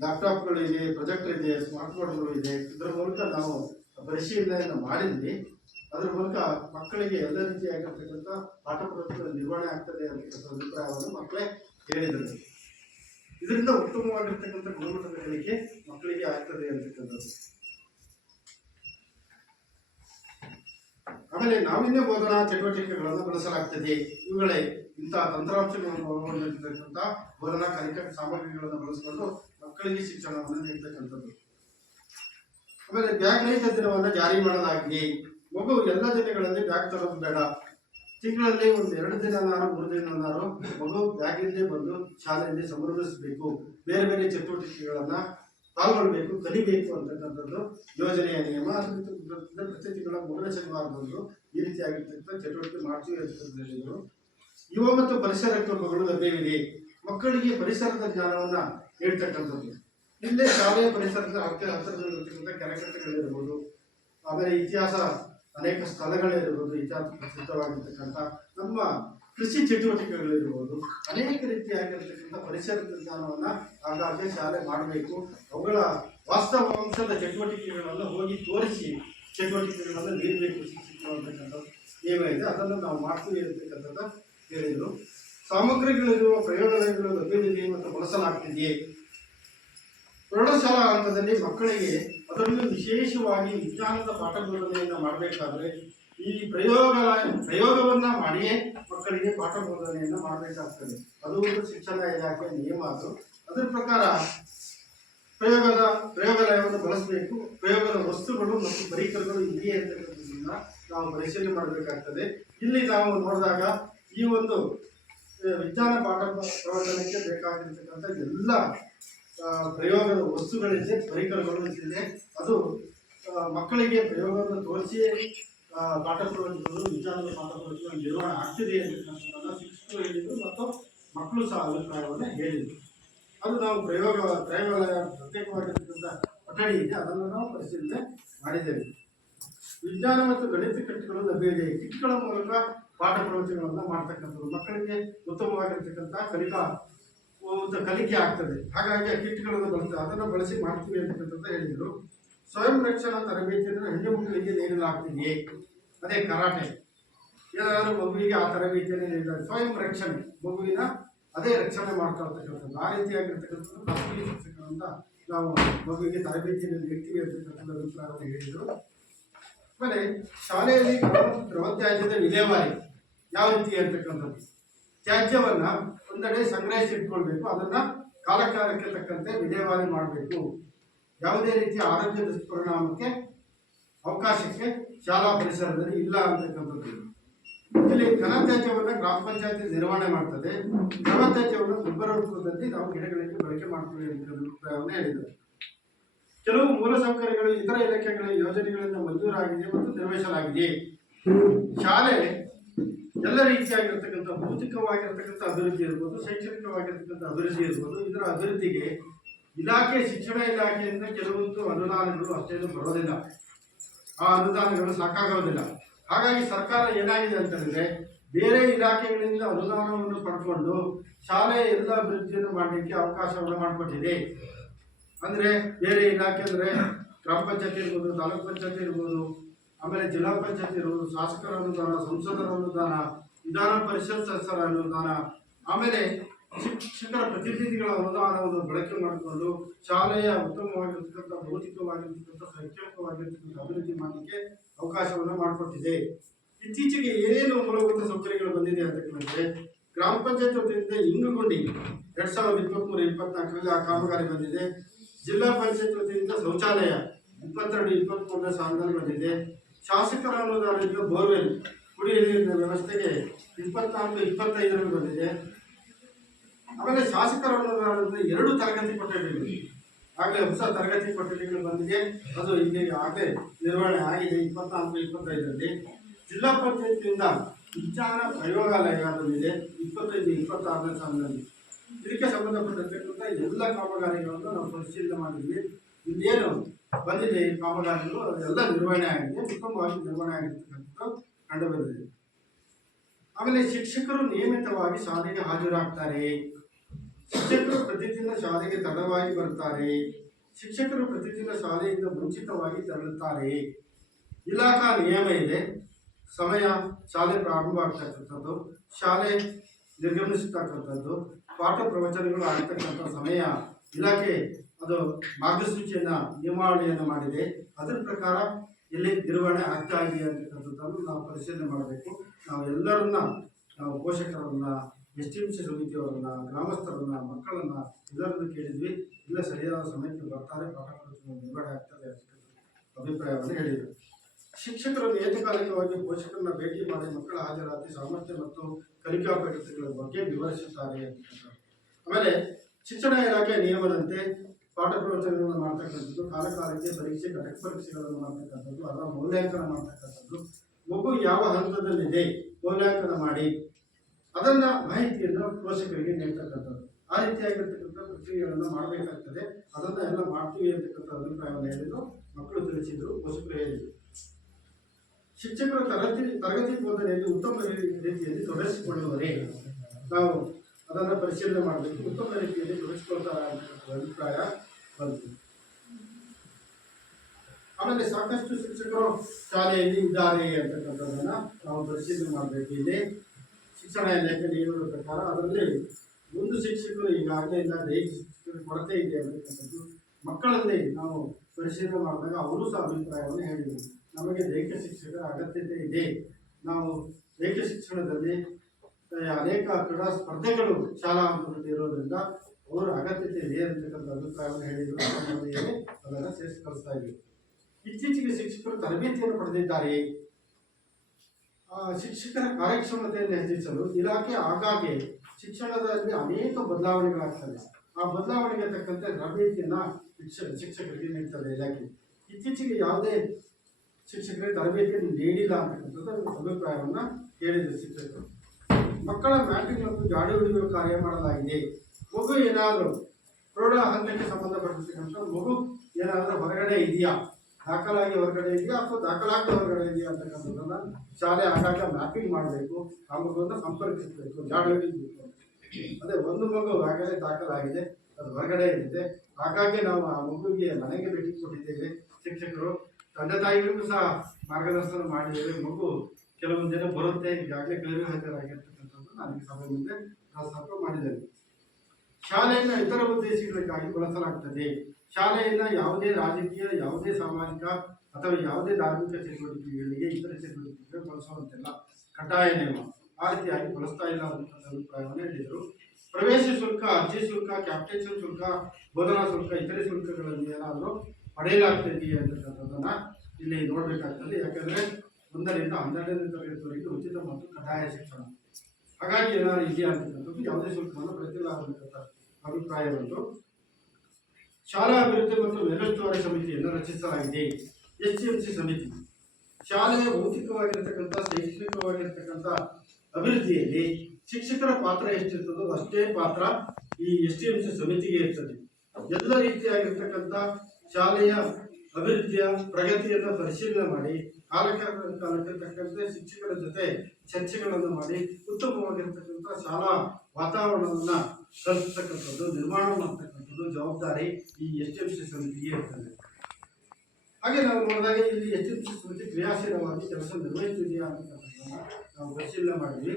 ಲ್ಯಾಪ್ಟಾಪ್ಗಳಿದೆ, ಪ್ರೊಜೆಕ್ಟರ್ ಇದೆ, ಸ್ಮಾರ್ಟ್ ಬೋರ್ಡ್ಗಳು ಇದೆ. ಇದರ ಮೂಲಕ ನಾವು ಪರಿಶೀಲನೆಯನ್ನು ಮಾಡಿದ್ವಿ. ಅದರ ಮೂಲಕ ಮಕ್ಕಳಿಗೆ ಎಲ್ಲ ರೀತಿಯಾಗಿರ್ತಕ್ಕಂಥ ಪಾಠ ಪುಸ್ತಕಗಳ ನಿರ್ವಹಣೆ ಆಗ್ತದೆ ಅಂತಕ್ಕಂಥ ಅಭಿಪ್ರಾಯವನ್ನು ಮಕ್ಕಳೇ ಹೇಳಿದರು. ಇದರಿಂದ ಉತ್ತಮವಾಗಿರ್ತಕ್ಕಂಥ ಗುಣಮಟ್ಟದ ಕಲಿಕೆ ಮಕ್ಕಳಿಗೆ ಆಗ್ತದೆ ಅಂತಕ್ಕಂಥದ್ದು. ಆಮೇಲೆ ನಾವಿನ್ಯ ಬೋಧನಾ ಚಟುವಟಿಕೆಗಳನ್ನು ಬಳಸಲಾಗ್ತದೆ. ಇವುಗಳೇ ಇಂತಹ ತಂತ್ರಾಂಶಗಳನ್ನು ಒಳಗೊಂಡಿರ್ತಕ್ಕಂಥ ಬೋಧನಾ ಕಲಿಕಾ ಸಾಮಗ್ರಿಗಳನ್ನು ಬಳಸಿಕೊಂಡು ಮಕ್ಕಳಿಗೆ ಶಿಕ್ಷಣವನ್ನು ನೀಡತಕ್ಕಂಥದ್ದು. ಆಮೇಲೆ ಬ್ಯಾಗ್ ರಹಿತ ದಿನವನ್ನು ಜಾರಿ ಮಾಡಲಾಗಿದೆ. ಮಗು ಎಲ್ಲ ದಿನಗಳಲ್ಲಿ ಬ್ಯಾಗ್ ತರೋದು ಬೇಡ. ತಿಂಗಳಲ್ಲಿ ಒಂದು 2 ದಿನನಾರು 3 ದಿನನಾರು ಮಗು ಬ್ಯಾಗಿಂದೇ ಬಂದು ಶಾಲೆಯಲ್ಲಿ ಸಂಭ್ರಮಿಸಬೇಕು, ಬೇರೆ ಬೇರೆ ಚಟುವಟಿಕೆಗಳನ್ನ ಪಾಲ್ಗೊಳ್ಬೇಕು, ಕಲಿಬೇಕು ಅಂತಕ್ಕಂಥದ್ದು ಯೋಜನೆಯ ನಿಯಮ. ಪ್ರತಿ ತಿಂಗಳ 3ನೇ ಶನಿವಾರದಂದು ಈ ರೀತಿಯಾಗಿರ್ತಕ್ಕಂಥ ಚಟುವಟಿಕೆ ಮಾಡ್ತೀವಿ ಅಂತ ಹೇಳಿದರು. ಯುವ ಮತ್ತು ಪರಿಸರ ಕ್ಲಬ್ಗಳು ಲಭ್ಯವಿದೆ. ಮಕ್ಕಳಿಗೆ ಪರಿಸರದ ಜ್ಞಾನವನ್ನ ನೀಡ್ತಕ್ಕಂಥದ್ದು. ಇಲ್ಲೇ ಶಾಲೆಯ ಪರಿಸರದ ಹತ್ತಿರದಲ್ಲಿರ್ತಕ್ಕಂಥ ಕೆರೆಕಟ್ಟೆಗಳಿರ್ಬೋದು, ಆಮೇಲೆ ಇತಿಹಾಸ ಅನೇಕ ಸ್ಥಳಗಳಿರ್ಬೋದು, ಇತಿಹಾಸ ಪ್ರಸಿದ್ಧವಾಗಿರ್ತಕ್ಕಂಥ ನಮ್ಮ ಕೃಷಿ ಚಟುವಟಿಕೆಗಳಿರ್ಬೋದು, ಅನೇಕ ರೀತಿಯಾಗಿರ್ತಕ್ಕಂಥ ಪರಿಸರದ ಜ್ಞಾನವನ್ನ ಆಗಾಗ್ಗೆ ಶಾಲೆ ಮಾಡಬೇಕು. ಅವುಗಳ ವಾಸ್ತವಾಂಶದ ಚಟುವಟಿಕೆಗಳನ್ನು ಹೋಗಿ ತೋರಿಸಿ ಚಟುವಟಿಕೆಗಳನ್ನು ನೀಡಬೇಕು ಶಿಕ್ಷಕರು ಅಂತಕ್ಕಂಥದ್ದು ನಿಯಮ ಇದೆ. ಅದನ್ನು ನಾವು ಮಾಡ್ತೀವಿ ಅಂತಕ್ಕಂಥದ್ದು ಹೇಳಿದರು. ಸಾಮಗ್ರಿಗಳಿರುವ ಪ್ರಯೋಗಾಲಯಗಳು ಲಭ್ಯವಿದೆ ಮತ್ತು ಬಳಸಲಾಗ್ತಿದೆಯೇ. ಪ್ರೌಢಶಾಲಾ ಹಂತದಲ್ಲಿ ಮಕ್ಕಳಿಗೆ ಅದರಲ್ಲೂ ವಿಶೇಷವಾಗಿ ವಿಜ್ಞಾನದ ಪಾಠ ಬೋಧನೆಯನ್ನು ಮಾಡಬೇಕಾದ್ರೆ ಈ ಪ್ರಯೋಗವನ್ನ ಮಾಡಿಯೇ ಮಕ್ಕಳಿಗೆ ಪಾಠ ಬೋಧನೆಯನ್ನು ಮಾಡಬೇಕಾಗ್ತದೆ. ಅದು ಶಿಕ್ಷಣ ಇಲಾಖೆಯ ನಿಯಮ. ಅದರ ಪ್ರಕಾರ ಪ್ರಯೋಗಾಲಯವನ್ನು ಬಳಸಬೇಕು. ಪ್ರಯೋಗದ ವಸ್ತುಗಳು ಮತ್ತು ಪರಿಕರಗಳು ಇದೆಯೇ ಅಂತಕ್ಕಂಥದ್ದನ್ನ ನಾವು ಪರಿಶೀಲನೆ ಮಾಡಬೇಕಾಗ್ತದೆ. ಇಲ್ಲಿ ನಾವು ನೋಡಿದಾಗ ಈ ಒಂದು ವಿಜ್ಞಾನ ಪಾಠ ಪ್ರವಚನಕ್ಕೆ ಬೇಕಾಗಿರ್ತಕ್ಕಂಥ ಎಲ್ಲ ಪ್ರಯೋಗದ ವಸ್ತುಗಳಿದೆ, ಪರಿಕರಗಳು ಇದೆ. ಅದು ಮಕ್ಕಳಿಗೆ ಪ್ರಯೋಗವನ್ನು ತೋರಿಸಿ ಪಾಠ ಪ್ರವಚನಗಳು, ವಿಜ್ಞಾನದ ಪಾಠ ಪ್ರವಚನ ನಿರ್ವಹಣೆ ಆಗ್ತಿದೆ ಅಂತಕ್ಕಂಥದ್ದನ್ನು ಶಿಕ್ಷಕರು ಹೇಳಿದರು ಮತ್ತು ಮಕ್ಕಳು ಸಹ ಅಭಿಪ್ರಾಯವನ್ನು ಹೇಳಿದರು. ಅದು ನಾವು ಪ್ರಯೋಗಾಲಯ ಪ್ರತ್ಯೇಕವಾಗಿರ್ತಕ್ಕಂಥ ಕೊಠಡಿ ಇದೆ, ಅದನ್ನು ನಾವು ಪರಿಶೀಲನೆ ಮಾಡಿದ್ದೇವೆ. ವಿಜ್ಞಾನ ಮತ್ತು ಗಣಿತ ಕಿಟ್ಗಳು ಲಭ್ಯವಿದೆ. ಕಿಟ್ಗಳ ಮೂಲಕ ಪಾಠ ಪ್ರವಚನಗಳನ್ನು ಮಾಡ್ತಕ್ಕಂಥದ್ದು ಮಕ್ಕಳಿಗೆ ಉತ್ತಮವಾಗಿರ್ತಕ್ಕಂಥ ಕಲಿಕೆ ಆಗ್ತದೆ. ಹಾಗಾಗಿ ಆ ಕಿಟ್ಗಳನ್ನು ಬಳಸ್ತಾರೆ, ಅದನ್ನು ಬಳಸಿ ಮಾಡ್ತೀವಿ ಅಂತಕ್ಕಂಥ ಹೇಳಿದರು. ಸ್ವಯಂ ರಕ್ಷಣಾ ತರಬೇತಿಯನ್ನು ಹೆಣ್ಣು ಮಕ್ಕಳಿಗೆ ನೀಡಲಾಗ್ತಿದೆಯೇ. ಅದೇ ಕರಾಟೆ, ಏನಾದರೂ ಮಗುವಿಗೆ ಆ ತರಬೇತಿಯನ್ನು ನೀಡಿದ್ದಾರೆ. ಸ್ವಯಂ ರಕ್ಷಣೆ, ಮಗುವಿನ ಅದೇ ರಕ್ಷಣೆ ಮಾಡ್ಕೊಳ್ತಕ್ಕಂಥದ್ದು. ಆ ರೀತಿಯಾಗಿರ್ತಕ್ಕಂಥದ್ದು ಖಾಸಗಿ ಶಿಕ್ಷಕರಿಂದ ನಾವು ಮಗುವಿಗೆ ತರಬೇತಿಯನ್ನು ನೀಡ್ತೀವಿ ಅಂತಕ್ಕಂಥ ಅಭಿಪ್ರಾಯವನ್ನು ಹೇಳಿದರು. ಆಮೇಲೆ ಶಾಲೆಯಲ್ಲಿ ತ್ಯಾಜ್ಯದ ವಿಲೇವಾರಿ ಯಾವ ರೀತಿ ಅಂತಕ್ಕಂಥದ್ದು. ತ್ಯಾಜ್ಯವನ್ನ ಒಂದೆಡೆ ಸಂಗ್ರಹಿಸಿಟ್ಕೊಳ್ಬೇಕು, ಅದನ್ನ ಕಾಲಕಾಲಕ್ಕೆ ತಕ್ಕಂತೆ ವಿಲೇವಾರಿ ಮಾಡಬೇಕು. ಯಾವುದೇ ರೀತಿಯ ಆರೋಗ್ಯ ದುಷ್ಪರಿಣಾಮಕ್ಕೆ ಅವಕಾಶಕ್ಕೆ ಶಾಲಾ ಪರಿಸರದಲ್ಲಿ ಇಲ್ಲ ಅಂತಕ್ಕಂಥದ್ದು. ಇಲ್ಲಿ ಘನತ್ಯಾಜ್ಯವನ್ನು ಗ್ರಾಮ ಪಂಚಾಯತಿ ನಿರ್ವಹಣೆ ಮಾಡ್ತದೆ. ಘನತ್ಯಾಜ್ಯವನ್ನು ಗೊಬ್ಬರ ರೂಪದಲ್ಲಿ ನಾವು ಗಿಡಗಳಿಗೆ ಬಳಕೆ ಮಾಡ್ತೀವಿ ಅಂತ ಅಭಿಪ್ರಾಯವನ್ನು ಹೇಳಿದ್ದಾರೆ. ಕೆಲವು ಮೂಲಸೌಕರ್ಯಗಳು ಇತರ ಇಲಾಖೆಗಳ ಯೋಜನೆಗಳಿಂದ ಮಂಜೂರಾಗಿದೆ ಮತ್ತು ನಿರ್ವಹಿಸಲಾಗಿದೆ. ಶಾಲೆ ಎಲ್ಲ ರೀತಿಯಾಗಿರ್ತಕ್ಕಂಥ ಭೌತಿಕವಾಗಿರ್ತಕ್ಕಂಥ ಅಭಿವೃದ್ಧಿ ಇರ್ಬೋದು, ಶೈಕ್ಷಣಿಕವಾಗಿರ್ತಕ್ಕಂಥ ಅಭಿವೃದ್ಧಿ ಇರ್ಬೋದು. ಇದರ ಅಭಿವೃದ್ಧಿಗೆ ಶಿಕ್ಷಣ ಇಲಾಖೆಯಿಂದ ಕೆಲವೊಂದು ಅನುದಾನಗಳು ಅಷ್ಟೇನು ಬರೋದಿಲ್ಲ. ಆ ಅನುದಾನಗಳು ಸಾಕಾಗೋದಿಲ್ಲ. ಹಾಗಾಗಿ ಸರ್ಕಾರ ಏನಾಗಿದೆ ಅಂತಂದ್ರೆ ಬೇರೆ ಇಲಾಖೆಗಳಿಂದ ಅನುದಾನವನ್ನು ಪಡ್ಕೊಂಡು ಶಾಲೆಯ ಎಲ್ಲ ಅಭಿವೃದ್ಧಿಯನ್ನು ಮಾಡಲಿಕ್ಕೆ ಅವಕಾಶವನ್ನು ಮಾಡಿಕೊಟ್ಟಿದೆ. ಅಂದರೆ ಬೇರೆ ಇಲಾಖೆ ಅಂದರೆ ಗ್ರಾಮ ಪಂಚಾಯತಿ ಇರ್ಬೋದು, ತಾಲೂಕು ಪಂಚಾಯತಿ ಇರ್ಬೋದು, ಆಮೇಲೆ ಜಿಲ್ಲಾ ಪಂಚಾಯತಿ ಇರ್ಬೋದು, ಶಾಸಕರ ಅನುದಾನ, ಸಂಸದರ ಅನುದಾನ, ವಿಧಾನ ಪರಿಷತ್ ಸದಸ್ಯರ ಅನುದಾನ, ಆಮೇಲೆ ಶಿಕ್ಷಕರ ಪ್ರತಿನಿಧಿಗಳ ಅನುದಾನವನ್ನು ಬಳಕೆ ಮಾಡಿಕೊಂಡು ಶಾಲೆಯ ಉತ್ತಮವಾಗಿರ್ತಕ್ಕಂಥ ಭೌತಿಕವಾಗಿರ್ತಕ್ಕಂಥ ಶೈಕ್ಷಣಿಕವಾಗಿರ್ತಕ್ಕಂಥ ಅಭಿವೃದ್ಧಿ ಮಾಡಲಿಕ್ಕೆ ಅವಕಾಶವನ್ನು ಮಾಡಿಕೊಟ್ಟಿದೆ. ಇತ್ತೀಚೆಗೆ ಏನೇನು ಮೂಲಭೂತ ಸೌಕರ್ಯಗಳು ಬಂದಿದೆ ಅಂತಕ್ಕಂಥದ್ದೇ ಗ್ರಾಮ ಪಂಚಾಯತ್ ವತಿಯಿಂದ ಇಂಗುಗುಂಡಿ 2023-24 ಆ ಕಾಮಗಾರಿ ಬಂದಿದೆ. ಜಿಲ್ಲಾ ಪಂಚಾಯತ್ ವತಿಯಿಂದ ಶೌಚಾಲಯ 22-23 ಸಾಲಿನಲ್ಲಿ ಬಂದಿದೆ. ಶಾಸಕರ ಅನುದಾನದಿಂದ ಬೋರ್ವೆಲ್ ಕುಡಿಯುವ ನೀರಿನ ವ್ಯವಸ್ಥೆಗೆ 24-25 ಬಂದಿದೆ. ಆಮೇಲೆ ಶಾಸಕರ ಅನುದಾನದಿಂದ 2 ತರಗತಿ ಕೊಠಡಿಗಳು, ಆಗಲೇ ಹೊಸ ತರಗತಿ ಕೊಠಡಿಗಳು ಬಂದಿದೆ. ಅದು ಇಲ್ಲಿ ಆಗಲೇ ನಿರ್ವಹಣೆ ಆಗಿದೆ 24-25. ಜಿಲ್ಲಾ ಪಂಚಾಯತ್ನಿಂದ ವಿಜ್ಞಾನ ಪ್ರಯೋಗಾಲಯ ಅನ್ನೋದಿದೆ 25-26ನೇ ಸಾಲಿನಲ್ಲಿ. ಇದಕ್ಕೆ ಸಂಬಂಧಪಟ್ಟಿರ್ತಕ್ಕಂಥ ಎಲ್ಲ ಕಾಮಗಾರಿಗಳನ್ನು ನಾವು ಪರಿಶೀಲನೆ ಮಾಡಿದ್ವಿ. ಇಲ್ಲೇನು ಬಂದಿದೆ ಈ ಕಾಮಗಾರಿಗಳು ಅದೆಲ್ಲ ನಿರ್ವಹಣೆ ಆಗಿದೆ, ಉತ್ತಮವಾಗಿ ನಿರ್ವಹಣೆ ಆಗಿರ್ತಕ್ಕಂಥದ್ದು ಕಂಡು ಬಂದಿದೆ. ಆಮೇಲೆ ಶಿಕ್ಷಕರು ನಿಯಮಿತವಾಗಿ ಶಾಲೆಗೆ ಹಾಜರಾಗ್ತಾರೆ. ಶಿಕ್ಷಕರು ಪ್ರತಿದಿನ ಶಾಲೆಗೆ ತಡವಾಗಿ ಬರ್ತಾರೆ. ಶಿಕ್ಷಕರು ಪ್ರತಿದಿನ ಶಾಲೆಯಿಂದ ಮುಂಚಿತವಾಗಿ ತೆರಳುತ್ತಾರೆ. ಇಲಾಖಾ ನಿಯಮ ಇದೆ. ಸಮಯ ಶಾಲೆ ಪ್ರಾರಂಭ ಆಗ್ತಕ್ಕಂಥದ್ದು, ಶಾಲೆ ನಿರ್ಗಮಿಸ್ತಕ್ಕಂಥದ್ದು, ಪಾಠ ಪ್ರವಚನಗಳು ಆಗ್ತಕ್ಕಂಥ ಸಮಯ ಇಲಾಖೆ ಅದು ಮಾರ್ಗಸೂಚಿಯನ್ನು ನಿಯಮಾವಳಿಯನ್ನು ಮಾಡಿದೆ. ಅದರ ಪ್ರಕಾರ ಇಲ್ಲಿ ನಿರ್ವಹಣೆ ಆಗ್ತಾ ಇದೆ ಅಂತಕ್ಕಂಥದ್ದನ್ನು ನಾವು ಪರಿಶೀಲನೆ ಮಾಡಬೇಕು. ನಾವು ಎಲ್ಲರನ್ನ, ನಾವು ಪೋಷಕರನ್ನ, STMC ಸಮಿತಿಯವರನ್ನ, ಗ್ರಾಮಸ್ಥರನ್ನ, ಮಕ್ಕಳನ್ನ ಎಲ್ಲರನ್ನು ಕೇಳಿದ್ವಿ. ಇಲ್ಲ ಸರಿಯಾದ ಸಮಯಕ್ಕೆ ಬರ್ತಾರೆ, ಪಾಠ ಪ್ರವಚನ ನಿರ್ವಹಣೆ ಆಗ್ತದೆ ಅಂತ ಅಭಿಪ್ರಾಯವನ್ನು ಹೇಳಿದರು. ಶಿಕ್ಷಕರು ನಿಯತಕಾಲಿಕವಾಗಿ ಪೋಷಕರನ್ನ ಭೇಟಿ ಮಾಡಿ ಮಕ್ಕಳ ಹಾಜರಾತಿ, ಸಾಮರ್ಥ್ಯ ಮತ್ತು ಕಲಿಕಾ ಪ್ರಗತಿಗಳ ಬಗ್ಗೆ ವಿವರಿಸುತ್ತಾರೆ ಅಂತ. ಆಮೇಲೆ ಶಿಕ್ಷಣ ಇಲಾಖೆ ನಿಯಮದಂತೆ ಪಾಠ ಪ್ರವಚನಗಳನ್ನು ಮಾಡ್ತಕ್ಕಂಥದ್ದು, ಕಾಲಕಾಲಕ್ಕೆ ಪರೀಕ್ಷೆ, ಘಟಕ ಪರೀಕ್ಷೆಗಳನ್ನು ಮಾಡ್ತಕ್ಕಂಥದ್ದು, ಅದರ ಮೌಲ್ಯಾಂಕನ ಮಾಡ್ತಕ್ಕಂಥದ್ದು, ಮಗು ಯಾವ ಹಂತದಲ್ಲಿದೆ ಮೌಲ್ಯಾಂಕನ ಮಾಡಿ ಅದನ್ನ ಮಾಹಿತಿಯನ್ನು ಪೋಷಕರಿಗೆ ನೀಡ್ತಕ್ಕಂಥದ್ದು. ಆ ರೀತಿಯಾಗಿರ್ತಕ್ಕಂಥ ಪ್ರಕ್ರಿಯೆಗಳನ್ನು ಮಾಡಬೇಕಾಗ್ತದೆ. ಅದನ್ನ ಎಲ್ಲ ಮಾಡ್ತೀವಿ ಅಂತಕ್ಕಂಥ ಅಭಿಪ್ರಾಯವನ್ನು ಹೇಳಿದ್ರು, ಮಕ್ಕಳು ತಿಳಿಸಿದ್ರು, ಪೋಷಕರು ಹೇಳಿದರು. ಶಿಕ್ಷಕರು ತರಗತಿ ಬೋಧನೆಯಲ್ಲಿ ಉತ್ತಮ ರೀತಿಯಲ್ಲಿ ತೊಡಗಿಸಿಕೊಳ್ಳುವರೇ ನಾವು ಅದನ್ನು ಪರಿಶೀಲನೆ ಮಾಡಬೇಕು. ಉತ್ತಮ ರೀತಿಯಲ್ಲಿ ತೊಡಗಿಸಿಕೊಳ್ತಾರೆ ಅಂತಕ್ಕಂಥ ಅಭಿಪ್ರಾಯ ಬಂತು. ಆಮೇಲೆ ಸಾಕಷ್ಟು ಶಿಕ್ಷಕರು ಶಾಲೆಯಲ್ಲಿ ಇದ್ದಾರೆ ಅಂತಕ್ಕಂಥದ್ದನ್ನು ನಾವು ಪರಿಶೀಲನೆ ಮಾಡಬೇಕು. ಇಲ್ಲಿ ಶಿಕ್ಷಣ ಇಲಾಖೆ ನಿಯಮದ ಪ್ರಕಾರ ಅದರಲ್ಲಿ ಒಂದು ಶಿಕ್ಷಕರು ಈಗಾಗಲೇ ಇಲ್ಲ, ದೈಹಿಕ ಶಿಕ್ಷಕರ ಕೊರತೆ ಇದೆ ಅಂತಕ್ಕಂಥದ್ದು ಮಕ್ಕಳಲ್ಲಿ ನಾವು ಪರಿಶೀಲನೆ ಮಾಡಿದಾಗ ಅವರು ಸಹ ಅಭಿಪ್ರಾಯವನ್ನು ಹೇಳಿದರು. ನಮಗೆ ದೈಹಿಕ ಶಿಕ್ಷಕರ ಅಗತ್ಯತೆ ಇದೆ, ನಾವು ದೈಹಿಕ ಶಿಕ್ಷಣದಲ್ಲಿ ಅನೇಕ ಕ್ರೀಡಾ ಸ್ಪರ್ಧೆಗಳು ಶಾಲಾ ಹಂತದಲ್ಲಿ ಇರೋದ್ರಿಂದ ಅವರ ಅಗತ್ಯತೆ ಇದೆ ಅಂತಕ್ಕಂಥ ಅಭಿಪ್ರಾಯವನ್ನು ಹೇಳಿದರು. ಅದನ್ನು ಸೇರಿಸಿಕೊಳ್ತಾ ಇದ್ದೀವಿ. ಇತ್ತೀಚೆಗೆ ಶಿಕ್ಷಕರು ತರಬೇತಿಯನ್ನು ಪಡೆದಿದ್ದಾರೆ. ಶಿಕ್ಷಕರ ಕಾರ್ಯಕ್ಷಮತೆಯನ್ನು ಹೆಚ್ಚಿಸಲು ಇಲಾಖೆ ಆಗಾಗ್ಗೆ ಶಿಕ್ಷಣದಲ್ಲಿ ಅನೇಕ ಬದಲಾವಣೆಗಳಾಗ್ತದೆ. ಆ ಬದಲಾವಣೆಗೆ ತಕ್ಕಂತೆ ತರಬೇತಿಯನ್ನು ಶಿಕ್ಷಕರಿಗೆ ನೀಡ್ತದೆ ಇಲಾಖೆ. ಇತ್ತೀಚೆಗೆ ಯಾವುದೇ ಶಿಕ್ಷಕರಿಗೆ ತರಬೇತಿಯನ್ನು ನೀಡಿಲ್ಲ ಅಂತಕ್ಕಂಥದ್ದು ಅಭಿಪ್ರಾಯವನ್ನು ಹೇಳಿದರು ಶಿಕ್ಷಕರು. ಮಕ್ಕಳ ಮ್ಯಾಪಿಂಗ್ ಮತ್ತು ಜಾಡಿ ಹೊಡೆಯುವ ಕಾರ್ಯ ಮಾಡಲಾಗಿದೆ. ಮಗು ಏನಾದರೂ ಪ್ರೌಢ ಹಂತಕ್ಕೆ ಸಂಬಂಧಪಟ್ಟಿರ್ತಕ್ಕಂಥ ಮಗು ಏನಾದರೂ ಹೊರಗಡೆ ಇದೆಯಾ, ದಾಖಲಾಗಿ ಹೊರಗಡೆ ಇದೆಯಾ ಅಥವಾ ದಾಖಲಾಗಿ ಹೊರಗಡೆ ಇದೆಯಾ ಅಂತಕ್ಕಂಥದ್ದನ್ನ ಶಾಲೆ ಆಗಾಗ ಮ್ಯಾಪಿಂಗ್ ಮಾಡಬೇಕು. ಆ ಮಗುವನ್ನು ಸಂಪರ್ಕಿಸಬೇಕು, ಜಾಡಿ ಹೊಡಿಬೇಕು. ಅದೇ ಒಂದು ಮಗು ಆಗಲೇ ದಾಖಲಾಗಿದೆ, ಅದು ಹೊರಗಡೆ ಇದೆ, ಹಾಗಾಗಿ ನಾವು ಆ ಮಗುವಿಗೆ ಮನೆಗೆ ಭೇಟಿ ಕೊಟ್ಟಿದ್ದೇವೆ. ಶಿಕ್ಷಕರು ತಂದೆ ತಾಯಿಗಳಿಗೂ ಸಹ ಮಾರ್ಗದರ್ಶನ ಮಾಡಿದ್ದೇವೆ. ಮಗು ಕೆಲವೊಂದು ಜನ ಬರುತ್ತೆ, ಈಗಾಗಲೇ ಗೈರು ಹಾಜರಾಗಿರ್ತಕ್ಕಂಥದ್ದು ನನಗೆ ಸಭೆ ಮುಂದೆ ಪ್ರಸ್ತಾಪ ಮಾಡಿದ್ದೇನೆ. ಶಾಲೆಯನ್ನು ಇತರ ಉದ್ದೇಶಗಳಿಗಾಗಿ ಬಳಸಲಾಗ್ತದೆ. ಶಾಲೆಯನ್ನು ಯಾವುದೇ ರಾಜಕೀಯ, ಯಾವುದೇ ಸಾಮಾಜಿಕ ಅಥವಾ ಯಾವುದೇ ಧಾರ್ಮಿಕ ಚಟುವಟಿಕೆಗಳಿಗೆ, ಇತರ ಚಟುವಟಿಕೆಗಳಿಗೆ ಬಳಸುವಂತಿಲ್ಲ, ಕಡ್ಡಾಯ ನಿಯಮ. ಆ ರೀತಿಯಾಗಿ ಬಳಸ್ತಾ ಇಲ್ಲ ಅನ್ನುವಂಥ ಅಭಿಪ್ರಾಯವನ್ನು ಹೇಳಿದರು. ಪ್ರವೇಶ ಶುಲ್ಕ, ಅರ್ಜಿ ಶುಲ್ಕ, ಕ್ಯಾಪ್ಟೇಷನ್ ಶುಲ್ಕ, ಬೋಧನಾ ಶುಲ್ಕ, ಇತರೆ ಶುಲ್ಕಗಳಲ್ಲಿ ಏನಾದರೂ ಪಡೆಯಲಾಗ್ತದೆ ಅಂತಕ್ಕಂಥದ್ದನ್ನು ಇಲ್ಲಿ ನೋಡಬೇಕಾಗ್ತದೆ. ಯಾಕಂದರೆ 1ರಿಂದ 12ನೇ ತರಗತಿವರೆಗೆ ಉಚಿತ ಮತ್ತು ಕಡ್ಡಾಯ ಶಿಕ್ಷಣ. ಹಾಗಾಗಿ ಏನಾದ್ರು ಇದೆಯಾ ಅಂತಕ್ಕಂಥದ್ದು ಯಾವುದೇ ಶುಲ್ಕವನ್ನು ಪಡೆದಿಲ್ಲ ಅನ್ನತಕ್ಕಂಥ ಅಭಿಪ್ರಾಯ ಬಂತು. ಶಾಲಾ ಅಭಿವೃದ್ಧಿ ಮತ್ತು ಮೇಲುಸ್ತುವಾರಿ ಸಮಿತಿಯನ್ನು ರಚಿಸಲಾಗಿದೆ. STMC ಸಮಿತಿ ಶಾಲೆಯ ಭೌತಿಕವಾಗಿರ್ತಕ್ಕಂಥ, ಶೈಕ್ಷಣಿಕವಾಗಿರ್ತಕ್ಕಂಥ ಅಭಿವೃದ್ಧಿಯಲ್ಲಿ ಶಿಕ್ಷಕರ ಪಾತ್ರ ಎಷ್ಟಿರ್ತದೋ ಅಷ್ಟೇ ಪಾತ್ರ ಈ STMC ಸಮಿತಿಗೆ ಇರ್ತದೆ. ಎಲ್ಲ ರೀತಿಯಾಗಿರ್ತಕ್ಕಂಥ ಶಾಲೆಯ ಅಭಿವೃದ್ಧಿಯ ಪ್ರಗತಿಯನ್ನು ಪರಿಶೀಲನೆ ಮಾಡಿ ಕಾಲಕ್ಕೆ ತಕ್ಕಂತೆ ಶಿಕ್ಷಕರ ಜೊತೆ ಚರ್ಚೆಗಳನ್ನು ಮಾಡಿ ಉತ್ತಮವಾಗಿರ್ತಕ್ಕಂಥ ಶಾಲಾ ವಾತಾವರಣವನ್ನು ಕಲ್ಪಿಸ್ತಕ್ಕಂಥದ್ದು, ನಿರ್ಮಾಣ ಮಾಡ್ತಕ್ಕಂಥದ್ದು ಜವಾಬ್ದಾರಿ ಈ STMC ಸಮಿತಿಗೆ ಇರ್ತದೆ. ಹಾಗೆ ನಾವು ನೋಡಿದಾಗ ಇಲ್ಲಿ STMC ಸಮಿತಿ ಕ್ರಿಯಾಶೀಲವಾಗಿ ಕೆಲಸ ನಿರ್ವಹಿಸಿದೆಯಾ ಅಂತಕ್ಕಂಥದ್ದನ್ನು ನಾವು ಪರಿಶೀಲನೆ ಮಾಡಿದ್ವಿ.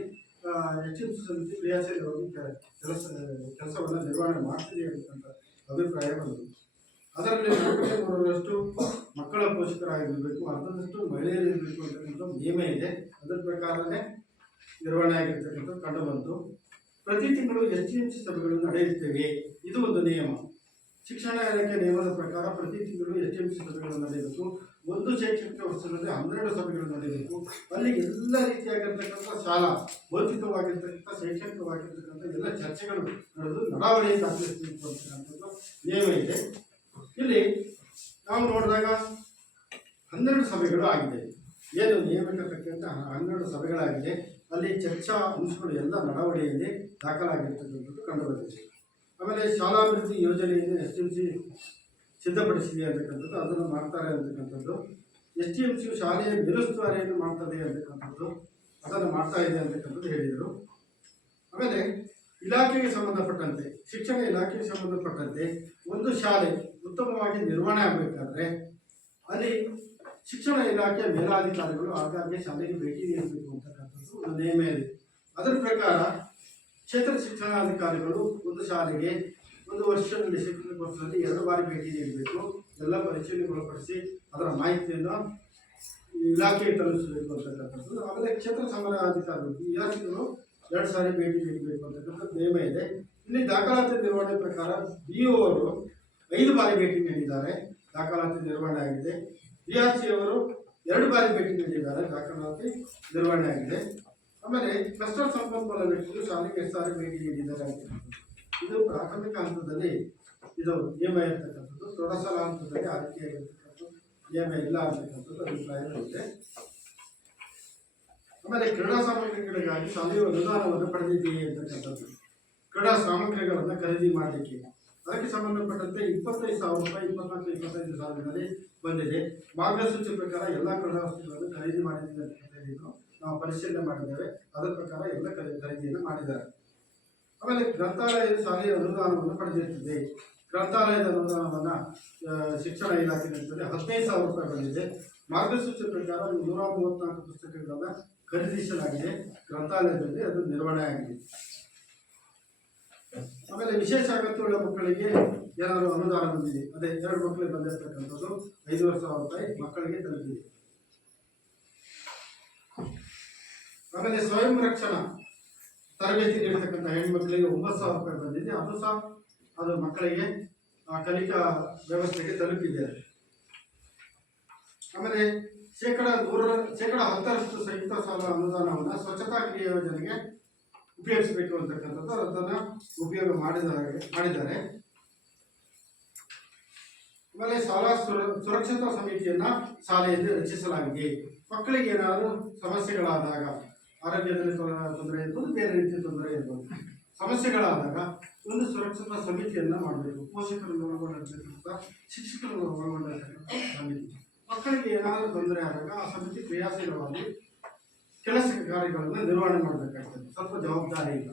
STMC ಸಮಿತಿ ಕ್ರಿಯಾಶೀಲವಾಗಿ ಕೆಲಸವನ್ನು ನಿರ್ವಹಣೆ ಮಾಡ್ತಿದೆ ಅಂತಕ್ಕಂಥ ಅಭಿಪ್ರಾಯ ಬಂತು. ಅದರಲ್ಲಿ 3% ಮಕ್ಕಳ ಪೋಷಕರಾಗಿರಬೇಕು, ಅರ್ಧದಷ್ಟು ಮಹಿಳೆಯರಿರಬೇಕು ಅಂತಕ್ಕಂಥ ನಿಯಮ ಇದೆ. ಅದರ ಪ್ರಕಾರನೇ ನಿರ್ವಹಣೆ ಆಗಿರ್ತಕ್ಕಂಥದ್ದು ಕಂಡು ಬಂತು. ಪ್ರತಿ ತಿಂಗಳು STMC ಸಭೆಗಳು ನಡೆಯುತ್ತವೆ, ಇದು ಒಂದು ನಿಯಮ. ಶಿಕ್ಷಣ ಇಲಾಖೆ ನಿಯಮದ ಪ್ರಕಾರ ಪ್ರತಿ ತಿಂಗಳು STMC ಸಭೆಗಳು ನಡೆಯಬೇಕು. ಒಂದು ಶೈಕ್ಷಣಿಕ ವರ್ಷದಲ್ಲಿ 12 ಸಭೆಗಳು ನಡೆಯಬೇಕು. ಅಲ್ಲಿ ಎಲ್ಲ ರೀತಿಯಾಗಿರ್ತಕ್ಕಂಥ ಶಾಲಾ ಭೌತಿಕವಾಗಿರ್ತಕ್ಕಂಥ, ಶೈಕ್ಷಣಿಕವಾಗಿರ್ತಕ್ಕಂಥ ಎಲ್ಲ ಚರ್ಚೆಗಳು ನಡೆದು ನಡಾವಳಿ ದಾಖಲಿಸಬೇಕು ಅಂತಕ್ಕಂಥದ್ದು ನಿಯಮ ಇದೆ. ಇಲ್ಲಿ ನಾವು ನೋಡಿದಾಗ 12 ಸಭೆಗಳು ಆಗಿದೆ. ಏನು ನೇಮಕ ತಕ್ಕಂಥ 12 ಸಭೆಗಳಾಗಿದೆ. ಅಲ್ಲಿ ಚರ್ಚಾ ಅಂಶಗಳು ಎಲ್ಲ ನಡವಳಿಕೆಯಲ್ಲಿ ದಾಖಲಾಗಿರ್ತಕ್ಕಂಥದ್ದು ಕಂಡುಬಂದಿದೆ. ಆಮೇಲೆ ಶಾಲಾಭಿವೃದ್ಧಿ ಯೋಜನೆಯನ್ನು STMC ಸಿದ್ಧಪಡಿಸಿದೆ ಅಂತಕ್ಕಂಥದ್ದು, ಅದನ್ನು ಮಾಡ್ತಾರೆ ಅಂತಕ್ಕಂಥದ್ದು. STMC ಶಾಲೆಯ ಮೇಲುಸ್ತುವಾರಿಯನ್ನು ಮಾಡ್ತದೆ ಅಂತಕ್ಕಂಥದ್ದು, ಅದನ್ನು ಮಾಡ್ತಾ ಇದೆ ಅಂತಕ್ಕಂಥದ್ದು ಹೇಳಿದರು. ಆಮೇಲೆ ಇಲಾಖೆಗೆ ಸಂಬಂಧಪಟ್ಟಂತೆ, ಶಿಕ್ಷಣ ಇಲಾಖೆಗೆ ಸಂಬಂಧಪಟ್ಟಂತೆ ಒಂದು ಶಾಲೆ ಉತ್ತಮವಾಗಿ ನಿರ್ವಹಣೆ ಆಗಬೇಕಾದ್ರೆ ಅಲ್ಲಿ ಶಿಕ್ಷಣ ಇಲಾಖೆಯ ಮೇಲಾಧಿಕಾರಿಗಳು ಆಗಾಗ್ಗೆ ಶಾಲೆಗೆ ಭೇಟಿ ನೀಡಬೇಕು ಅಂತಕ್ಕಂಥದ್ದು ಒಂದು ನಿಯಮ ಇದೆ. ಅದರ ಪ್ರಕಾರ ಕ್ಷೇತ್ರ ಶಿಕ್ಷಣಾಧಿಕಾರಿಗಳು ಒಂದು ಶಾಲೆಗೆ ಒಂದು ವರ್ಷದಲ್ಲಿ ಶೈಕ್ಷಣಿಕ ವರ್ಷದಲ್ಲಿ 2 ಬಾರಿ ಭೇಟಿ ನೀಡಬೇಕು. ಎಲ್ಲ ಪರಿಶೀಲನೆಗೊಳಪಡಿಸಿ ಅದರ ಮಾಹಿತಿಯನ್ನು ಇಲಾಖೆಗೆ ತಲುಪಿಸಬೇಕು ಅಂತಕ್ಕಂಥದ್ದು. ಆಮೇಲೆ ಕ್ಷೇತ್ರ ಸಮರಾಧಿಕಾರಿಗಳು ಇಲಾಖೆಗಳು 2 ಸಾರಿ ಭೇಟಿ ನೀಡಬೇಕು ಅಂತಕ್ಕಂಥದ್ದು ನಿಯಮ ಇದೆ. ಇಲ್ಲಿ ದಾಖಲಾತಿ ನಿರ್ವಹಣೆ ಪ್ರಕಾರ BO ಅವರು 5 ಬಾರಿ ಭೇಟಿ ನೀಡಿದ್ದಾರೆ, ದಾಖಲಾತಿ ನಿರ್ವಹಣೆ ಆಗಿದೆ. BRC ಅವರು 2 ಬಾರಿ ಭೇಟಿ ನೀಡಿದ್ದಾರೆ, ದಾಖಲಾತಿ ನಿರ್ವಹಣೆ ಆಗಿದೆ. ಆಮೇಲೆ ಕ್ಲಸ್ಟರ್ ಸಂಪನ್ಮೂಲ ವ್ಯಕ್ತಿಗಳು ಶಾಲೆಗೆ 2 ಸಾರಿ ಭೇಟಿ ನೀಡಿದ್ದಾರೆ ಅಂತಕ್ಕಂಥದ್ದು. ಇದು ಪ್ರಾಥಮಿಕ ಹಂತದಲ್ಲಿ ಇದು ನಿಯಮ ಇರ್ತಕ್ಕಂಥದ್ದು. ಪ್ರೌಢಶಾಲ ಹಂತದಲ್ಲಿ ಆ ರೀತಿಯಾಗಿರ್ತಕ್ಕಂಥದ್ದು ನಿಯಮ ಇಲ್ಲ ಅಂತಕ್ಕಂಥದ್ದು ಅಭಿಪ್ರಾಯವಿದೆ. ಆಮೇಲೆ ಕ್ರೀಡಾ ಸಾಮಗ್ರಿಗಳಿಗಾಗಿ ಶಾಲೆಯು ಅನುದಾನವನ್ನು ಪಡೆದಿದೆಯೇ ಅಂತಕ್ಕಂಥದ್ದು. ಕ್ರೀಡಾ ಸಾಮಗ್ರಿಗಳನ್ನು ಖರೀದಿ ಮಾಡಲಿಕ್ಕೆ ಅದಕ್ಕೆ ಸಂಬಂಧಪಟ್ಟಂತೆ 25,000 ರೂಪಾಯಿ 24-25 ಸಾವಿರದಲ್ಲಿ ಬಂದಿದೆ. ಮಾರ್ಗಸೂಚಿ ಪ್ರಕಾರ ಎಲ್ಲ ಕ್ರೀಡಾ ವಸ್ತುಗಳನ್ನು ಖರೀದಿ ಮಾಡಿದ್ದೀವಿ ಅಂತ ಹೇಳಿದ್ರು. ನಾವು ಪರಿಶೀಲನೆ ಮಾಡಿದ್ದೇವೆ, ಅದರ ಪ್ರಕಾರ ಎಲ್ಲ ಖರೀದಿಯನ್ನು ಮಾಡಿದ್ದಾರೆ. ಆಮೇಲೆ ಗ್ರಂಥಾಲಯದ ಶಾಲೆಯ ಅನುದಾನವನ್ನು ಪಡೆದಿರ್ತದೆ. ಗ್ರಂಥಾಲಯದ ಅನುದಾನವನ್ನು ಶಿಕ್ಷಣ ಇಲಾಖೆ ನೀಡುತ್ತದೆ. 15,000 ರೂಪಾಯಿ ಬಂದಿದೆ. ಮಾರ್ಗಸೂಚಿ ಪ್ರಕಾರ 134 ಪುಸ್ತಕಗಳನ್ನು ಖರೀದಿಸಲಾಗಿದೆ. ಗ್ರಂಥಾಲಯದಲ್ಲಿ ಅದು ನಿರ್ವಹಣೆ ಆಗಿದೆ. ಆಮೇಲೆ ವಿಶೇಷ ಅಗತ್ಯವುಳ್ಳ ಮಕ್ಕಳಿಗೆ ಏನಾದರೂ ಅನುದಾನ ಬಂದಿದೆ, ಅದೇ 2 ಮಕ್ಕಳಿಗೆ ಬಂದಿರತಕ್ಕಂಥದ್ದು 5,500 ರೂಪಾಯಿ ಮಕ್ಕಳಿಗೆ ತಲುಪಿದೆ. ಆಮೇಲೆ ಸ್ವಯಂ ರಕ್ಷಣಾ ತರಬೇತಿ ನೀಡತಕ್ಕಂಥ ಹೆಣ್ಮಕ್ಳಿಗೆ 9,000 ರೂಪಾಯಿ ಬಂದಿದೆ. ಅದು ಸಹ ಅದು ಮಕ್ಕಳಿಗೆ ಕಲಿಕಾ ವ್ಯವಸ್ಥೆಗೆ ತಲುಪಿದೆ. ಆಮೇಲೆ ಶೇಕಡ 10% ಸಂಯುಕ್ತ ಸಾಲ ಅನುದಾನವನ್ನು ಸ್ವಚ್ಛತಾ ಕ್ರಿಯಾ ಯೋಜನೆಗೆ ಉಪಯೋಗಿಸಬೇಕು ಅಂತಕ್ಕಂಥದ್ದು ಅದನ್ನು ಉಪಯೋಗ ಮಾಡಿದ್ದಾರೆ. ಆಮೇಲೆ ಶಾಲಾ ಸುರಕ್ಷತಾ ಸಮಿತಿಯನ್ನ ಶಾಲೆಯಲ್ಲಿ ರಚಿಸಲಾಗಿದೆ. ಮಕ್ಕಳಿಗೆ ಏನಾದರೂ ಸಮಸ್ಯೆಗಳಾದಾಗ, ಆರೋಗ್ಯದಲ್ಲಿ ತೊಂದರೆ ಇರ್ಬೋದು, ಬೇರೆ ರೀತಿಯ ತೊಂದರೆ ಇರ್ಬೋದು, ಸಮಸ್ಯೆಗಳಾದಾಗ ಒಂದು ಸುರಕ್ಷತಾ ಸಮಿತಿಯನ್ನ ಮಾಡಬೇಕು. ಪೋಷಕರನ್ನು ಒಳಗೊಂಡಿರ್ತಕ್ಕಂಥ, ಶಿಕ್ಷಕರನ್ನು ಒಳಗೊಂಡಿರ್ತಕ್ಕಂಥ ಸಮಿತಿ. ಮಕ್ಕಳಿಗೆ ಏನಾದರೂ ತೊಂದರೆ ಆದಾಗ ಆ ಸಮಿತಿ ಕ್ರಿಯಾಶೀಲವಾಗಿ ಕೆಲಸ ಕಾರ್ಯಗಳನ್ನು ನಿರ್ವಹಣೆ ಮಾಡಬೇಕಾಗ್ತದೆ. ಸ್ವಲ್ಪ ಜವಾಬ್ದಾರಿ ಇಲ್ಲ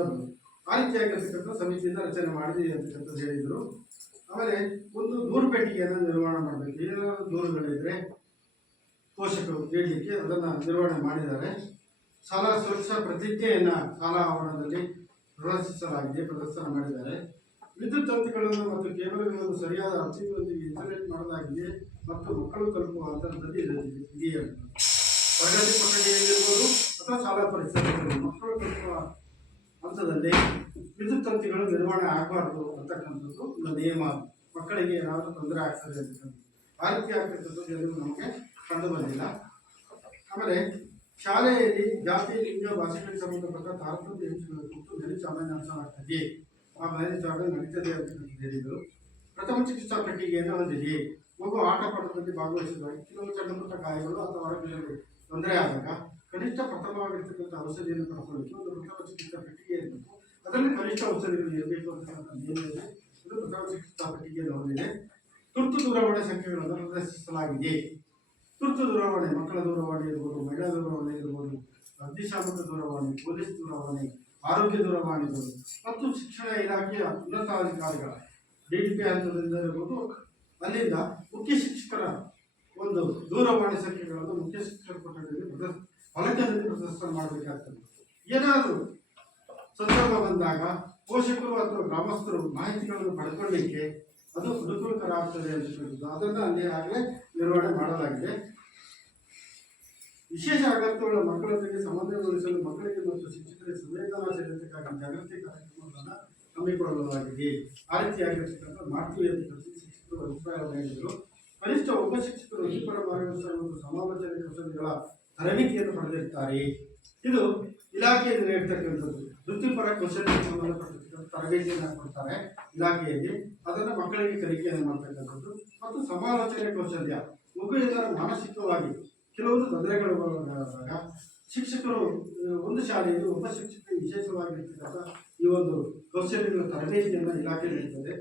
ಒಂದು ಆ ರೀತಿಯಾಗಿರ್ತಕ್ಕಂಥ ಸಮಿತಿಯಿಂದ ರಚನೆ ಮಾಡಿದೆ ಅಂತಕ್ಕಂಥದ್ದು ಹೇಳಿದರು. ಆಮೇಲೆ ಒಂದು ದೂರು ಪೆಟ್ಟಿಗೆಯನ್ನು ನಿರ್ವಹಣೆ ಮಾಡಬೇಕು. ಏನಾದರೂ ದೂರುಗಳಿದ್ರೆ ಪೋಷಕರು ಕೇಳಲಿಕ್ಕೆ ಅದನ್ನು ನಿರ್ವಹಣೆ ಮಾಡಿದ್ದಾರೆ. ಶಾಲಾ ಸುರಕ್ಷಾ ಪ್ರತಿಜ್ಞೆಯನ್ನು ಶಾಲಾ ಆವರಣದಲ್ಲಿ ಪ್ರದರ್ಶನ ಮಾಡಿದ್ದಾರೆ. ವಿದ್ಯುತ್ ತಂತಿಗಳನ್ನು ಮತ್ತು ಕೇಬಲ್ಗಳನ್ನು ಸರಿಯಾದ ಅರ್ಜಿಗಳೊಂದಿಗೆ ಇಂಟರ್ನೆಟ್ ಮಾಡಲಾಗಿದೆ ಮತ್ತು ಮಕ್ಕಳು ತಲುಪುವ ಹಂತದಲ್ಲಿ ಇದೆಯೇ. ತರಗತಿ ಕೊಠಡಿಯಲ್ಲಿರ್ಬೋದು ಅಥವಾ ಶಾಲಾ ಪರಿಸರದಲ್ಲಿ ಮಕ್ಕಳು ತಲುಪುವ ಹಂತದಲ್ಲಿ ವಿದ್ಯುತ್ ತಂತಿಗಳು ನಿರ್ವಹಣೆ ಆಗಬಾರ್ದು ಅಂತಕ್ಕಂಥದ್ದು ಒಂದು ನಿಯಮ. ಮಕ್ಕಳಿಗೆ ಏನಾದರೂ ತೊಂದರೆ ಆಗ್ತದೆ ಅಂತಕ್ಕಂಥದ್ದು ಆ ರೀತಿ ಆಗ್ತಕ್ಕಂಥದ್ದು ಎಲ್ಲೂ ನಮಗೆ ಕಂಡು ಬಂದಿಲ್ಲ. ಆಮೇಲೆ ಶಾಲೆಯಲ್ಲಿ ಜಾತಿ, ಲಿಂಗ, ಭಾಷೆಗಳಿಗೆ ಸಂಬಂಧಪಟ್ಟ ತಾರತಮ್ಯ ಅಂಶಗಳ ಕುರಿತು ಮೇಲ್ವಿಚಾರಣೆ ನಡೆಸಲಾಗ್ತದೆ. ಆ ಮೇಲ್ವಿಚಾರಣೆ ನಡೀತದೆ ಅಂತ ಹೇಳಿದರು. ಪ್ರಥಮ ಚಿಕಿತ್ಸಾ ಪೆಟ್ಟಿಗೆಯನ್ನು ಹೊಂದಿದೆ. ಮಗು ಆಟ ಪಾಠದಲ್ಲಿ ಭಾಗವಹಿಸಿದಾಗ ಕೆಲವು ಸಣ್ಣ ಪುಟ್ಟ ಗಾಯಗಳು ಅಥವಾ ಆರೋಗ್ಯದಲ್ಲಿ ತೊಂದರೆ ಆದಾಗ ಕನಿಷ್ಠ ಪ್ರಥಮವಾಗಿರ್ತಕ್ಕಂಥ ಔಷಧಿಯನ್ನು ಪಡ್ಕೊಳ್ಳಿಕ್ಕೆ ಒಂದು ಪ್ರಥಮ ಚಿಕಿತ್ಸಾ ಪೆಟ್ಟಿಗೆ ಇರಬೇಕು. ಅದರಲ್ಲಿ ಕನಿಷ್ಠ ಔಷಧಿಗಳು ಇರಬೇಕು ಅಂತಕ್ಕಂಥ ನಿಯಮ ಇದೆ. ಇದು ಪ್ರಥಮ ಚಿಕಿತ್ಸಾ ಪೆಟ್ಟಿಗೆಯನ್ನು ಹೊಂದಿದೆ. ತುರ್ತು ದೂರವಾಣಿ ಸಂಖ್ಯೆಗಳನ್ನು ಪ್ರದರ್ಶಿಸಲಾಗಿದೆ. ತುರ್ತು ದೂರವಾಣಿ, ಮಕ್ಕಳ ದೂರವಾಣಿ ಇರ್ಬೋದು, ಮಹಿಳಾ ದೂರವಾಣಿ ಇರ್ಬೋದು, ಅಗ್ನಿಶಾಮಕ ದೂರವಾಣಿ, ಪೊಲೀಸ್ ದೂರವಾಣಿ, ಆರೋಗ್ಯ ದೂರವಾಣಿಗಳು ಮತ್ತು ಶಿಕ್ಷಣ ಇಲಾಖೆಯ ಉನ್ನತಾಧಿಕಾರಿಗಳ DDP ಹಂತದಿಂದ ಇರ್ಬೋದು, ಅಲ್ಲಿಂದ ಮುಖ್ಯ ಶಿಕ್ಷಕರ ಒಂದು ದೂರವಾಣಿ ಸಂಖ್ಯೆಗಳನ್ನು ಮುಖ್ಯ ಶಿಕ್ಷಕರ ಕೊಠಡಿಯಲ್ಲಿ ಫಲಕದಲ್ಲಿ ಪ್ರದರ್ಶನ ಮಾಡಬೇಕಾಗ್ತದೆ. ಏನಾದರೂ ಸಂದರ್ಭ ಬಂದಾಗ ಪೋಷಕರು ಅಥವಾ ಗ್ರಾಮಸ್ಥರು ಮಾಹಿತಿಗಳನ್ನು ಪಡ್ಕೊಳ್ಳಿಕ್ಕೆ ಅದು ಅನುಕೂಲಕರ ಆಗ್ತದೆ ಅಂತ ಹೇಳಿದ್ದು, ಅದನ್ನು ಅಲ್ಲಿ ಆಗಲೇ ನಿರ್ವಹಣೆ ಮಾಡಲಾಗಿದೆ. ವಿಶೇಷ ಅಗತ್ಯವುಳ್ಳ ಮಕ್ಕಳೊಂದಿಗೆ ಸಮನ್ವಯಗೊಳಿಸಲು ಮಕ್ಕಳಿಗೆ ಮತ್ತು ಶಿಕ್ಷಕರಿಗೆ ಸಂವೇದನಾಶೀಲತೆಗಾಗಿ ಜಾಗೃತಿ ಕಾರ್ಯಕ್ರಮಗಳನ್ನು ಹಮ್ಮಿಕೊಳ್ಳಲಾಗಿದೆ. ಆ ರೀತಿಯಾಗಿರ್ತಕ್ಕಂಥ ಮಾಡ್ತೀವಿ ಅಂತ ಶಿಕ್ಷಕರು ಅಭಿಪ್ರಾಯವನ್ನು ಹೇಳಿದರು. ಕನಿಷ್ಠ ಒಬ್ಬ ಶಿಕ್ಷಕರು ವೃತ್ತಿಪರ ಮಾರ್ಗದರ್ಶನ ಮತ್ತು ಸಮಾಲೋಚನೆ ಕೌಶಲ್ಯಗಳ ತರಬೇತಿಯನ್ನು ಪಡೆದಿರ್ತಾರೆ. ಇದು ಇಲಾಖೆಯಲ್ಲಿ ನೀಡ್ತಕ್ಕಂಥದ್ದು. ವೃತ್ತಿಪರ ಕೌಶಲ್ಯಕ್ಕೆ ಸಂಬಂಧಪಟ್ಟಿರ್ತಕ್ಕಂಥ ತರಬೇತಿಯನ್ನು ಕೊಡ್ತಾರೆ ಇಲಾಖೆಯಲ್ಲಿ. ಅದನ್ನು ಮಕ್ಕಳಿಗೆ ಕಲಿಕೆಯನ್ನು ಮಾಡ್ತಕ್ಕಂಥದ್ದು ಮತ್ತು ಸಮಾಲೋಚನೆ ಕೌಶಲ್ಯ, ಮಗು ಏನಾದರೂ ಮಾನಸಿಕವಾಗಿ ಕೆಲವೊಂದು ತೊಂದರೆಗಳು ಬಂದಾಗ ಶಿಕ್ಷಕರು ಒಂದು ಶಾಲೆಯಲ್ಲಿ ಒಬ್ಬ ಶಿಕ್ಷಕ ವಿಶೇಷವಾಗಿರ್ತಕ್ಕಂಥ ಈ ಒಂದು ಕೌಶಲ್ಯಗಳ ತರಬೇತಿಯನ್ನು ಇಲಾಖೆ ನೀಡುತ್ತದೆ.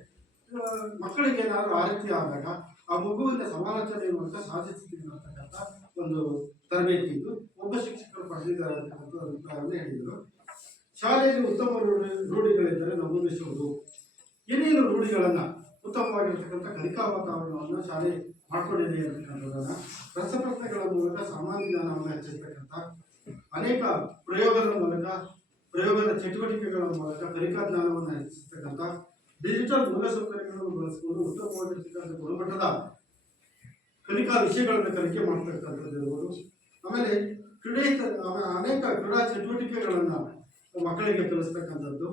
ಮಕ್ಕಳಿಗೆ ಏನಾದರೂ ಆ ರೀತಿ ಆದಾಗ ಆ ಮಗುವಿನ ಸಮಾಲೋಚನೆ ಮೂಲಕ ಸಾಧಿಸ್ತೀನಿ ಅಂತಕ್ಕಂಥ ಒಂದು ತರಬೇತಿ ಇದ್ದು ಒಬ್ಬ ಶಿಕ್ಷಕರು ಪಡೆದಿದ್ದಾರೆ ಅಂತಕ್ಕಂಥ ಅಭಿಪ್ರಾಯವನ್ನು ಹೇಳಿದರು. ಶಾಲೆಯಲ್ಲಿ ಉತ್ತಮ ರೂಢಿಗಳಿದ್ದರೆ ನಮೂದಿಸುವುದು. ಏನೇನು ರೂಢಿಗಳನ್ನು ಉತ್ತಮವಾಗಿರ್ತಕ್ಕಂಥ ಕಲಿಕಾ ವಾತಾವರಣವನ್ನು ಶಾಲೆ ಮಾಡಿಕೊಂಡಿದೆ ಅಂತಕ್ಕಂಥದ್ದನ್ನು ರಸಪ್ರಶ್ನೆಗಳ ಮೂಲಕ ಸಾಮಾನ್ಯ ಜ್ಞಾನವನ್ನು ಹೆಚ್ಚಿಸ್ತಕ್ಕಂಥ ಅನೇಕ ಪ್ರಯೋಗದ ಚಟುವಟಿಕೆಗಳ ಮೂಲಕ ಕಲಿಕಾ ಜ್ಞಾನವನ್ನು ಹೆಚ್ಚಿಸ್ತಕ್ಕಂಥ ಡಿಜಿಟಲ್ ಮೂಲಸೌಕರ್ಯಗಳನ್ನು ಬಳಸಿಕೊಂಡು ಉತ್ತಮವಾಗಿರ್ತಕ್ಕಂಥ ಗುಣಮಟ್ಟದ ಕಲಿಕಾ ವಿಷಯಗಳನ್ನು ಕಲಿಕೆ ಮಾಡ್ತಕ್ಕಂಥದ್ದು ಇರ್ಬೋದು. ಆಮೇಲೆ ಅನೇಕ ಕ್ರೀಡಾ ಚಟುವಟಿಕೆಗಳನ್ನು ಮಕ್ಕಳಿಗೆ ಕಲಿಸ್ತಕ್ಕಂಥದ್ದು,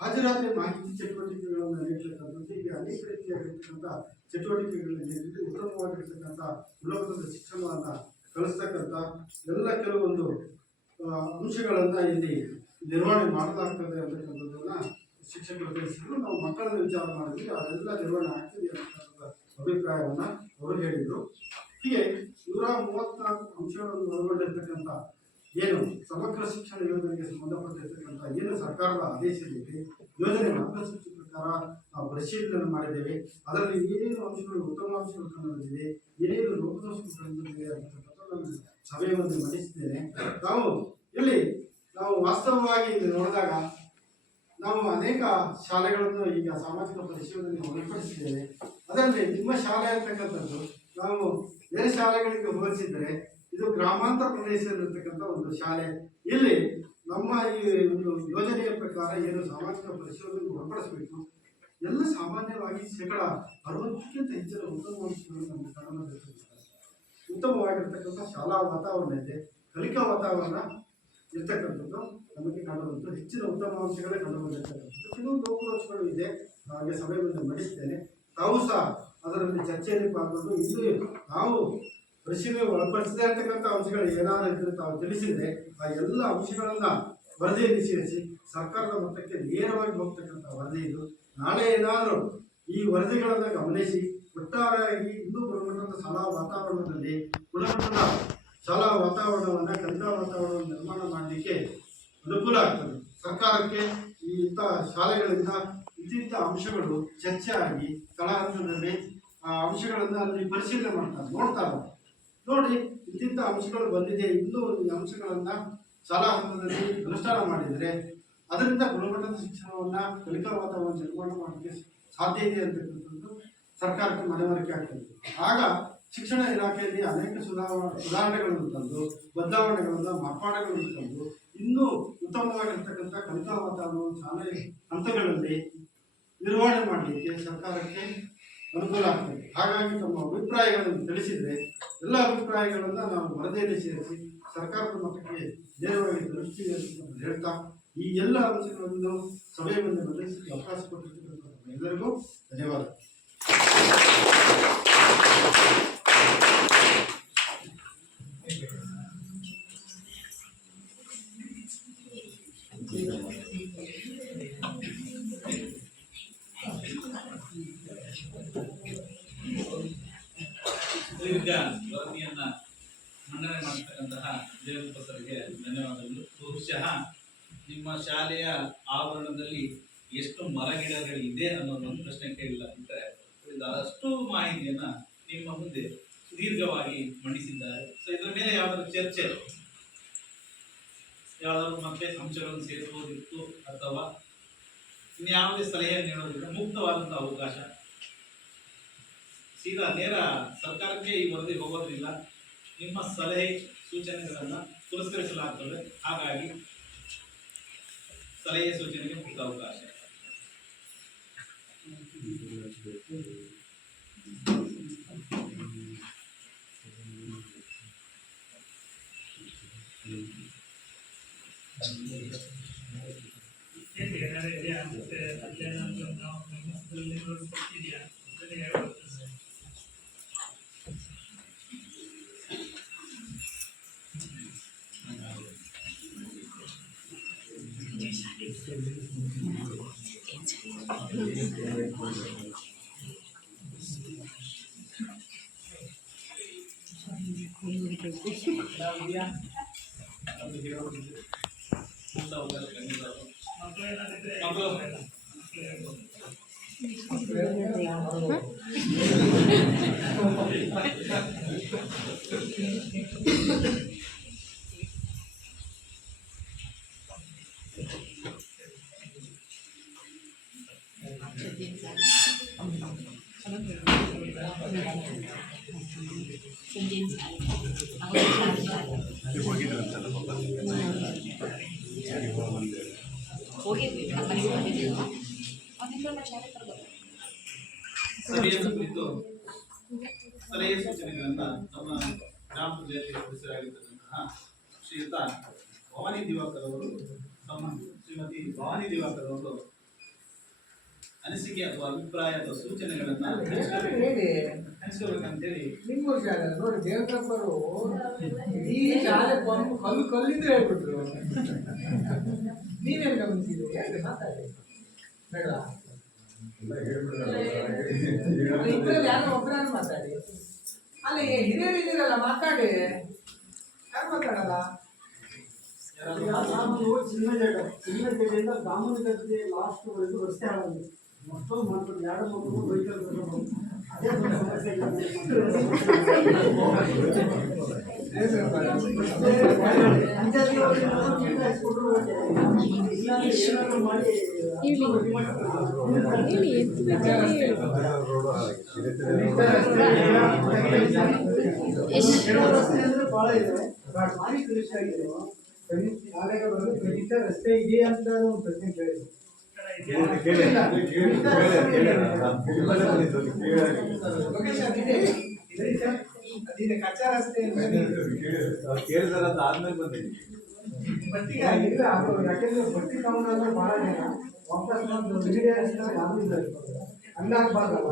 ಹಾಜರಾತಿ ಮಾಹಿತಿ ಚಟುವಟಿಕೆಗಳನ್ನು ನೀಡತಕ್ಕಂಥದ್ದು, ಹೀಗೆ ಅನೇಕ ರೀತಿಯಾಗಿರ್ತಕ್ಕಂಥ ಚಟುವಟಿಕೆಗಳಲ್ಲಿ ಉತ್ತಮವಾಗಿರ್ತಕ್ಕಂಥ ಗುಣಮಟ್ಟದ ಶಿಕ್ಷಣವನ್ನು ಕಲಿಸ್ತಕ್ಕಂಥ ಎಲ್ಲ ಕೆಲವೊಂದು ಅಂಶಗಳನ್ನು ಇಲ್ಲಿ ನಿರ್ವಹಣೆ ಮಾಡಲಾಗ್ತದೆ ಅಂತಕ್ಕಂಥದ್ದನ್ನು ಶಿಕ್ಷಕರು ತಿಳಿಸಿದ್ರು. ನಾವು ಮಕ್ಕಳನ್ನು ವಿಚಾರ ಮಾಡಿದ್ವಿ, ಅದೆಲ್ಲ ನಿರ್ವಹಣೆ ಆಗ್ತದೆ ಅಂತಕ್ಕಂಥ ಅಭಿಪ್ರಾಯವನ್ನು ಅವರು ಹೇಳಿದರು. ಹೀಗೆ 134 ಅಂಶಗಳನ್ನು ಒಳಗೊಂಡಿರ್ತಕ್ಕಂಥ ಏನು ಸಮಗ್ರ ಶಿಕ್ಷಣ ಯೋಜನೆಗೆ ಸಂಬಂಧಪಟ್ಟಿರ್ತಕ್ಕಂಥ ಏನು ಸರ್ಕಾರದ ಆದೇಶವಿದೆ, ಯೋಜನೆ ಮಾರ್ಗಸೂಚಿ ಪ್ರಕಾರ ನಾವು ಪರಿಶೀಲನೆ ಮಾಡಿದ್ದೇವೆ. ಅದರಲ್ಲಿ ಏನೇನು ಅಂಶಗಳು ಉತ್ತಮ ಅಂಶಗಳು ಕಂಡುಬಂದಿದೆ, ಏನೇನು ಲೋಪದೋಷಗಳು ಕಂಡುಬಂದಿದೆ ಅಂತಕ್ಕಂಥ ಸಭೆಯನ್ನು ಮಂಡಿಸಿದ್ದೇನೆ. ನಾವು ವಾಸ್ತವವಾಗಿ ನೋಡಿದಾಗ ನಾವು ಅನೇಕ ಶಾಲೆಗಳನ್ನು ಈಗ ಸಾಮಾಜಿಕ ಪರಿಶೀಲನೆಗೆ ಒಳಪಡಿಸಿದ್ದೇವೆ. ಅದರಲ್ಲಿ ನಿಮ್ಮ ಶಾಲೆ ಅಂತಕ್ಕಂಥದ್ದು ನಾವು ಬೇರೆ ಶಾಲೆಗಳಿಗೆ ಹೋಲಿಸಿದರೆ ಇದು ಗ್ರಾಮಾಂತರ ಪ್ರದೇಶದಲ್ಲಿರ್ತಕ್ಕಂಥ ಒಂದು ಶಾಲೆ. ಇಲ್ಲಿ ನಮ್ಮ ಈ ಒಂದು ಯೋಜನೆಯ ಪ್ರಕಾರ ಏನು ಸಾಮಾಜಿಕ ಪರಿಶೀಲನೆಗೆ ಒಳಪಡಿಸಬೇಕು ಎಲ್ಲ ಸಾಮಾನ್ಯವಾಗಿ 60% ಹೆಚ್ಚಿನ ಉತ್ತಮ ಅಂಶಗಳನ್ನು ನಮ್ಮ ಕಾರಣದಲ್ಲಿ ಉತ್ತಮವಾಗಿರ್ತಕ್ಕಂಥ ಶಾಲಾ ವಾತಾವರಣ ಇದೆ, ಕಲಿಕಾ ವಾತಾವರಣ ಇರ್ತಕ್ಕಂಥದ್ದು ನಮಗೆ ಕಂಡುಬಂತು. ಹೆಚ್ಚಿನ ಉತ್ತಮ ಅಂಶಗಳೇ ಕಂಡುಬಂದಿರ್ತಕ್ಕಂಥದ್ದು. ಕೆಲವು ಲೋಪದೋಷಗಳು ಇದೆ, ಹಾಗೆ ಸಭೆಯನ್ನು ಮಂಡಿಸ್ತೇನೆ. ತಾವು ಸಹ ಅದರಲ್ಲಿ ಚರ್ಚೆಯಲ್ಲಿ ಪಾಲ್ಗೊಂಡು ಇಲ್ಲಿ ನಾವು ಪರಿಶೀಲನೆ ಒಳಪಡಿಸದೇ ಇರತಕ್ಕಂಥ ಅಂಶಗಳು ಏನಾದರೂ ಇದ್ದರೆ ತಾವು ತಿಳಿಸಿದರೆ ಆ ಎಲ್ಲ ಅಂಶಗಳನ್ನು ವರದಿಯಲ್ಲಿ ಸೇರಿಸಿ ಸರ್ಕಾರದ ಮಟ್ಟಕ್ಕೆ ನೇರವಾಗಿ ಹೋಗ್ತಕ್ಕಂಥ ವರದಿ ಇದು. ನಾಳೆ ಏನಾದರೂ ಈ ವರದಿಗಳನ್ನು ಗಮನಿಸಿ ಒಟ್ಟಾರೆಯಾಗಿ ಇನ್ನೂ ಗುಣಮಟ್ಟದ ಶಾಲಾ ವಾತಾವರಣದಲ್ಲಿ ಗುಣಮಟ್ಟದ ಶಾಲಾ ವಾತಾವರಣವನ್ನು ಕಲಿಕಾ ವಾತಾವರಣವನ್ನು ನಿರ್ಮಾಣ ಮಾಡಲಿಕ್ಕೆ ಅನುಕೂಲ ಆಗ್ತದೆ. ಸರ್ಕಾರಕ್ಕೆ ಇಂಥ ಶಾಲೆಗಳಿಂದ ಇಂತಿಂಥ ಅಂಶಗಳು ಚರ್ಚೆ ಆಗಿ ತಳ ಹಂತದಲ್ಲಿ ಆ ಅಂಶಗಳನ್ನು ಅಲ್ಲಿ ಪರಿಶೀಲನೆ ನೋಡ್ತಾರೆ. ನೋಡಿ ಇಂತಿಂಥ ಅಂಶಗಳು ಬಂದಿದೆ, ಇನ್ನೂ ಈ ಅಂಶಗಳನ್ನು ಶಾಲಾ ಹಂತದಲ್ಲಿ ಅನುಷ್ಠಾನ ಮಾಡಿದರೆ ಅದರಿಂದ ಗುಣಮಟ್ಟದ ಶಿಕ್ಷಣವನ್ನು ಕಲಿಕಾ ವಾತಾವರಣ ನಿರ್ಮಾಣ ಮಾಡಲಿಕ್ಕೆ ಸಾಧ್ಯ ಇದೆ ಅಂತಕ್ಕಂಥದ್ದು ಸರ್ಕಾರಕ್ಕೆ ಮನವರಿಕೆ ಆಗ್ತದೆ. ಆಗ ಶಿಕ್ಷಣ ಇಲಾಖೆಯಲ್ಲಿ ಅನೇಕ ಸುಧಾರಣೆಗಳನ್ನು ತಂದು ಬದಲಾವಣೆಗಳನ್ನು ಮಾರ್ಪಾಡುಗಳನ್ನು ತಂದು ಇನ್ನೂ ಉತ್ತಮವಾಗಿರ್ತಕ್ಕಂಥ ಕಲಿಕಾ ವಾತಾವರಣ ಶಾಲೆ ಹಂತಗಳಲ್ಲಿ ನಿರ್ವಹಣೆ ಮಾಡಲಿಕ್ಕೆ ಸರ್ಕಾರಕ್ಕೆ ಅನುಕೂಲ ಆಗ್ತದೆ. ಹಾಗಾಗಿ ತಮ್ಮ ಅಭಿಪ್ರಾಯಗಳನ್ನು ತಿಳಿಸಿದರೆ ಎಲ್ಲ ಅಭಿಪ್ರಾಯಗಳನ್ನು ನಾವು ವರದಿಯಲ್ಲಿ ಸೇರಿಸಿ ಸರ್ಕಾರದ ಮಟ್ಟಕ್ಕೆ ನೇರವಾಗಿ ತಲುಪ್ತೀವಿ ಅಂತ ಹೇಳ್ತಾ ಈ ಎಲ್ಲ ಅಂಶಗಳನ್ನು ಸಭೆಯನ್ನು ಮಂಡಿಸಲಿಕ್ಕೆ ಅವಕಾಶ ಕೊಟ್ಟಿರ್ತಕ್ಕಂಥ ಎಲ್ಲರಿಗೂ ಧನ್ಯವಾದ. ವರದಿಯನ್ನ ಮಂಡನೆ ಮಾಡತಕ್ಕಂತಹ ದೇವಪ್ಪ ಸರ್ಗೆ ಧನ್ಯವಾದಗಳು. ಬಹುಶಃ ನಿಮ್ಮ ಶಾಲೆಯ ಆವರಣದಲ್ಲಿ ಎಷ್ಟು ಮರಗಿಡಗಳಿದೆ ಅನ್ನೋದೊಂದು ಪ್ರಶ್ನೆ ಕೇಳಿಲ್ಲ ಬಿಟ್ಟರೆ ಅಷ್ಟು ಮಾಹಿತಿಯನ್ನ ನಿಮ್ಮ ಮುಂದೆ ದೀರ್ಘವಾಗಿ ಮಂಡಿಸಿದ್ದಾರೆ. ಸೊ ಇದರ ಮೇಲೆ ಯಾವ್ದಾದ್ರು ಚರ್ಚೆ, ಯಾವ್ದಾದ್ರು ಮತ್ತೆ ಅಂಶಗಳನ್ನು ಸೇರಿಸಬಹುದಿತ್ತು ಅಥವಾ ಇನ್ಯಾವುದೇ ಸಲಹೆಯನ್ನು ನೀಡೋದಿಲ್ಲ, ಮುಕ್ತವಾದಂತಹ ಅವಕಾಶ. ಸೀದಾ ನೇರ ಸರ್ಕಾರಕ್ಕೆ ಈ ವರದಿ ಹೋಗೋದ್ರಿಂದ ನಿಮ್ಮ ಸಲಹೆ ಸೂಚನೆಗಳನ್ನು ಪುರಸ್ಕರಿಸಲಾಗುತ್ತದೆ. ಹಾಗಾಗಿ ಸಲಹೆ ಸೂಚನೆಗೆ ಮುಕ್ತ ಅವಕಾಶ. ಮಕ್ಕಳು ಏನಾದಿದ್ರೆ ಸಭೆಯನ್ನು ಕುರಿತು ಸಲಹೆ ಸೂಚನೆಗಳನ್ನ ನಮ್ಮ ಗ್ರಾಮ ಪಂಚಾಯತಿ ಸದಸ್ಯರಾಗಿರ್ತಕ್ಕಂತಹ ಶ್ರೀಯುತ ಭವಾನಿ ದಿವಾಕರ್ ಅವರು ತಮ್ಮ ಶ್ರೀಮತಿ ಭವಾನಿ ದಿವಾಕರ್ ಅವರು ಅನಿಸಿಕೆ ಅಥವಾ ಅಭಿಪ್ರಾಯ ಅಥವಾ ಸೂಚನೆಗಳನ್ನ ಹಂಚ್ಕೋಬೇಕಂತೇಳಿ ನಿಮ್ಮ ಶಾಲೆ ನೋಡಿ ದೇವಕಪ್ಪರು ಈ ಶಾಲೆ ಕಲ್ಲಿದ್ರೆ ಹೇಳ್ಬಿಟ್ರು. ನೀವೇನು ಗಮನಿಸಿದ್ರಿ? ಯಾಕೆ ಮಾತಾಡಿ ಬೇಡ ಇಬ್ಬರಲ್ಲಿ ಯಾರೋ ಒಬ್ಬರನ್ನು ಮಾತಾಡಿ. ಅಲ್ಲಿ ಹಿರಿಯರು ಇದ್ದೀರಲ್ಲ, ಮಾತಾಡಿ. ಯಾರು ಮಾತಾಡಲ್ಲ? ಚಿನ್ನ ಜಗದಿಂದ ದಾಮನ ಗದ್ದೆ ಲಾಸ್ಟ್ ವರೆಗೂ ರಸ್ತೆ ಆಗೋದು ಮತ್ತೊಂದು ಮಾಡ್ತಾರೆ. ಎರಡು ಮಕ್ಕಳು ವೆಹಿಕಲ್ ಅದೇ ದೊಡ್ಡ ಸಮಸ್ಯೆ ಬಹಳ ಇದೆ. ಭಾರಿ ಕನಿಷ್ಠ ಆಗಿದೆ. ಶಾಲೆಗಳು ಕನಿಷ್ಠ ರಸ್ತೆ ಇದೆ ಅಂತ ಒಂದು ಪ್ರಶ್ನೆ ಕೇಳಿದ್ರು. ಕಚ್ಚಾ ರಸ್ತೆ ಆದ್ಮೇಲೆ ಬಂದಿದ್ದೀವಿ. ಬಟ್ಟಿಗೆ ಆಗಿಲ್ಲ. ಯಾಕೆಂದ್ರೆ ಬಟ್ಟಿ ತಗೊಂಡ್ರೆ ಬಹಳ ಜನ ವಾಪಸ್ ಬಂದು ವಿಡಿಯೋ ಯಾರು ಇಲ್ಲ, ಹಂಗಾಗ್ಬಾರ್ದಲ್ಲ.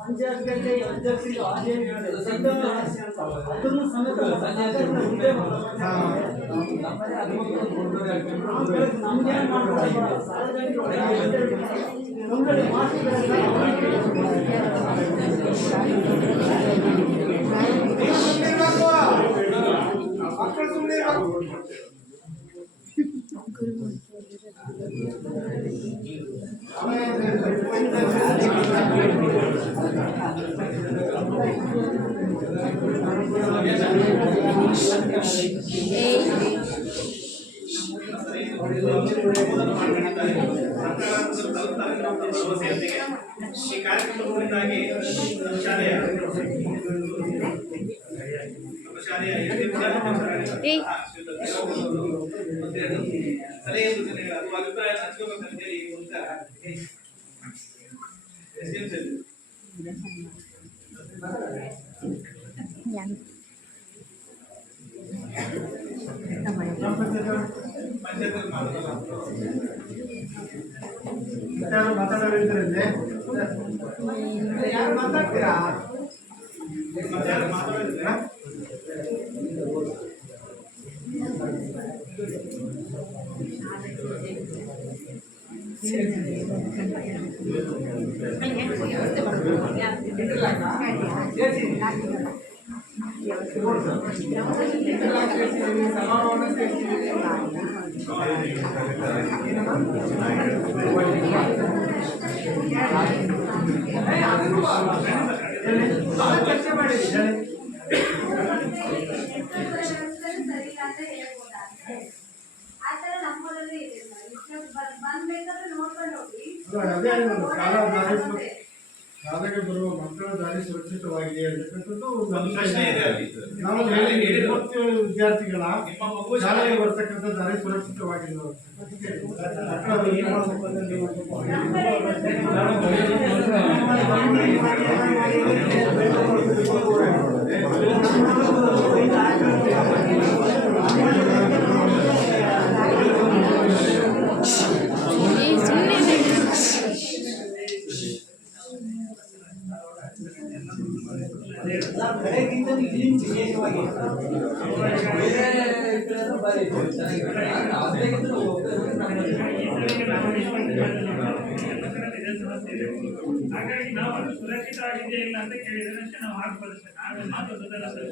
ಪಂಚಾಯತ್ಗೆ ಅಧ್ಯಕ್ಷರಿಗೆ ಆದೇಶ ಅದನ್ನು ಸಮೇತ ನಮ್ಗೇನು ಮಾಡ್ತಾರೆ ಸಾರ್ವಜನಿಕರು ಮಕ್ಕಳು ಸುಮ್ಮನೆ ಈ ಕಾರ್ಯಕ್ರಮದ ಕುರಿತಾಗಿ ನಮ್ಮ ಶಾಲೆಯ ಸಲಹೆ ಸೂಚನೆಗಳ ಅಥವಾ ಅಭಿಪ್ರಾಯ ಹಂಚ್ಕೋಬೇಕಂತೇಳಿ ಈ ಮೂಲಕ ಮಾತಾಡೋದ್ರಲ್ಲಿ ಯಾರು ಮಾತಾಡ್ತೀರಾ? ಮಾತಾಡೋದಿಲ್ಲ. ಚರ್ಚೆ ಮಾಡಿದ್ದೀವಿ. ಶಾಲೆಗೆ ಬರುವ ಮಕ್ಕಳ ದಾರಿ ಸುರಕ್ಷಿತವಾಗಿದೆ ಅಂತಕ್ಕಂಥದ್ದು ಒಂದು ಪ್ರಶ್ನೆ ಇದೆ ಅಲ್ಲಿ. ನಾವು ಹೇಳಿದ್ವಿ 27 ವಿದ್ಯಾರ್ಥಿಗಳ ನಿಮ್ಮ ಮಗು ಶಾಲೆಗೆ ಬರ್ತಕ್ಕಂಥ ದಾರಿ ಸುರಕ್ಷಿತವಾಗಿದೆ. ಮಕ್ಕಳು ಏನ್ ಮಾಡ್ಬೇಕು ಅಂತ ನೀವು ಬೆಳಗಿಂದ ವಿಶೇಷವಾಗಿ ಸಮಸ್ಯೆ ಇದೆ. ಹಾಗಾಗಿ ನಾವು ಅದು ಸುರಕ್ಷಿತ ಆಗಿದೆಯಾ ಇಲ್ಲ ಅಂತ ಕೇಳಿದ್ರೆ ಅಷ್ಟೇ ನಾವು ಹಾಕ್ಬೋದು ಸರ್. ನಾವೇ ಮಾತಾಡೋದಲ್ಲ ಸರ್,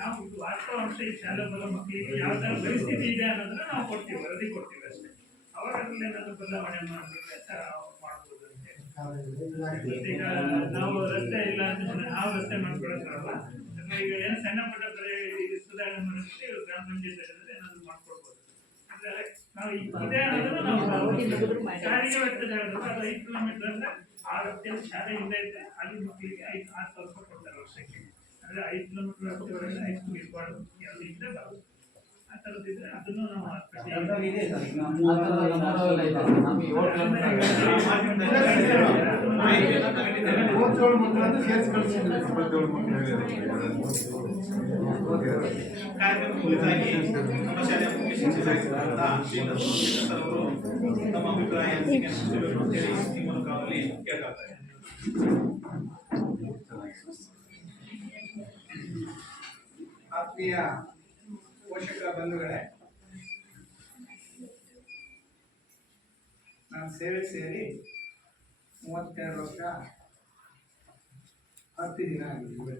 ನಾವು ಇದು ವಾಸ್ತವ ಅಂಶ ಈ ಶಾಲೆ ಬರೋ ಮಕ್ಕಳಿಗೆ ಯಾವ ತರ ಪರಿಸ್ಥಿತಿ ಇದೆ ಅನ್ನೋದನ್ನ ನಾವು ಕೊಡ್ತೀವಿ, ವರದಿ ಕೊಡ್ತೀವಿ ಅಷ್ಟೇ. ಅವಾಗ ಅದ್ರಲ್ಲಿ ಏನಾದ್ರು ಬದಲಾವಣೆ ಮಾಡ್ಬೇಕು ಮಾಡ್ಬೋದು ಅಂತ. ಈಗ ನಾವು ರಸ್ತೆ ಇಲ್ಲ ಅಂತ ನಾವು ರಸ್ತೆ ಮಾಡ್ಕೊಳಕ್ಕಾಗಲ್ಲ. ಈಗ ಏನು ಸಣ್ಣ ಪುಟ್ಟ ಸುಧಾರಣೆ ಮಾಡೋದಕ್ಕೆ ಗ್ರಾಮ ಪಂಚಾಯತ್ ಏನಾದ್ರು ಮಾಡ್ಕೊಡ್ಬೋದು. ಅಂದ್ರೆ ನಾವು ಇದೇ ಅನ್ನೋದನ್ನ ನಾವು ಸಾರಿಗೆ ವೆಚ್ಚ ಜಾಗದಲ್ಲಿ ಅದು 5 ಕಿಲೋಮೀಟರ್ ಅಂದ್ರೆ ಆ ರಸ್ತೆಯಲ್ಲಿ ಶಾಲೆ ಹಿಂದೆ ಇದ್ರೆ ಅಲ್ಲಿ ಮಕ್ಕಳಿಗೆ 6,000 ರೂಪಾಯಿ ಕೊಡ್ತಾರೆ ವರ್ಷಕ್ಕೆ. ಅಂದ್ರೆ 5 ಕಿಲೋಮೀಟರ್ ರಸ್ತೆವರೆಗೆ ಹೈಸ್ಕೂಲ್ ಇರಬಾರ್ದು, ಅಲ್ಲಿ ಇದ್ರೆ ಬರೋದು ಆ ಥರದ್ದಿದ್ರೆ ಅದನ್ನು ನಾವು ಕಾರ್ಯಕ್ರಮ ಕುರಿತಾಗಿ ನಮ್ಮ ಶಾಲೆಯ ಮುಖ್ಯ ಶಿಕ್ಷಕರಾಗಿರುವಂತಹ ಶ್ರೀ ಸರ್ ಅವರು ತಮ್ಮ ಅಭಿಪ್ರಾಯ ಹಂಚಿಕೊಳ್ಳಬೇಕು ಅಂತೇಳಿ ಈ ಮೂಲಕ ಅವರಲ್ಲಿ ಕೇಳ್ಕೊಳ್ತಾರೆ. ಆತ್ಮೀಯ ಪೋಷಕ ಬಂಧುಗಳೇ, ನಾನು ಸೇವೆ ಸೇರಿ 32 ವರ್ಷ 10 ದಿನ ಆಗಿದೆ.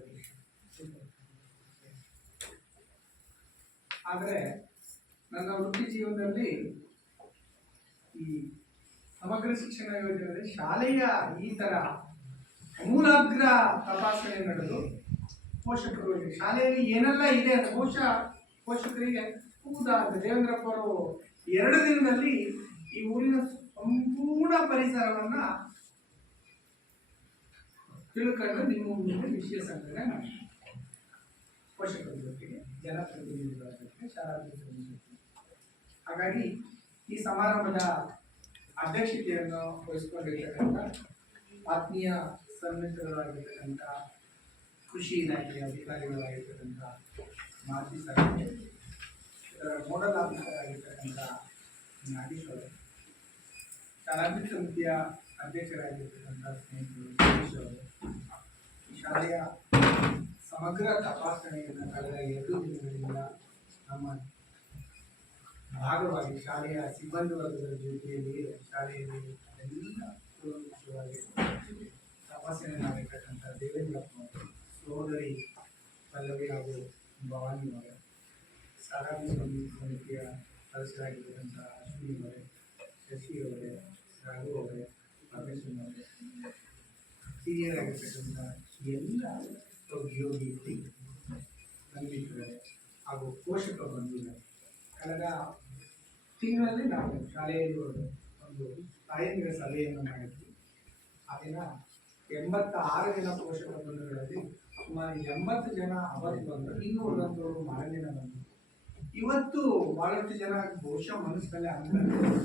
ಆದರೆ ನನ್ನ ವೃತ್ತಿ ಜೀವನದಲ್ಲಿ ಈ ಸಮಗ್ರ ಶಿಕ್ಷಣ ಯೋಜನೆಯಲ್ಲಿ ಶಾಲೆಯ ಈ ಥರ ಮೂಲಾಗ್ರ ತಪಾಸಣೆ ನಡೆದು ಪೋಷಕರು ಶಾಲೆಯಲ್ಲಿ ಏನೆಲ್ಲ ಇದೆ ಅಂತ ಬಹುಶಃ ಪೋಷಕರಿಗೆ ದೇವೇಂದ್ರಪ್ಪ ಅವರು 2 ದಿನದಲ್ಲಿ ಈ ಊರಿನ ಸಂಪೂರ್ಣ ಪರಿಸರವನ್ನ ತಿಳ್ಕೊಂಡು ನಿಮ್ಮ ಮುಂದೆ ವಿಷಯ ಸಂಗ್ರಹಣೆ ಮಾಡಿ ಪೋಷಕರ ಜೊತೆಗೆ ಜನಪ್ರತಿನಿಧಿಗಳ ಜೊತೆಗೆ ಶಾಲಾ ಪ್ರತಿನಿಧಿಗಳ ಜೊತೆಗೆ. ಹಾಗಾಗಿ ಈ ಸಮಾರಂಭದ ಅಧ್ಯಕ್ಷತೆಯನ್ನು ವಹಿಸಿಕೊಂಡಿರ್ತಕ್ಕಂಥ ಆತ್ಮೀಯ ಸನ್ಮಿತ್ರರಾಗಿರ್ತಕ್ಕಂಥ ಕೃಷಿ ಇಲಾಖೆಯ ಅಧಿಕಾರಿಗಳಾಗಿರ್ತಕ್ಕಂಥ ಮಾಜಿ ಸಭೆ, ಇದರ ನೋಡಲ್ ಆಫೀಸರ್ ಆಗಿರ್ತಕ್ಕಂಥ ನಾಗೇಶ್ ಅವರು, ಶಾಲಾಭಿವೃದ್ಧಿ ಸಮಿತಿಯ ಅಧ್ಯಕ್ಷರಾಗಿರ್ತಕ್ಕಂಥ ಸ್ನೇಹಿತರು ಸುರೇಶ್ ಅವರು, ಶಾಲೆಯ ಸಮಗ್ರ ತಪಾಸಣೆಯನ್ನು ಕಳೆದ 2 ದಿನಗಳಿಂದ ನಮ್ಮ ಭಾಗವಾಗಿ ಶಾಲೆಯ ಸಿಬ್ಬಂದಿ ವರ್ಗದ ಜೊತೆಯಲ್ಲಿ ಶಾಲೆಯಲ್ಲಿ ಎಲ್ಲ ಕೂಲಂಕುಷವಾಗಿ ತಪಾಸಣೆ ಮಾಡಿರ್ತಕ್ಕಂಥ ದೇವೇಂದ್ರಪ್ಪ ಅವರು, ಸಹೋದರಿ ಪಲ್ಲವಿ ಹಾಗೂ ಭವಾನಿ ಅವರೇ, ಶಾಲಾಭಿವೃದ್ಧಿ ಸಮಿತಿಯ ಸದಸ್ಯರಾಗಿರ್ತಕ್ಕಂಥ ಅಶ್ವಿನಿ ಅವರೇ, ಶಶಿ ಅವರೇ, ರಾಘು ಅವರೇ, ಪರಮೇಶ್ವರ ಅವರೇ, ಸೀನಿಯರ್ ಆಗಿರ್ತಕ್ಕಂಥ ಎಲ್ಲ ಉದ್ಯೋಗಿ ಸಂಗೀತರೇ ಹಾಗೂ ಪೋಷಕ ಬಂಧುಗಳೇ, ಕಳೆದ ತಿಂಗಳಲ್ಲಿ ನಾವು ಶಾಲೆಯಲ್ಲಿ ಒಂದು ತಾಯಂದಿರ ಸಭೆಯನ್ನು ಮಾಡಿದ್ವಿ. ಆ ದಿನ 86 ಜನ ಪೋಷಕ ಬಂಧುಗಳಲ್ಲಿ ಸುಮಾರು 80 ಜನ ಅವತ್ತು ಬಂದರು, ಇನ್ನೂ ಉಳಿದಂಥವರು ಮಾರದಿನ ಬಂದರು. ಇವತ್ತು ಬಹಳಷ್ಟು ಜನ ಬಹುಶಃ ಮನಸ್ಸಿನಲ್ಲಿ ಅಂದ್ರೆ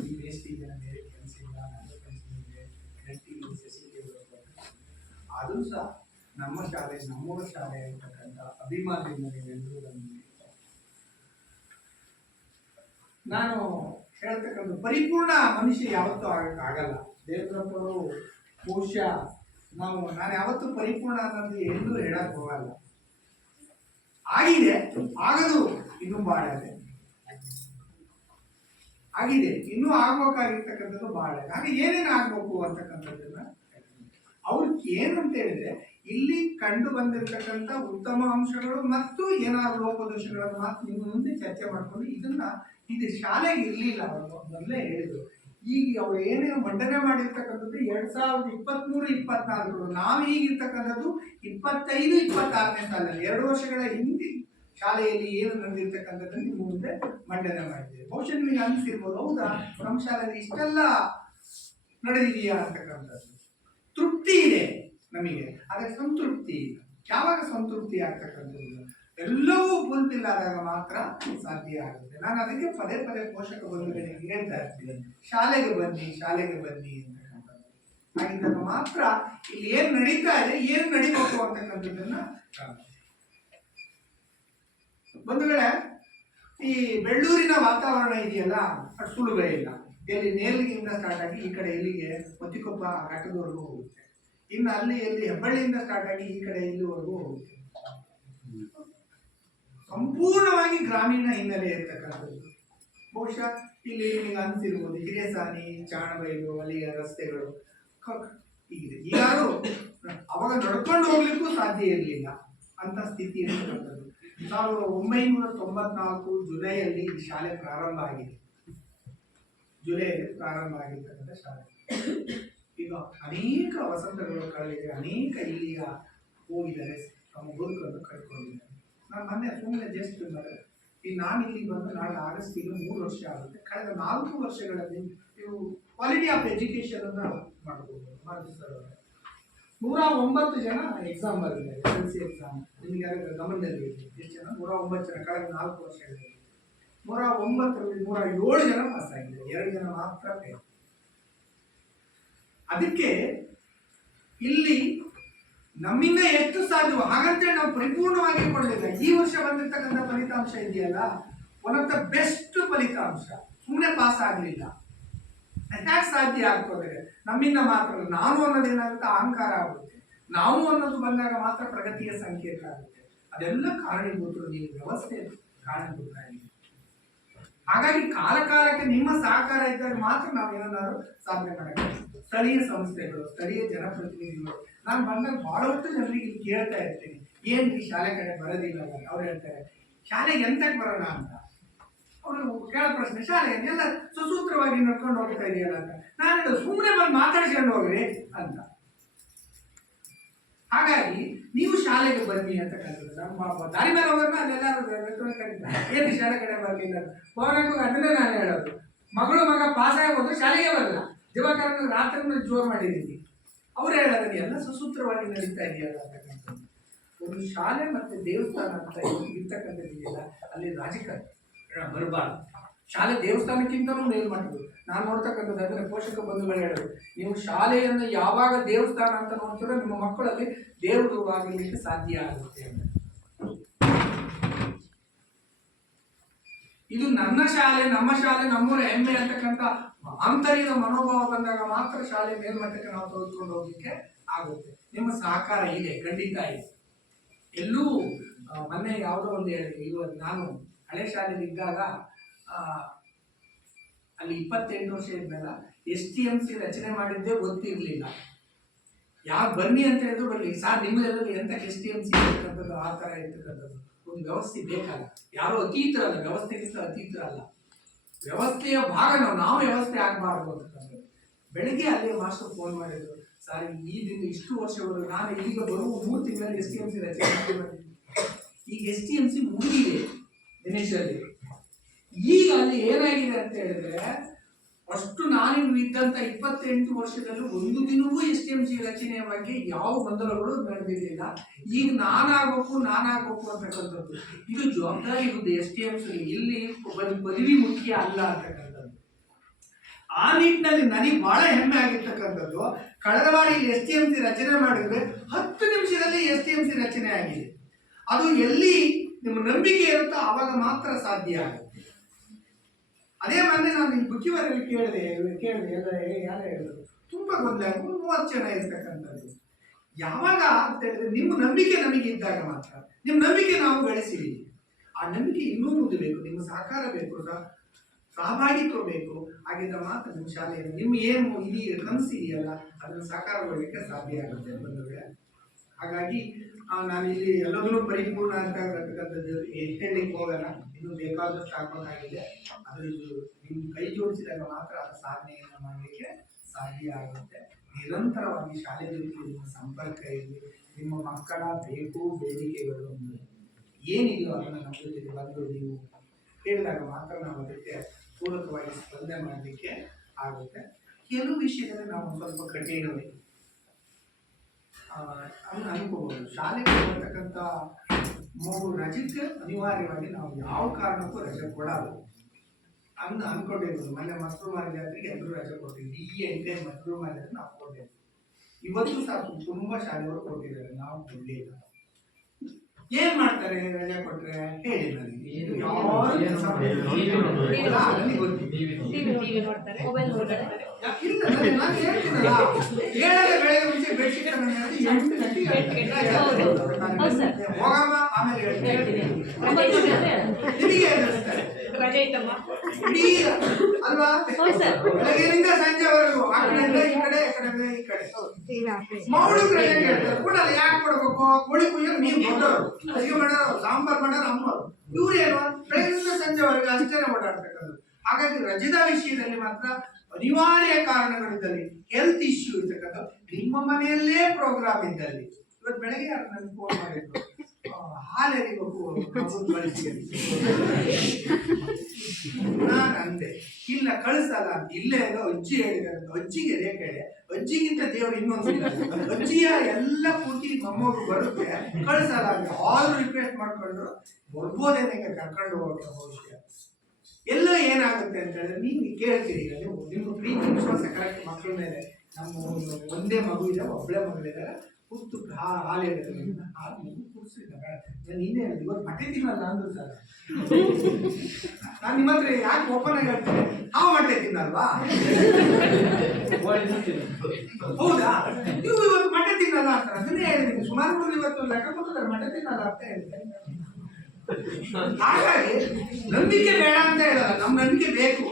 ಈ ಬೇಸಿಗೆ ಜನ ಬೇರೆ ಕೆಲಸ ಇಲ್ಲ, ನನ್ನ ಕೆಲಸ ಇದೆ, ಅದು ಸಹ ನಮ್ಮ ಶಾಲೆ ನಮ್ಮೂರ ಶಾಲೆ ಅಂತಕ್ಕಂಥ ಅಭಿಮಾನದಿಂದ ನೀವೆಲ್ಲರೂ ಬಂದಿದ್ದೀರಿ. ನಾನು ಹೇಳ್ತಕ್ಕಂಥ ಪರಿಪೂರ್ಣ ಮನುಷ್ಯ ಯಾವತ್ತೂ ಆಗಲ್ಲ. ದೇವೇಂದ್ರಪ್ಪರು ಬಹುಶಃ ನಾನು ಯಾವತ್ತೂ ಪರಿಪೂರ್ಣ ಅನ್ನೋದು ಎಲ್ಲೂ ಹೇಳಕ್ ಹೋಗಲ್ಲ. ಆಗಿದೆ, ಆಗದು ಇನ್ನೂ ಬಹಳ ಇದೆ, ಆಗಿದೆ, ಇನ್ನೂ ಆಗ್ಬೇಕಾಗಿರ್ತಕ್ಕಂಥದ್ದು ಬಹಳ ಇದೆ. ಹಾಗೆ ಏನೇನು ಆಗ್ಬೇಕು ಅಂತಕ್ಕಂಥದ್ದನ್ನ ಅವ್ರಿಗೆ ಏನಂತ ಹೇಳಿದ್ರೆ, ಇಲ್ಲಿ ಕಂಡು ಬಂದಿರತಕ್ಕಂಥ ಉತ್ತಮ ಅಂಶಗಳು ಮತ್ತು ಏನಾದ್ರು ಲೋಪದೋಷಗಳನ್ನು ಮಾತ್ರ ನಿಮ್ಮ ಮುಂದೆ ಚರ್ಚೆ ಮಾಡ್ಕೊಂಡು ಇದು ಶಾಲೆಗೆ ಇರಲಿಲ್ಲ. ಅವರು ಮೊದಲೇ ಹೇಳಿದ್ರು. ಈಗ ಅವ್ರು ಏನೇನು ಮಂಡನೆ ಮಾಡಿರ್ತಕ್ಕಂಥದ್ದು 2023-24, ನಾವು ಈಗಿರ್ತಕ್ಕಂಥದ್ದು 25-26ನೇ ಸಾಲಲ್ಲಿ 2 ವರ್ಷಗಳ ಹಿಂದೆ ಶಾಲೆಯಲ್ಲಿ ಏನು ನಡೆದಿರ್ತಕ್ಕಂಥದ್ದನ್ನು ನಿಮ್ಮ ಮುಂದೆ ಮಂಡನೆ ಮಾಡಿದ್ದೇವೆ. ಬಹುಶಃ ನಿಮಗೆ ಅನಿಸಿರ್ಬೋದು, ಹೌದಾ ನಮ್ಮ ಶಾಲೆಯಲ್ಲಿ ಇಷ್ಟೆಲ್ಲ ನಡೆದಿದೆಯಾ ಅಂತಕ್ಕಂಥದ್ದು. ತೃಪ್ತಿ ಇದೆ ನಮಗೆ, ಆದರೆ ಸಂತೃಪ್ತಿ ಇಲ್ಲ. ಯಾವಾಗ ಸಂತೃಪ್ತಿ ಆಗ್ತಕ್ಕಂಥದ್ದು? ಎಲ್ಲವೂ ಫುಲ್ಫಿಲ್ ಆದಾಗ ಮಾತ್ರ ಸಾಧ್ಯ ಆಗುತ್ತೆ. ನಾನು ಅದಕ್ಕೆ ಪದೇ ಪದೇ ಪೋಷಕ ಬಂಧುಗಳಿಗೆ ಹೇಳ್ತಾ ಇರ್ತೀನಿ, ಶಾಲೆಗೆ ಬನ್ನಿ ಅಂತಕ್ಕಂಥದ್ದು. ಹಾಗಿದ್ದಾಗ ಮಾತ್ರ ಇಲ್ಲಿ ಏನ್ ನಡೀತಾ ಇದೆ, ಏನ್ ನಡೀಬೇಕು ಅಂತಕ್ಕಂಥದ್ದನ್ನ ಬಂಧುಗಳೇ, ಈ ಬೆಳ್ಳೂರಿನ ವಾತಾವರಣ ಇದೆಯಲ್ಲ, ಅದು ಸುಲಭ ಇಲ್ಲ. ಎಲ್ಲಿ ನೇರ್ಲಿಗಿಂದ ಸ್ಟಾರ್ಟ್ ಆಗಿ ಈ ಕಡೆ ಇಲ್ಲಿಗೆ ಮತ್ತಿಕೊಪ್ಪ ಘಟ್ಟದವರೆಗೂ ಹೋಗುತ್ತೆ. ಇನ್ನು ಎಲ್ಲಿ ಹೆಬ್ಬಳ್ಳಿಯಿಂದ ಸ್ಟಾರ್ಟ್ ಆಗಿ ಈ ಕಡೆ ಇಲ್ಲಿವರೆಗೂ ಹೋಗುತ್ತೆ. ಸಂಪೂರ್ಣವಾಗಿ ಗ್ರಾಮೀಣ ಹಿನ್ನೆಲೆ ಇರ್ತಕ್ಕಂಥದ್ದು. ಬಹುಶಃ ಇಲ್ಲಿ ನಿಮಗೆ ಅನಿಸಿರ್ಬೋದು ಹಿರೇಸಾನಿ, ಚಾಣಬೈಲು, ಅಲ್ಲಿಯ ರಸ್ತೆಗಳು ಹೀಗಿದೆ. ಯಾರು ಅವಾಗ ನಡ್ಕೊಂಡು ಹೋಗ್ಲಿಕ್ಕೂ ಸಾಧ್ಯ ಇರಲಿಲ್ಲ ಅಂತ ಸ್ಥಿತಿ ಇರ್ತಕ್ಕಂಥದ್ದು. 1994 ಜುಲೈಯಲ್ಲಿ ಈ ಶಾಲೆ ಪ್ರಾರಂಭ ಆಗಿದೆ. ಜುಲೈಯಲ್ಲಿ ಪ್ರಾರಂಭ ಆಗಿರ್ತಕ್ಕಂಥ ಶಾಲೆ. ಈಗ ಅನೇಕ ವಸಂತಗಳು ಕಳೆದಿದೆ, ಅನೇಕ ಇಲ್ಲಿಗ ಹೋಗಿದ್ದಾರೆ, ತಮ್ಮ ಬದುಕನ್ನು ಕಳ್ಕೊಂಡಿದ್ದಾರೆ. ನಾನು ಮೊನ್ನೆ ಸುಮ್ಮನೆ ಜಸ್ಟ್ ಈ ನಾನು ಇಲ್ಲಿ ಬಂದು ನಾಳೆ ಆಗಸ್ಟಿಗೆ 3 ವರ್ಷ ಆಗುತ್ತೆ. ಕಳೆದ 4 ವರ್ಷಗಳಲ್ಲಿ ನೀವು ಕ್ವಾಲಿಟಿ ಆಫ್ ಎಜುಕೇಶನ್ ಅನ್ನ ಮಾಡ್ಬೋದು. 109 ಜನ ಎಕ್ಸಾಮ್ ಬರೆದಿದ್ದಾರೆ, SLC ಎಕ್ಸಾಮ್. ನಿಮಗೆ ಯಾರು ಗಮನದಲ್ಲಿ ಎಷ್ಟು ಜನ? 109 ಜನ ಕಳೆದ 4 ವರ್ಷಗಳಲ್ಲಿ. 109ರಲ್ಲಿ 107 ಜನ ಪಾಸ್ ಆಗಿದ್ದಾರೆ, 2 ಜನ ಮಾತ್ರ ಫೇಲ್. ಅದಕ್ಕೆ ಇಲ್ಲಿ ನಮ್ಮಿಂದ ಎಷ್ಟು ಸಾಧ್ಯವೋ ಹಾಗಂತೇಳಿ ನಾವು ಪರಿಪೂರ್ಣವಾಗಿ ಕೊಡಲಿಲ್ಲ. ಈ ವರ್ಷ ಬಂದಿರ್ತಕ್ಕಂಥ ಫಲಿತಾಂಶ ಇದೆಯಲ್ಲ, ಒನ್ ಆಫ್ ದ ಬೆಸ್ಟ್ ಫಲಿತಾಂಶ. ಸುಮ್ಮನೆ ಪಾಸ್ ಆಗಲಿಲ್ಲ. ಯಾಕೆ ಸಾಧ್ಯ ಆಗ್ತದೆ? ನಮ್ಮಿಂದ ಮಾತ್ರ. ನಾನು ಅನ್ನೋದೇನಾಗುತ್ತೆ, ಅಹಂಕಾರ ಆಗುತ್ತೆ. ನಾವು ಅನ್ನೋದು ಬಂದಾಗ ಮಾತ್ರ ಪ್ರಗತಿಯ ಸಂಕೇತ ಆಗುತ್ತೆ. ಅದೆಲ್ಲ ಕಾರಣೀಭೂತರು ನೀವು, ವ್ಯವಸ್ಥೆ ಕಾರಣೀಭೂತರಾಗಿದೆ. ಹಾಗಾಗಿ ಕಾಲಕ್ಕೆ ನಿಮ್ಮ ಸಹಕಾರ ಇದ್ದಾಗ ಮಾತ್ರ ನಾವು ಏನಾದ್ರು ಸಾಧನೆ ಮಾಡಬೇಕು. ಸ್ಥಳೀಯ ಸಂಸ್ಥೆಗಳು, ಸ್ಥಳೀಯ ಜನಪ್ರತಿನಿಧಿಗಳು. ನಾನು ಬಂದಾಗ ಬಹಳಷ್ಟು ಜನರಿಗೆ ಇಲ್ಲಿ ಕೇಳ್ತಾ ಇರ್ತೀನಿ, ಏನ್ ಈ ಶಾಲೆ ಕಡೆ ಬರೋದಿಲ್ಲ. ಅವ್ರು ಹೇಳ್ತಾರೆ, ಶಾಲೆಗೆ ಎಂತಕ್ಕೆ ಬರೋಣ ಅಂತ. ಅವರು ಕೇಳೋ ಪ್ರಶ್ನೆ, ಶಾಲೆ ಎಲ್ಲ ಸುಸೂತ್ರವಾಗಿ ನಡ್ಕೊಂಡು ಹೋಗ್ತಾ ಇದೆಯಲ್ಲ ಅಂತ. ನಾನು ಹೇಳೋದು, ಸುಮ್ಮನೆ ಬಂದು ಮಾತಾಡ್ಸ್ಕೊಂಡು ಹೋಗ್ರಿ ಅಂತ. ಹಾಗಾಗಿ ನೀವು ಶಾಲೆಗೆ ಬನ್ನಿ ಅಂತ ಕರೀತಾರೆ. ನಮ್ಮ ದಾರಿ ಮೇಲೆ ಹೋಗೋದನ್ನ ಅಲ್ಲೆಲ್ಲರೂ ಕರೀತಾರೆ, ಏನು ಶಾಲೆ ಕಡೆ ಬರಲಿಲ್ಲ. ಪೌರಾಣಿಕ ಅದನ್ನೇ ನಾನು ಹೇಳೋದು, ಮಗಳು ಮಗ ಪಾಸ್ ಆಗಿ ಹೋದ್ರೆ ಶಾಲೆಗೆ ಬರಲ್ಲ. ದಿವಾಕರನ ರಾತ್ರಿ ಜೋರು ಮಾಡಿದ್ದೀನಿ. ಅವ್ರು ಹೇಳೋದು ಎಲ್ಲ ಸುಸೂತ್ರವಾಗಿ ನಡೀತಾ ಇದೆಯಲ್ಲ ಅಂತಕ್ಕಂಥದ್ದು. ಒಂದು ಶಾಲೆ ಮತ್ತೆ ದೇವಸ್ಥಾನ ಅಂತ ಇರ್ತಕ್ಕಂಥದ್ದಿದೆಯಲ್ಲ, ಅಲ್ಲಿ ರಾಜಕಾರಣ ಬರಬಾರ್ದು. ಶಾಲೆ ದೇವಸ್ಥಾನಕ್ಕಿಂತಲೂ ಮೇಲ್ಮಟ್ಟದ್ದು. ನಾನು ನೋಡ್ತಕ್ಕಂಥದ್ದು ಅದನ್ನ ಪೋಷಕ ಬಂಧುಗಳು ಹೇಳೋದು, ನೀವು ಶಾಲೆಯನ್ನು ಯಾವಾಗ ದೇವಸ್ಥಾನ ಅಂತ ನೋಡ್ತೀರೋ ನಿಮ್ಮ ಮಕ್ಕಳಲ್ಲಿ ದೇವರು ಆಗಲಿಕ್ಕೆ ಸಾಧ್ಯ ಆಗುತ್ತೆ ಅಂತ. ಇದು ನನ್ನ ಶಾಲೆ, ನಮ್ಮ ಶಾಲೆ, ನಮ್ಮೂರ ಹೆಮ್ಮೆ ಅಂತಕ್ಕಂಥ ಆಂತರಿಕ ಮನೋಭಾವ ಬಂದಾಗ ಮಾತ್ರ ಶಾಲೆ ಮೇಲ್ಮಟ್ಟಕ್ಕೆ ನಾವು ತೆಗೆದುಕೊಂಡು ಹೋಗ್ಲಿಕ್ಕೆ ಆಗುತ್ತೆ. ನಿಮ್ಮ ಸಹಕಾರ ಇದೆ, ಖಂಡಿತ ಇದೆ. ಎಲ್ಲೂ ಮೊನ್ನೆ ಯಾವುದೋ ಒಂದು ಇವತ್ತು ನಾನು ಹಳೆ ಶಾಲೆಯಲ್ಲಿ ಇದ್ದಾಗ ಅಲ್ಲಿ 28 ವರ್ಷ ಇದ್ಮೇಲೆ STMC ರಚನೆ ಮಾಡಿದ್ದೇ ಗೊತ್ತಿರಲಿಲ್ಲ. ಯಾರು ಬನ್ನಿ ಅಂತ ಹೇಳಿದ್ರು ಬರಲಿ ಸಾರ್, ನಿಮ್ಮಲ್ಲಿ ಎಂತ STMC ಇರ್ತಕ್ಕಂಥದ್ದು ಆ ಥರ ಇರ್ತಕ್ಕಂಥದ್ದು ಒಂದು ವ್ಯವಸ್ಥೆ ಬೇಕಲ್ಲ. ಯಾರು ಅತೀತರಲ್ಲ, ವ್ಯವಸ್ಥೆಗಿಂತ ಅತೀತರಲ್ಲ. ವ್ಯವಸ್ಥೆಯ ಭಾಗ ನಾವು ವ್ಯವಸ್ಥೆ ಆಗಬಾರ್ದು ಅಂತಕ್ಕಂಥದ್ದು. ಬೆಳಿಗ್ಗೆ ಅಲ್ಲಿ ಮಾಸ್ಟರ್ ಫೋನ್ ಮಾಡಿದ್ರು, ಸರ್ ಈ ದಿನ ಇಷ್ಟು ವರ್ಷಗಳು ನಾನು ಈಗ ಬರುವ 3 ತಿಂಗಳಲ್ಲಿ STMC ರಚನೆ ಮಾಡಿದ್ದೀನಿ. ಈಗ STMC ಮುಗಿದಿದೆ ದಿನೇಶಲ್ಲಿ. ಈಗ ಅಲ್ಲಿ ಏನಾಗಿದೆ ಅಂತ ಹೇಳಿದ್ರೆ, ಅಷ್ಟು ನಾನು ಇದ್ದಂತ 28 ವರ್ಷದಲ್ಲೂ ಒಂದು ದಿನವೂ STMC ರಚನೆಯ ಬಗ್ಗೆ ಯಾವ ಗೊಂದಲಗಳು ನಡೆದಿರಲಿಲ್ಲ. ಈಗ ನಾನಾಗಬೇಕು ಅಂತಕ್ಕಂಥದ್ದು ಇದು ಜವಾಬ್ದಾರಿ ಇರುತ್ತೆ STMC. ಇಲ್ಲಿ ಪದವಿ ಮುಖ್ಯ ಅಲ್ಲ ಅಂತಕ್ಕಂಥದ್ದು. ಆ ನಿಟ್ಟಿನಲ್ಲಿ ನನಗೆ ಬಹಳ ಹೆಮ್ಮೆ ಆಗಿರ್ತಕ್ಕಂಥದ್ದು, ಕಳೆದ ಬಾರಿ STMC ರಚನೆ ಮಾಡಿದ್ರೆ 10 ನಿಮಿಷದಲ್ಲಿ STMC ರಚನೆ ಆಗಿದೆ. ಅದು ಎಲ್ಲಿ ನಿಮ್ಮ ನಂಬಿಕೆ ಇರುತ್ತೋ ಆವಾಗ ಮಾತ್ರ ಸಾಧ್ಯ ಆಗುತ್ತೆ. ಅದೇ ಮೊನ್ನೆ ನಾನು ಈ ಬುಕ್ಕಿವರಲ್ಲಿ ಕೇಳಿದೆ ಎಲ್ಲ ಯಾರು ಹೇಳಿದ್ರು, ತುಂಬಾ ಗೊಂದಲ, 30 ಜನ ಇರ್ತಕ್ಕಂಥದ್ದು. ಯಾವಾಗ ಅಂತ ಹೇಳಿದ್ರೆ ನಿಮ್ಮ ನಂಬಿಕೆ ನಮಗೆ ಇದ್ದಾಗ ಮಾತ್ರ. ನಿಮ್ಮ ನಂಬಿಕೆ ನಾವು ಗಳಿಸಿವಿ. ಆ ನಂಬಿಕೆ ಇನ್ನೂ ಮುಂದೆ ಬೇಕು, ನಿಮ್ಮ ಸಹಕಾರ ಬೇಕು, ಸಹಭಾಗಿತ್ವ ಬೇಕು. ಆಗಿದ್ದ ಮಾತ್ರ ನಿಮ್ಮ ಶಾಲೆಯಲ್ಲಿ ನಿಮ್ಮ ಏನು ಇಡೀ ಕನಸಿದೆಯಲ್ಲ ಅದನ್ನು ಸಾಕಾರಗೊಳ್ಳಲಿಕ್ಕೆ ಸಾಧ್ಯ ಆಗುತ್ತೆ ಬಂಧುಗಳೇ. ಹಾಗಾಗಿ ನಾನು ಇಲ್ಲಿ ಎಲ್ಲದನ್ನೂ ಪರಿಪೂರ್ಣ ಅಂತ ಹೇಳ್ತಕ್ಕಂಥದ್ದು ಹೇಳಲಿಕ್ಕೆ ಹೋಗಲ್ಲ, ಇನ್ನು ಬೇಕಾದಷ್ಟು ಆಗಬೇಕಾಗಿದೆ. ಅದ್ರದ್ದು ನಿಮ್ಮ ಕೈ ಜೋಡಿಸಿದಾಗ ಮಾತ್ರ ಅದು ಸಾಧನೆಯನ್ನು ಮಾಡಲಿಕ್ಕೆ ಸಾಧ್ಯ ಆಗುತ್ತೆ. ನಿರಂತರವಾಗಿ ಶಾಲೆ ಜೊತೆಗೆ ನಿಮ್ಮ ಸಂಪರ್ಕ ಇರಲಿ. ನಿಮ್ಮ ಮಕ್ಕಳ ಬೇಕು ಬೇಡಿಕೆಗಳು ಏನಿದೆಯೋ ಅದನ್ನು ನಮ್ಮ ಜೊತೆಗೆ ಬಂದು ನೀವು ಹೇಳಿದಾಗ ಮಾತ್ರ ನಾವು ಅದಕ್ಕೆ ಪೂರಕವಾಗಿ ಸ್ಪಂದನೆ ಮಾಡಲಿಕ್ಕೆ ಆಗುತ್ತೆ. ಕೆಲವು ವಿಷಯದಲ್ಲಿ ನಾವು ಸ್ವಲ್ಪ ಕಠಿಣವೇ ಅನ್ಕೋಬಹುದು. ಶಾಲೆಗೆ ಬರ್ತಕ್ಕಂಥ ಮಗು ರಜಕ್ಕೆ ಅನಿವಾರ್ಯವಾಗಿ ನಾವು ಯಾವ ಕಾರಣಕ್ಕೂ ರಜೆ ಕೊಡಲ್ಲ ಅನ್ಕೊಂಡಿರ್ಬೋದು. ಮೊನ್ನೆ ಮಸರು ಮಾರಿ ಜಾತ್ರೆಗೆ ಎಲ್ಲರೂ ರಜೆ ಕೊಟ್ಟಿದ್ವಿ. ಈ ಎಂಟೈರ್ ಮಸರು ಮಾರಿ ನಾವು ಕೊಟ್ಟಿದ್ವಿ. ಇವತ್ತು ಸಹ ತುಂಬಾ ಶಾಲೆಗಳು ಕೊಟ್ಟಿದ್ದಾರೆ, ನಾವು ಕೊಡ್ಲಿಲ್ಲ. ಏನ್ ಮಾಡ್ತಾರೆ ರಜೆ ಕೊಟ್ರೆ ಹೇಳಿ ನನಗೆ. ಬೆಳಗ್ಗೆ ಮುಂಚೆ ಬೆಡ್ಶೀಟ್ ಹೋಗಮ್ಮ ಆಮೇಲೆ ನಿಮಗೆ ರಜೆ ಐತಮ್ಮ. ಇಡೀ ಅಲ್ವಾ ಬೆಳಗ್ಗೆಯಿಂದ ಸಂಜೆವರೆಗೂ ಆ ಕಡೆಯಿಂದ ಈ ಕಡೆ ಈ ಕಡೆ ಮೌಳಿಗೆ ರಜೆ ಕೇಳ್ತಾರೆ ಕೊಡಲ್ಲ. ಯಾಕೆ ಕೊಡ್ಬೇಕು? ಕೋಳಿ ಕುಯ್ಯೋರು ನೀವು ದೊಡ್ಡವರು, ಅಡಿಗೆ ಮಾಡೋರು, ಸಾಂಬಾರ್ ಮಾಡೋರು ಅಮ್ಮವರು, ಇವ್ರೇನು ಬೆಳಗ್ಗೆಯಿಂದ ಸಂಜೆವರೆಗೂ ಅಷ್ಟೇ ಓಡಾಡ್ತಕ್ಕಂಥದ್ದು. ಹಾಗಾಗಿ ರಜದ ವಿಷಯದಲ್ಲಿ ಮಾತ್ರ ಅನಿವಾರ್ಯ ಕಾರಣಗಳಿದ್ದಲ್ಲಿ, ಹೆಲ್ತ್ ಇಶ್ಯೂ ಇರ್ತಕ್ಕಂಥ ನಿಮ್ಮ ಮನೆಯಲ್ಲೇ ಪ್ರೋಗ್ರಾಮ್ ಇದ್ದಲ್ಲಿ, ಇವತ್ತು ಬೆಳಗ್ಗೆ ಯಾರು ನನಗೆ ಫೋನ್ ಮಾಡಿದ್ರು, ಹಾಲೆರಿಬೇಕು ಬಳಸಿ, ನಾನು ಅಂದೆ ಇಲ್ಲ ಕಳಿಸಲ್ಲ ಅಂತ. ಇಲ್ಲೇ ಏನೋ ಅಜ್ಜಿ ಹೇಳಿದಾರೆ, ಅಜ್ಜಿಗೆ ರೇಖೆ, ಅಜ್ಜಿಗಿಂತ ದೇವರು ಇನ್ನೊಂದು ಅಜ್ಜಿಯ ಎಲ್ಲ ಪೂರ್ತಿ ಮೊಮ್ಮಗು ಬರುತ್ತೆ, ಕಳಿಸಲ್ಲ ಅಂತ. ಆಲ್ ರಿಕ್ವೆಸ್ಟ್ ಮಾಡ್ಕೊಂಡ್ರು ಬರ್ಬೋದೇನೆ ಕರ್ಕೊಂಡು ಹೋಗೋ ಭವಿಷ್ಯ. ಎಲ್ಲ ಏನಾಗುತ್ತೆ ಅಂತ ಹೇಳಿದ್ರೆ ನೀವು ಕೇಳ್ತೀರಿ, ನೀವು ನಿಮ್ಮ ಪ್ರೀತಿ ವಿಶ್ವಾಸ ಕರೆಕ್ಟ್ ಮಕ್ಕಳ ಮೇಲೆ. ನಮ್ಮ ಒಂದೇ ಮಗು ಇದೆ, ಒಬ್ಬಳೇ ಮಗಳಿದ್ದಾರೆ, ಕೂತು ಹಾಲು ಹೇಳಿದ್ರೆ ಹಾಲು ಮಗು ಕೂರಿಸಿದ್ದಾರೆ. ನಾನು ಇನ್ನೇ ಹೇಳಿದೆ ಇವತ್ತು ಬಟ್ಟೆ ತಿನ್ನಲ್ಲ ಅಂದ್ರು ಸರ್. ನಾನು ನಿಮ್ಮ ಹತ್ರ ಯಾಕೆ ಓಪನ್ ಆಗಿ ಹೇಳ್ತೇನೆ, ಹಾವು ಬಟ್ಟೆ ತಿನ್ನಲ್ವಾ? ಹೌದಾ? ನೀವು ಇವತ್ತು ಬಟ್ಟೆ ತಿನ್ನಲ್ಲ ಅಂತ ಅದನ್ನೇ ಹೇಳಿದ್ದೀನಿ. ಸುಮಾರು ಇವತ್ತು ಲೆಕ್ಕ ಕೊಟ್ಟಿದ್ದಾರೆ ಬಟ್ಟೆ ತಿನ್ನಲ್ಲ ಅಂತ ಹೇಳ್ತೇನೆ. ಹಾಗಾಗಿ ನಂಬಿಕೆ ಬೇಡ ಅಂತ ಹೇಳಲ್ಲ, ನಮ್ಮ ನಂಬಿಕೆ ಬೇಕು.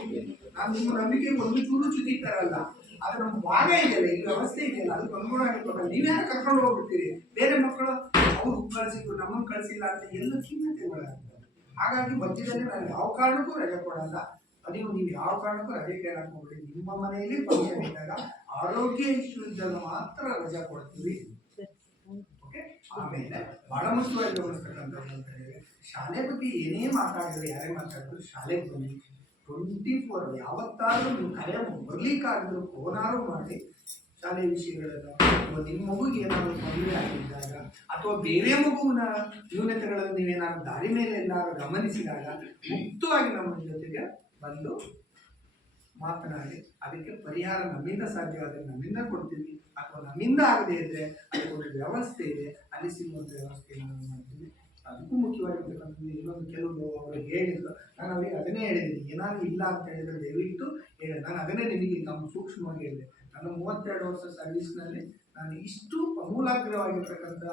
ನಾವು ನಿಮ್ಮ ನಂಬಿಕೆ ಒಂದು ಚೂರು ಚುತಿತಾರಲ್ಲ, ಅದು ನಮ್ಮ ಭಾಗ ಇದೆಯಲ್ಲ, ಈ ವ್ಯವಸ್ಥೆ ಇದೆಯಲ್ಲ, ಅದಕ್ಕೆ ಅನುಗುಣವಾಗಿ ಕೊಡಲ್ಲ. ನೀವ್ಯಾರು ಕರ್ಕೊಂಡು ಹೋಗ್ಬಿಡ್ತೀರಿ? ಬೇರೆ ಮಕ್ಕಳು ಅವ್ರು ಕಳಿಸಿದ್ರು ನಮ್ಮನ್ನು ಕಳಿಸಿಲ್ಲ ಅಂತ ಎಲ್ಲ ಖಿನ್ನತೆಗಳಾಗ್ತದೆ. ಹಾಗಾಗಿ ಮಧ್ಯದಲ್ಲಿ ನಾನು ಯಾವ ಕಾರಣಕ್ಕೂ ರಜೆ ಕೊಡಲ್ಲ. ನೀವು ಯಾವ ಕಾರಣಕ್ಕೂ ರಜೆ ಕೇಳಕ್ ಹೋಗ್ಬಿಡಿ. ನಿಮ್ಮ ಮನೆಯಲ್ಲಿ ಫಂಕ್ಷನ್ ಇದ್ದಾಗ, ಆರೋಗ್ಯ ಇಶ್ಯೂ ಇದ್ದಾಗ ಮಾತ್ರ ರಜೆ ಕೊಡ್ತೀವಿ. ಓಕೆ. ಆಮೇಲೆ ಬಹಳ ಮುಖ್ಯವಾಗಿ ಗಮನಿಸ್ತಕ್ಕಂಥದ್ದು ಅಂತ ಹೇಳಿದ್ರೆ, ಶಾಲೆ ಬಗ್ಗೆ ಏನೇ ಮಾತಾಡಿದ್ರೆ, ಯಾರೇ ಮಾತಾಡಿದ್ರು ಶಾಲೆಗೆ ಬನ್ನಿ. 24 ಯಾವತ್ತಾದ್ರೂ ನೀವು ಕರೆ ಬರ್ಲಿಕ್ಕಾಗಿದ್ರು ಫೋನಾರು ಮಾಡಿ ಶಾಲೆ ವಿಷಯಗಳನ್ನು, ನಿಮ್ಮ ಮಗುಗೆ ಏನಾದ್ರು ಮದುವೆ ಆಗಿದ್ದಾಗ ಅಥವಾ ಬೇರೆ ಮಗುವಿನ ನ್ಯೂನತೆಗಳನ್ನು ನೀವೇನಾದ್ರು ದಾರಿ ಮೇಲೆ ಎಲ್ಲಾದ್ರೂ ಗಮನಿಸಿದಾಗ ಮುಕ್ತವಾಗಿ ನಮ್ಮ ಜೊತೆಗೆ ಬಂದು ಮಾತನಾಡಿ ಅದಕ್ಕೆ ಪರಿಹಾರ ನಮ್ಮಿಂದ ಸಾಧ್ಯವಾದರೆ ನಮ್ಮಿಂದ ಕೊಡ್ತೀವಿ, ಅಥವಾ ನಮ್ಮಿಂದ ಆಗದೇ ಇದ್ರೆ ಅದಕ್ಕೊಂದು ವ್ಯವಸ್ಥೆ ಇದೆ, ಅಲ್ಲಿ ಸಿಗುವಂಥ ವ್ಯವಸ್ಥೆಯನ್ನು ನಾವು ಮಾಡ್ತೀವಿ. ಅದಕ್ಕೂ ಮುಖ್ಯವಾಗಿರ್ತಕ್ಕಂಥದ್ದು ಇನ್ನೊಂದು ಕೆಲವು ಅವರು ಹೇಳಿದ್ರು, ನಾನು ಅವರಿಗೆ ಅದನ್ನೇ ಹೇಳಿದ್ದೀನಿ. ಏನಾದ್ರು ಇಲ್ಲ ಅಂತ ಹೇಳಿದ್ರೆ ದಯವಿಟ್ಟು ಹೇಳಿ. ನಾನು ಅದನ್ನೇ ನಿಮಗೆ ನಮ್ಮ ಸೂಕ್ಷ್ಮವಾಗಿ ಹೇಳಿದೆ. ನನ್ನ 32 ವರ್ಷ ಸರ್ವಿಸ್ನಲ್ಲಿ ನಾನು ಇಷ್ಟು ಅಮೂಲಾಗ್ರವಾಗಿರ್ತಕ್ಕಂಥ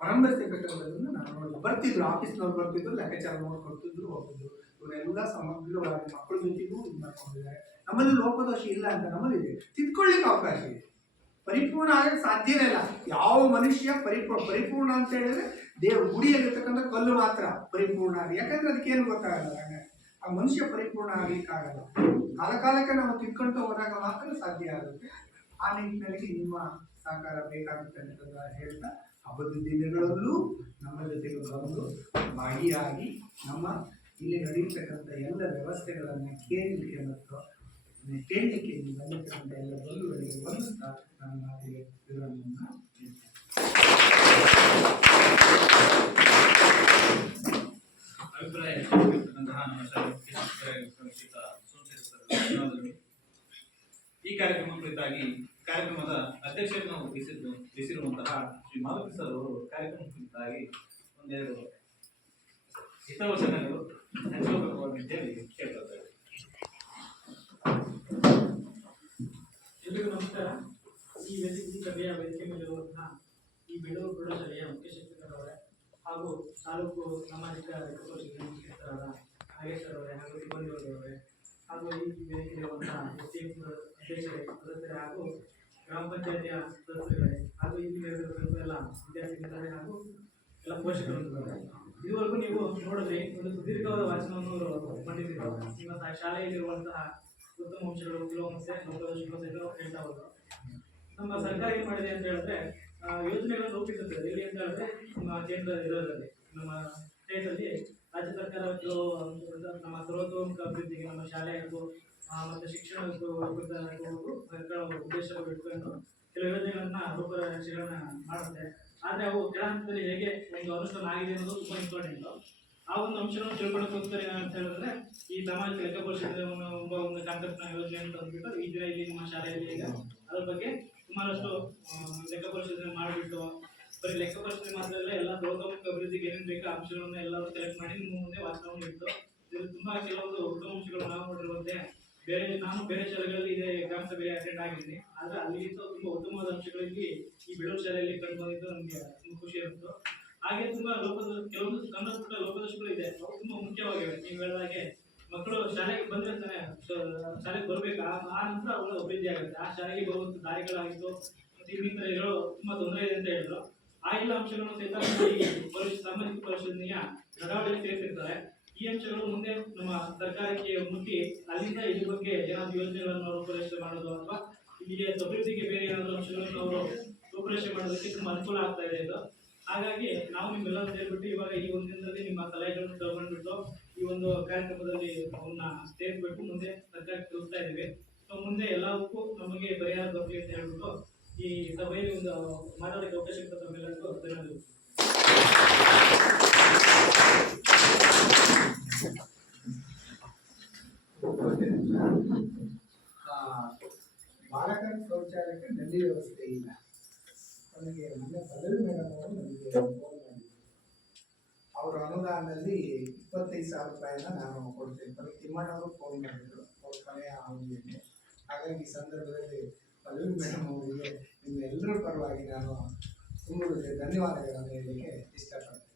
ಪರಂಪರಿಸಿರ್ತಕ್ಕಂಥದ್ದನ್ನು ನಾನು ನೋಡಿಲ್ಲ. ಬರ್ತಿದ್ರು ಆಫೀಸ್ನವ್ರು, ಬರ್ತಿದ್ರು ಲೆಕ್ಕಾಚಾರ ನೋಡ್ಕೊಡ್ತಿದ್ರು, ಹೋಗ್ತಿದ್ರು. ಇವರೆಲ್ಲ ಸಮಗ್ರವಾಗಿ ಮಕ್ಕಳ ಜೊತೆಗೂ ಇದು ಮಾಡ್ಕೊಂಡಿದ್ದಾರೆ. ನಮ್ಮಲ್ಲಿ ಲೋಪದೋಷ ಇಲ್ಲ ಅಂತ ನಮ್ಮಲ್ಲಿದೆ, ತಿದ್ಕೊಳ್ಳಿಕ್ಕೆ ಅವಕಾಶ ಇದೆ. ಪರಿಪೂರ್ಣ ಆಗಕ್ಕೆ ಸಾಧ್ಯನೇ ಇಲ್ಲ. ಯಾವ ಮನುಷ್ಯ ಪರಿಪೂರ್ಣ ಅಂತ ಹೇಳಿದ್ರೆ ಗುಡಿಯಲ್ಲಿರ್ತಕ್ಕಂಥ ಕಲ್ಲು ಮಾತ್ರ ಪರಿಪೂರ್ಣ ಆಗಿ, ಯಾಕಂದ್ರೆ ಅದಕ್ಕೇನು ಗೊತ್ತಾಗಲ್ಲ. ಆ ಮನುಷ್ಯ ಪರಿಪೂರ್ಣ ಆಗ್ಲಿಕ್ಕಾಗಲ್ಲ. ಕಾಲಕ್ಕೆ ನಾವು ತಿಳ್ಕೊಂತ ಹೋದಾಗ ಮಾತ್ರ ಸಾಧ್ಯ ಆಗುತ್ತೆ. ಆ ನಿಟ್ಟಿನಲ್ಲಿ ನಿಮ್ಮ ಸಹಕಾರ ಬೇಕಾಗುತ್ತೆ ಅಂತ ಹೇಳ್ತಾ, ಹಬ್ಬದ ದಿನಗಳಲ್ಲೂ ನಮ್ಮ ಜೊತೆಗೆ ಬಂದು ಭಾಗಿಯಾಗಿ ನಮ್ಮ ಇಲ್ಲಿ ನಡೆಯತಕ್ಕಂಥ ಎಲ್ಲ ವ್ಯವಸ್ಥೆಗಳನ್ನು ಕೇಳಲಿಕ್ಕೆ ಮತ್ತು ಕೇಳಲಿಕ್ಕೆ ನೀವು ಬಂದಿರ್ತಕ್ಕಂಥ ಎಲ್ಲ ಬಂಧುಗಳಿಗೆ ವಂದಿಸ್ತಾ ನನ್ನ ಮಾತಿಗೆ ವಿವರಣೆಯನ್ನು ಅಭಿಪ್ರಾಯ ನಮ್ಮ ಈ ಕಾರ್ಯಕ್ರಮ ಕುರಿತಾಗಿ ಕಾರ್ಯಕ್ರಮದ ಅಧ್ಯಕ್ಷರನ್ನು ವಹಿಸಿರುವಂತಹ ಶ್ರೀ ಮಾರುತಿ ಸರ್ ಅವರು ಕಾರ್ಯಕ್ರಮ ಕುರಿತಾಗಿ ಒಂದೆರಡು ಹಿತವಚನಗಳು ಹಂಚಬೇಕು ಅಂತ ಹೇಳಿ ಕೇಳ್ತಾರೆ. ಎಲ್ರಿಗೂ ನಮಸ್ಕಾರ. ಈ ಸಭೆಯ ವೇದಿಕೆ ಮೇಲಿರುವಂತಹ ಈ ಬೆಳೂರು ಪ್ರೌಢಶಾಲೆಯ ಮುಖ್ಯ ಶಿಕ್ಷಕರವರೇ ಹಾಗೂ ತಾಲೂಕು ಸಾಮಾಜಿಕ ಶಿಕ್ಷಕರಾದ ನಾಗೇಶ್ವರ ಅವರೇ ಹಾಗೂ ಸಿಬ್ಬಂದಿಯವರೇ ಹಾಗೂ ಈ ವೇದಿಕೆಯಲ್ಲಿರುವಂತಹ ಅಧ್ಯಕ್ಷರೇ, ಸದಸ್ಯರೇ ಹಾಗೂ ಗ್ರಾಮ ಪಂಚಾಯತಿಯ ಸದಸ್ಯರುಗಳೇ ಹಾಗೂ ಇಲ್ಲಿ ನೆರೆದಿರುವಂಥ ಎಲ್ಲ ವಿದ್ಯಾರ್ಥಿಗಳೇ ಹಾಗೂ ಎಲ್ಲ ಪೋಷಕರು, ಇದುವರೆಗೂ ನೀವು ನೋಡಿದ್ರೆ ಒಂದು ಸುದೀರ್ಘವಾದ ವಾಚನವನ್ನು ಮಂಡಿಸಿದ್ರು. ನಿಮ್ಮ ಶಾಲೆಯಲ್ಲಿರುವಂತಹ ಉತ್ತಮ ಅಂಶಗಳು, ಕೆಲವೊಂದು ಲೋಪದೋಷಗಳು ಹೇಳ್ತಾ ಹೋದ್ರು. ನಮ್ಮ ಸರ್ಕಾರ ಏನ್ ಮಾಡಿದೆ ಅಂತ ಹೇಳಿದ್ರೆ ಯೋಜನೆಗಳನ್ನು ರೂಪಿಸುತ್ತದೆ. ಎಲ್ಲಿ ಅಂತ ಹೇಳಿದ್ರೆ ನಮ್ಮ ಕೇಂದ್ರ ಇದರಲ್ಲಿ ನಮ್ಮ ಸ್ಟೇಟಲ್ಲಿ ರಾಜ್ಯ ಸರ್ಕಾರ ನಮ್ಮ ಸರ್ವತೋಮುಖ ಅಭಿವೃದ್ಧಿಗೆ ನಮ್ಮ ಶಾಲೆ ಹಾಗೂ ಮತ್ತು ಶಿಕ್ಷಣ ಸರ್ಕಾರ ಉದ್ದೇಶಗಳು ಇಟ್ಕೊಂಡು ಕೆಲವು ಯೋಜನೆಗಳನ್ನ ರೂಪರೇಷೆಗಳನ್ನ ಮಾಡುತ್ತೆ. ಆದರೆ ಅವು ಕೆಳ ಹಂತದಲ್ಲಿ ಹೇಗೆ ಒಂದು ಅನುಷ್ಠಾನ ಆಗಿದೆ ಅನ್ನೋದು ತುಂಬ ಇಂಪಾರ್ಟೆಂಟ್. ಆ ಒಂದು ಅಂಶಗಳನ್ನು ತಿಳ್ಕೊಳ್ಳೋಕ್ಕೋಸ್ಕರ ಏನಂತ ಹೇಳಿದ್ರೆ ಈ ಸಾಮಾಜಿಕ ಲೆಕ್ಕ ಪರಿಶೋಧನೆ ಎಂಬ ಒಂದು ಕಾನ್ಸೆಪ್ಟ್ನ ಯೋಜನೆ ಅಂತ ಅಂದ್ಬಿಟ್ಟು ಈ ದಿನ ಇಲ್ಲಿ ನಮ್ಮ ಶಾಲೆಯಲ್ಲಿ ಈಗ ಅದ್ರ ಬಗ್ಗೆ ಸುಮಾರಷ್ಟು ಲೆಕ್ಕ ಪರಿಶೋಧನೆ ಮಾಡಿಬಿಟ್ಟು ಬರೀ ಲೆಕ್ಕ ಪರಿಶೋಧನೆ ಮಾತ್ರ ಅಲ್ಲ, ಎಲ್ಲ ಸರ್ವತೋಮುಖ ಅಭಿವೃದ್ಧಿಗೆ ಏನೇನು ಬೇಕು ಅಂಶಗಳನ್ನ ಎಲ್ಲರೂ ಸೆಲೆಕ್ಟ್ ಮಾಡಿ ನಿಮ್ಮ ಮುಂದೆ ವಾಸ್ತವವನ್ನು ಇಟ್ಟು ಇದು ತುಂಬಾ ಕೆಲವೊಂದು ಉತ್ತಮ ಅಂಶಗಳು ನಾವು ನೋಡಿರುವಂತೆ ನಾನು ಬೇರೆ ಶಾಲೆಗಳಲ್ಲಿ ಇದೇ ಗ್ರಾಮ ಸಭೆಗೆ ಅಟೆಂಡ್ ಆಗಿದ್ದೀನಿ. ಆದರೆ ಅಲ್ಲಿಗಿಂತ ತುಂಬಾ ಉತ್ತಮವಾದ ಅಂಶಗಳಲ್ಲಿ ಈ ಬೆಳೂರು ಶಾಲೆಯಲ್ಲಿ ಕಂಡು ಬಂದಿದ್ದು ನಮಗೆ ತುಂಬ ಖುಷಿ ಇರುತ್ತು. ಹಾಗೆ ತುಂಬಾ ಕೆಲವೊಂದು ಕಂಡುಪಟ್ಟ ಲೋಪದೋಷಗಳು ಇದೆ, ಅವು ತುಂಬಾ ಮುಖ್ಯವಾಗಿವೆ. ನೀವು ಹೇಳಿದಾಗೆ ಮಕ್ಕಳು ಶಾಲೆಗೆ ಬಂದ್ರೆ ತಾನೇ ಶಾಲೆಗೆ ಬರ್ಬೇಕು. ಆ ನಂತರ ಅವಳ ಅಭಿವೃದ್ಧಿ ಆಗುತ್ತೆ. ಆ ಶಾಲೆಗೆ ಬರುವಂತ ದಾರಿಗಳಾಗಿತ್ತು ಮತ್ತೆ ಇನ್ನಿತರ ಇರೋ ತುಂಬಾ ತೊಂದರೆ ಇದೆ ಅಂತ ಹೇಳಿದ್ರು. ಆ ಎಲ್ಲ ಅಂಶಗಳನ್ನು ಸಹಿತ ಈ ಸಾಮಾಜಿಕ ಪರಿಶೋಧನೆಯ ನಡವಳಿಕೆ ಸೇರಿಸಿರ್ತಾರೆ. ಈ ಅಂಶಗಳು ಮುಂದೆ ನಮ್ಮ ಸರ್ಕಾರಕ್ಕೆ ಮುಟ್ಟಿ ಅಲ್ಲಿಂದ ಇದ್ರ ಬಗ್ಗೆ ಏನಾದ್ರು ಯೋಜನೆಗಳನ್ನು ರೂಪುರೇಷೆ ಮಾಡೋದು ಅಥವಾ ಇಲ್ಲಿಗೆ ಅಭಿವೃದ್ಧಿಗೆ ಬೇರೆ ಏನಾದ್ರು ಅಂಶಗಳನ್ನು ಅವರು ರೂಪುರೇಷೆ ಮಾಡೋದಕ್ಕೆ ತುಂಬಾ ಅನುಕೂಲ ಆಗ್ತಾ ಇದೆ ಇದು. ಹಾಗಾಗಿ ನಾವು ನಿಮ್ಮೆಲ್ಲ ಸೇರ್ಬಿಟ್ಟು ಇವಾಗ ಈ ಒಂದು ದಿನದಲ್ಲಿ ನಿಮ್ಮ ಸಲಹೆಗಳನ್ನು ತಗೊಂಡ್ಬಿಟ್ಟು ಈ ಒಂದು ಕಾರ್ಯಕ್ರಮದಲ್ಲಿ ಅವನ್ನ ಸೇರಿಸ್ಬಿಟ್ಟು ಮುಂದೆ ಸರ್ಕಾರಕ್ಕೆ ತಿಳಿಸ್ತಾ ಇದ್ದೀವಿ. ಸೊ ಮುಂದೆ ಎಲ್ಲದಕ್ಕೂ ನಮಗೆ ಪರಿಹಾರ ಬರಲಿ ಅಂತ ಹೇಳ್ಬಿಟ್ಟು ಈ ಸಭೆಯಲ್ಲಿ ಒಂದು ಮಾತಾಡೋಕ್ಕೆ ಅವಕಾಶ ಕೊಟ್ಟ ತಮ್ಮೆಲ್ಲರಿಗೂ ಧನ್ಯವಾದಗಳು. ಬಾಲಕರ ಶೌಚಾಲಯಕ್ಕೆ ನಲ್ಲಿ ವ್ಯವಸ್ಥೆ ಇಲ್ಲ. ನನಗೆ ಮೊನ್ನೆ ಪದವಿ ಮೇಡಮ್ ಅವರು ನನಗೆ ಫೋನ್ ಮಾಡಿದ್ರು. ಅವರ ಅನುದಾನದಲ್ಲಿ 25,000 ರೂಪಾಯಿನ ನಾನು ಕೊಡ್ತೇನೆ. ಪದವಿ ತಿಮ್ಮಣ್ಣವರು ಫೋನ್ ಮಾಡಿದ್ರು ಅವ್ರ ಕೊನೆಯ ಅವಧಿಯಲ್ಲಿ. ಹಾಗಾಗಿ ಈ ಸಂದರ್ಭದಲ್ಲಿ ಪದವಿ ಮೇಡಮ್ ಅವರಿಗೆ ನಿಮ್ಮ ಎಲ್ಲರ ಪರವಾಗಿ ನಾನು ತುಂಬ ಧನ್ಯವಾದಗಳನ್ನು ಹೇಳಲಿಕ್ಕೆ ಇಷ್ಟಪಡ್ತೇನೆ.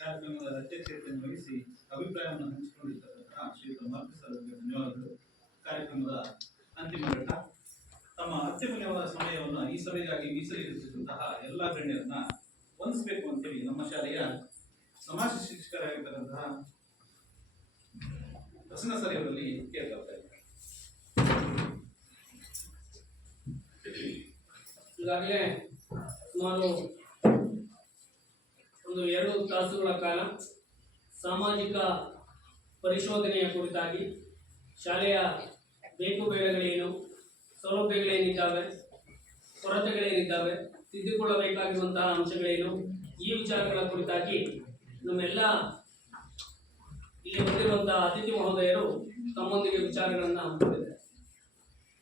ಕಾರ್ಯಕ್ರಮದ ಅಧ್ಯಕ್ಷತೆಯನ್ನು ವಹಿಸಿ ಅಭಿಪ್ರಾಯವನ್ನು ಹಂಚಿಕೊಂಡಿರ್ತಕ್ಕಂತಹ ಶ್ರೀಯುತ ಮಾರುತಿ ಸರ್ ಅವರಿಗೆ ಧನ್ಯವಾದಗಳು. ಕಾರ್ಯಕ್ರಮದ ಅಂತಿಮ ಘಟ್ಟ. ತಮ್ಮ ಅತ್ಯಮೂಲ್ಯವಾದ ಸಮಯವನ್ನು ಈ ಸಭೆಗಾಗಿ ಮೀಸಲಿರಿಸಿದಂತಹ ಎಲ್ಲ ಗಣ್ಯರನ್ನ ವಂದಿಸಬೇಕು ಅಂತೇಳಿ ನಮ್ಮ ಶಾಲೆಯ ಸಮಾಜ ಶಿಕ್ಷಕರಾಗಿರ್ತಕ್ಕಂತಹ ಪ್ರಸನ್ನ ಸರ್ ಅವರಲ್ಲಿ ಕೇಳ್ಕೊಳ್ತಾ ಇದ್ದಾರೆ. ಈಗಾಗಲೇ ಸುಮಾರು 1-2 ತಾಸುಗಳ ಕಾಲ ಸಾಮಾಜಿಕ ಪರಿಶೋಧನೆಯ ಕುರಿತಾಗಿ ಶಾಲೆಯ ಬೇಕು ಬೇಡಗಳೇನು, ಸೌಲಭ್ಯಗಳೇನಿದ್ದಾವೆ, ಕೊರತೆಗಳೇನಿದ್ದಾವೆ, ತಿದ್ದುಕೊಳ್ಳಬೇಕಾಗಿರುವಂತಹ ಅಂಶಗಳೇನು, ಈ ವಿಚಾರಗಳ ಕುರಿತಾಗಿ ನಮ್ಮೆಲ್ಲ ಇಲ್ಲಿ ಬಂದಿರುವಂತಹ ಅತಿಥಿ ಮಹೋದಯರು ತಮ್ಮೊಂದಿಗೆ ವಿಚಾರಗಳನ್ನು ಹಂಚಿಕೊಂಡಿದ್ದಾರೆ.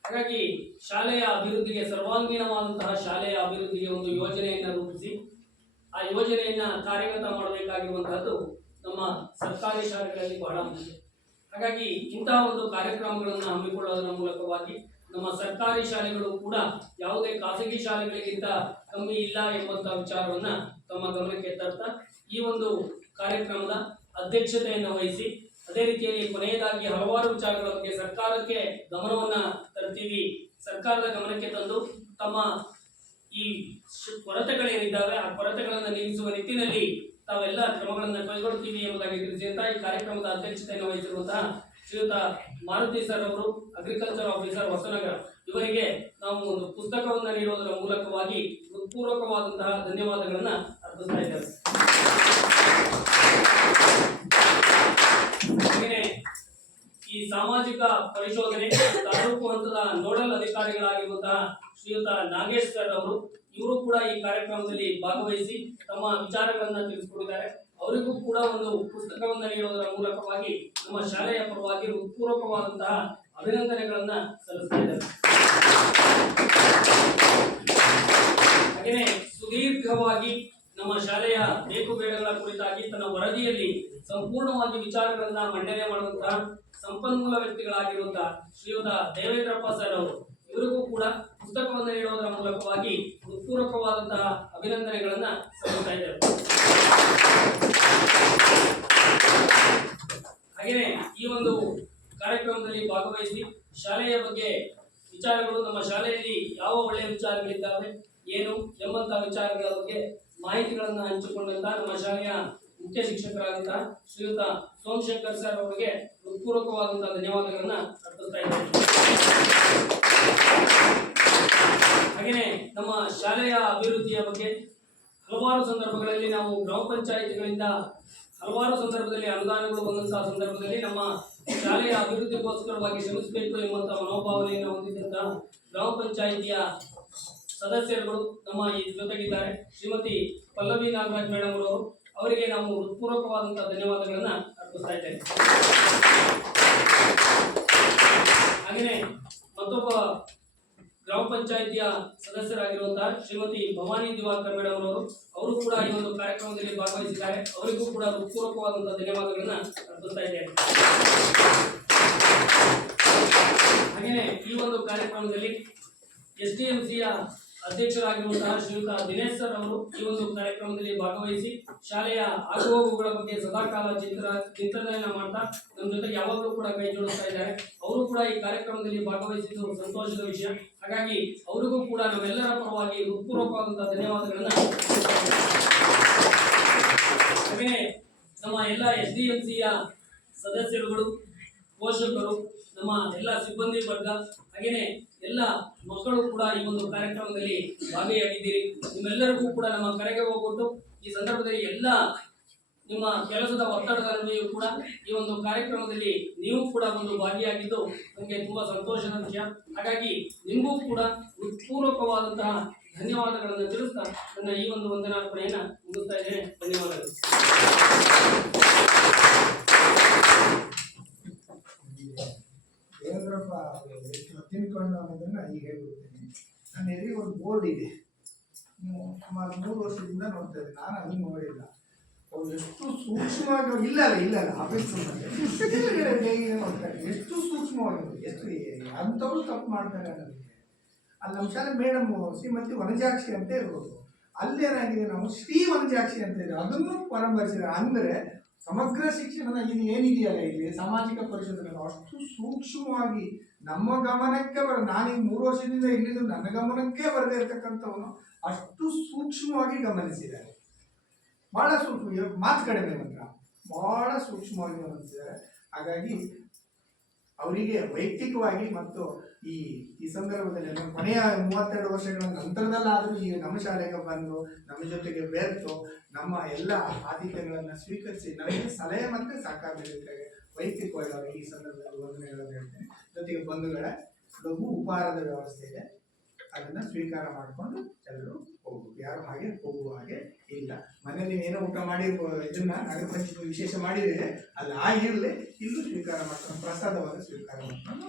ಹಾಗಾಗಿ ಶಾಲೆಯ ಅಭಿವೃದ್ಧಿಗೆ, ಸರ್ವಾಂಗೀಣವಾದಂತಹ ಶಾಲೆಯ ಅಭಿವೃದ್ಧಿಗೆ ಒಂದು ಯೋಜನೆಯನ್ನು ರೂಪಿಸಿ ಆ ಯೋಜನೆಯನ್ನ ಕಾರ್ಯಗತ ಮಾಡಬೇಕಾಗಿರುವಂತಹದ್ದು ನಮ್ಮ ಸರ್ಕಾರಿ ಶಾಲೆಗಳಲ್ಲಿ ಬಹಳ ಮುಖ್ಯ. ಹಾಗಾಗಿ ಇಂತಹ ಒಂದು ಕಾರ್ಯಕ್ರಮಗಳನ್ನು ಹಮ್ಮಿಕೊಳ್ಳೋದರ ಮೂಲಕವಾಗಿ ನಮ್ಮ ಸರ್ಕಾರಿ ಶಾಲೆಗಳು ಕೂಡ ಯಾವುದೇ ಖಾಸಗಿ ಶಾಲೆಗಳಿಗಿಂತ ಕಮ್ಮಿ ಇಲ್ಲ ಎಂಬಂತಹ ವಿಚಾರವನ್ನ ತಮ್ಮ ಗಮನಕ್ಕೆ ತರ್ತಾ ಈ ಒಂದು ಕಾರ್ಯಕ್ರಮದ ಅಧ್ಯಕ್ಷತೆಯನ್ನು ವಹಿಸಿ, ಅದೇ ರೀತಿಯಲ್ಲಿ ಕೊನೆಯದಾಗಿ ಹಲವಾರು ವಿಚಾರಗಳ ಬಗ್ಗೆ ಸರ್ಕಾರಕ್ಕೆ ಗಮನವನ್ನ ತರ್ತೀವಿ, ಸರ್ಕಾರದ ಗಮನಕ್ಕೆ ತಂದು ತಮ್ಮ ಈ ಕೊರತೆಗಳೇನಿದ್ದಾವೆ ಆ ಕೊರತೆಗಳನ್ನು ನೀಗಿಸುವ ನಿಟ್ಟಿನಲ್ಲಿ ತಾವೆಲ್ಲ ಕ್ರಮಗಳನ್ನು ಕೈಗೊಳ್ಳುತ್ತೀವಿ ಎಂಬುದಾಗಿ ತಿಳಿಸಿದಂತಹ ಈ ಕಾರ್ಯಕ್ರಮದ ಅಧ್ಯಕ್ಷತೆಯನ್ನು ವಹಿಸಿರುವಂತಹ ಶ್ರೀಯುತ ಮಾರುತಿ ಸರ್ ಅವರು, ಅಗ್ರಿಕಲ್ಚರ್ ಆಫೀಸರ್ ಹೊಸನಗರ, ಇವರಿಗೆ ನಾವು ಒಂದು ಪುಸ್ತಕವನ್ನು ನೀಡುವುದರ ಮೂಲಕವಾಗಿ ಹೃತ್ಪೂರ್ವಕವಾದಂತಹ ಧನ್ಯವಾದಗಳನ್ನ ಅರ್ಪಿಸ್ತಾ ಇದ್ದೇವೆ. ಹಾಗೆಯೇ ಈ ಸಾಮಾಜಿಕ ಪರಿಶೋಧನೆ ತಾಲೂಕು ಹಂತದ ನೋಡಲ್ ಅಧಿಕಾರಿಗಳಾಗಿರುವಂತಹ ಶ್ರೀಯುತ ನಾಗೇಶ್ ಸರ್ ಅವರು, ಇವರು ಕೂಡ ಈ ಕಾರ್ಯಕ್ರಮದಲ್ಲಿ ಭಾಗವಹಿಸಿ ತಮ್ಮ ವಿಚಾರಗಳನ್ನ ತಿಳಿಸಿಕೊಟ್ಟಿದ್ದಾರೆ. ಅವರಿಗೂ ಕೂಡ ಒಂದು ಪುಸ್ತಕವನ್ನು ನೀಡುವುದರ ಮೂಲಕವಾಗಿ ನಮ್ಮ ಶಾಲೆಯ ಪರವಾಗಿ ಹೃತ್ಪೂರ್ವಕವಾದಂತಹ ಅಭಿನಂದನೆಗಳನ್ನ ಸಲ್ಲಿಸ್ತಾ ಇದ್ದಾರೆ. ಹಾಗೆಯೇ ಸುದೀರ್ಘವಾಗಿ ನಮ್ಮ ಶಾಲೆಯ ಬೇಕು ಬೇಡಗಳ ಕುರಿತಾಗಿ ತನ್ನ ವರದಿಯಲ್ಲಿ ಸಂಪೂರ್ಣವಾಗಿ ವಿಚಾರಗಳನ್ನ ಮಂಡನೆ ಮಾಡುವಂತಹ ಸಂಪನ್ಮೂಲ ವ್ಯಕ್ತಿಗಳಾಗಿರುವಂತಹ ಶ್ರೀಯುತ ದೇವೇಂದ್ರಪ್ಪ ಸರ್ ಅವರು, ಇವರಿಗೂ ಕೂಡ ಪುಸ್ತಕವನ್ನು ನೀಡುವುದರ ಮೂಲಕವಾಗಿ ಹೃತ್ಪೂರ್ವಕವಾದಂತಹ ಅಭಿನಂದನೆಗಳನ್ನ ಸಲ್ಲಿಸ್ತಾ ಇದ್ದಾರೆ. ಹಾಗೆಯೇ ಈ ಒಂದು ಕಾರ್ಯಕ್ರಮದಲ್ಲಿ ಭಾಗವಹಿಸಿ ಶಾಲೆಯ ಬಗ್ಗೆ ವಿಚಾರಗಳು, ನಮ್ಮ ಶಾಲೆಯಲ್ಲಿ ಯಾವ ಒಳ್ಳೆಯ ವಿಚಾರಗಳಿದ್ದಾವೆ ಏನು ಎಂಬಂತಹ ವಿಚಾರಗಳ ಬಗ್ಗೆ ಮಾಹಿತಿಗಳನ್ನ ಹಂಚಿಕೊಂಡಂತಹ ನಮ್ಮ ಶಾಲೆಯ ಮುಖ್ಯ ಶಿಕ್ಷಕರಾದಂತಹ ಶ್ರೀಯುತ ಸೋಮಶೇಖರ್ ಸರ್ ಅವರಿಗೆ ಹೃತ್ಪೂರ್ವಕವಾದಂತಹ ಧನ್ಯವಾದಗಳನ್ನ ಅರ್ಪಿಸ್ತಾ ಇದ್ದೇನೆ. ಹಾಗೆಯೇ ನಮ್ಮ ಶಾಲೆಯ ಅಭಿವೃದ್ಧಿಯ ಬಗ್ಗೆ ಹಲವಾರು ಸಂದರ್ಭಗಳಲ್ಲಿ ನಾವು ಗ್ರಾಮ ಪಂಚಾಯಿತಿಗಳಿಂದ ಹಲವಾರು ಸಂದರ್ಭದಲ್ಲಿ ಅನುದಾನಗಳು ಬಂದಂತಹ ಸಂದರ್ಭದಲ್ಲಿ ನಮ್ಮ ಶಾಲೆಯ ಅಭಿವೃದ್ಧಿಗೋಸ್ಕರವಾಗಿ ಶ್ರಮಿಸಬೇಕು ಎಂಬಂತಹ ಮನೋಭಾವನೆಯನ್ನು ಹೊಂದಿದ್ದಂತಹ ಗ್ರಾಮ ಪಂಚಾಯಿತಿಯ ಸದಸ್ಯರುಗಳು ನಮ್ಮ ಈ ಜೊತೆಗಿದ್ದಾರೆ. ಶ್ರೀಮತಿ ಪಲ್ಲವಿ ನಾಗರಾಜ್ ಮೇಡಮ್ ಅವರು, ಅವರಿಗೆ ನಾವು ಹೃತ್ಪೂರ್ವಕವಾದಂತಹ ಧನ್ಯವಾದಗಳನ್ನ ಅರ್ಪಿಸ್ತಾ ಇದ್ದೇವೆ. ಹಾಗೆಯೇ ಮತ್ತೊಬ್ಬ ಗ್ರಾಮ ಪಂಚಾಯಿತಿಯ ಸದಸ್ಯರಾಗಿರುವಂತಹ ಶ್ರೀಮತಿ ಭವಾನಿ ದಿವಾಕರ್ ಮೇಡಮ್ ಅವರು, ಅವರು ಕೂಡ ಈ ಒಂದು ಕಾರ್ಯಕ್ರಮದಲ್ಲಿ ಭಾಗವಹಿಸಿದ್ದಾರೆ. ಅವರಿಗೂ ಕೂಡ ಹೃತ್ಪೂರ್ವಕವಾದಂತಹ ಧನ್ಯವಾದಗಳನ್ನ ಅರ್ಪಿಸ್ತಾ ಇದ್ದೇನೆ. ಹಾಗೆಯೇ ಈ ಒಂದು ಕಾರ್ಯಕ್ರಮದಲ್ಲಿ SDMCಯ ಅಧ್ಯಕ್ಷರಾಗಿರುವಂತಹ ಶ್ರೀಯುತ ದಿನೇಶ್ ಸರ್ ಅವರು ಈ ಒಂದು ಕಾರ್ಯಕ್ರಮದಲ್ಲಿ ಭಾಗವಹಿಸಿ ಶಾಲೆಯ ಆಗುಹೋಗುಗಳ ಬಗ್ಗೆ ಸದಾಕಾಲ ಚಿಂತನೆಯನ್ನ ಮಾಡ್ತಾ ನಮ್ಮ ಜೊತೆಗೆ ಯಾವಾಗಲೂ ಕೂಡ ಕೈ ಜೋಡಿಸ್ತಾ ಇದ್ದಾರೆ. ಅವರು ಕೂಡ ಈ ಕಾರ್ಯಕ್ರಮದಲ್ಲಿ ಭಾಗವಹಿಸಿದ್ದು ಸಂತೋಷದ ವಿಷಯ. ಹಾಗಾಗಿ ಅವರಿಗೂ ಕೂಡ ನಮ್ಮೆಲ್ಲರ ಪರವಾಗಿ ಹೃತ್ಪೂರ್ವಕವಾದಂತಹ ಧನ್ಯವಾದಗಳನ್ನ. ಹಾಗೆಯೇ ನಮ್ಮ ಎಲ್ಲ SDMCಯ ಸದಸ್ಯರುಗಳು, ಪೋಷಕರು, ನಮ್ಮ ಎಲ್ಲ ಸಿಬ್ಬಂದಿ ವರ್ಗ, ಹಾಗೆಯೇ ಎಲ್ಲ ಮಕ್ಕಳು ಕೂಡ ಈ ಒಂದು ಕಾರ್ಯಕ್ರಮದಲ್ಲಿ ಭಾಗಿಯಾಗಿದ್ದೀರಿ. ನಿಮ್ಮೆಲ್ಲರಿಗೂ ಕೂಡ ನಮ್ಮ ಕರೆಗೆ ಹೋಗ್ಬಿಟ್ಟು ಈ ಸಂದರ್ಭದಲ್ಲಿ ಎಲ್ಲ ನಿಮ್ಮ ಕೆಲಸದ ಒತ್ತಡದ ನಡುವೆಯೂ ಕೂಡ ಈ ಒಂದು ಕಾರ್ಯಕ್ರಮದಲ್ಲಿ ನೀವು ಕೂಡ ಒಂದು ಭಾಗಿಯಾಗಿದ್ದು ನಮಗೆ ತುಂಬಾ ಸಂತೋಷದ ವಿಷಯ. ಹಾಗಾಗಿ ನಿಮಗೂ ಕೂಡ ಹೃತ್ಪೂರ್ವಕವಾದಂತಹ ಧನ್ಯವಾದಗಳನ್ನು ತಿಳಿಸ್ತಾ ನನ್ನ ಈ ಒಂದು ವಂದನಾರ್ಪಣೆಯನ್ನ ಮುಗಿಸ್ತಾ ಇದ್ದೇನೆ. ಧನ್ಯವಾದಗಳು. ದೇವೇಂದ್ರಪ್ಪ ಎಷ್ಟು ತಿನ್ಕೊಂಡು ಅನ್ನೋದನ್ನ ಈಗ ಹೇಳ್ಬಿಡ್ತೀನಿ. ನನ್ನ ಎದುರಿಗೆ ಒಂದು ಬೋರ್ಡ್ ಇದೆ, ನೀವು ಸುಮಾರು 3 ವರ್ಷದಿಂದ ನೋಡ್ತಾ ಇದ್ದೀನಿ. ನಾನು ಅದನ್ನು ನೋಡಿಲ್ಲ. ಅವ್ರು ಎಷ್ಟು ಸೂಕ್ಷ್ಮವಾಗಿ ಇಲ್ಲ ಆಫೀಸ್ ನೋಡ್ತಾರೆ, ಎಷ್ಟು ಸೂಕ್ಷ್ಮವಾಗಿ, ಎಷ್ಟು ಅಂಥವ್ರು ತಪ್ಪು ಮಾಡ್ತಾರೆ ಅನ್ನೋದಕ್ಕೆ. ಅಲ್ಲಿ ನಮ್ಮ ಶಾಲೆ ಮೇಡಮ್ ಶ್ರೀಮತಿ ವನಜಾಕ್ಷಿ ಅಂತ ಇರ್ಬೋದು, ಅಲ್ಲೇನಾಗಿದೆ ನಾವು ಶ್ರೀ ವನಜಾಕ್ಷಿ ಅಂತ ಇದೆ, ಅದನ್ನು ಪರಂಪರಿಸಿದ್ದಾರೆ. ಅಂದರೆ ಸಮಗ್ರ ಶಿಕ್ಷಣದ ಇದು ಏನಿದೆಯಲ್ಲ ಇಲ್ಲಿ ಸಾಮಾಜಿಕ ಪರಿಷತ್ನಲ್ಲಿ ಅಷ್ಟು ಸೂಕ್ಷ್ಮವಾಗಿ ನಮ್ಮ ಗಮನಕ್ಕೆ ನಾನೀಗ 3 ವರ್ಷದಿಂದ ಇಲ್ಲಿದ್ದು ನನ್ನ ಗಮನಕ್ಕೆ ಬರದೇ ಇರ್ತಕ್ಕಂಥವನು ಅಷ್ಟು ಸೂಕ್ಷ್ಮವಾಗಿ ಗಮನಿಸಿದ್ದಾರೆ. ಬಹಳ ಸೂಕ್ಷ್ಮ, ಮಾತು ಕಡಿಮೆ ಮಾತ್ರ ಬಹಳ ಸೂಕ್ಷ್ಮವಾಗಿ ಗಮನಿಸಿದ್ದಾರೆ. ಹಾಗಾಗಿ ಅವರಿಗೆ ವೈಯಕ್ತಿಕವಾಗಿ ಮತ್ತು ಈ ಸಂದರ್ಭದಲ್ಲಿ ನಮ್ಮ ಕೊನೆಯ 32 ವರ್ಷಗಳ ನಂತರದಲ್ಲಾದರೂ ಈ ನಮ್ಮ ಶಾಲೆಗೆ ಬಂದು ನಮ್ಮ ಜೊತೆಗೆ ಬೆರೆತು ನಮ್ಮ ಎಲ್ಲ ಆತಿಥ್ಯಗಳನ್ನು ಸ್ವೀಕರಿಸಿ ನಮಗೆ ಸಲಹೆ ಮತ್ತು ಸಹಕಾರ ನೀಡಿದ್ದಾರೆ. ವೈಯಕ್ತಿಕವಾಗಿ ಅವರಿಗೆ ಈ ಸಂದರ್ಭದಲ್ಲಿ ವಂದನೆಗಳನ್ನು ಹೇಳ್ತೇನೆ. ಜೊತೆಗೆ ಬಂಧುಗಳ ಲಘು ಉಪಹಾರದ ವ್ಯವಸ್ಥೆ ಇದೆ, ಅದನ್ನು ಸ್ವೀಕಾರ ಮಾಡಿಕೊಂಡು ಎಲ್ಲರೂ ಹೋಗ್ಬೇಕು. ಯಾರು ಹಾಗೆ ಹೋಗುವ ಹಾಗೆ ಇಲ್ಲ. ಮನೆಯಲ್ಲಿ ಏನೋ ಊಟ ಮಾಡಿ ಇದನ್ನ ನಾಗಪಂಚಮಿ ವಿಶೇಷ ಮಾಡಿದರೆ ಅಲ್ಲಿ ಆಗಿರಲಿ, ಇಲ್ಲೂ ಸ್ವೀಕಾರ ಮಾಡ್ಕೊಂಡು ಪ್ರಸಾದವನ್ನು ಸ್ವೀಕಾರ ಮಾಡ್ಕೊಂಡು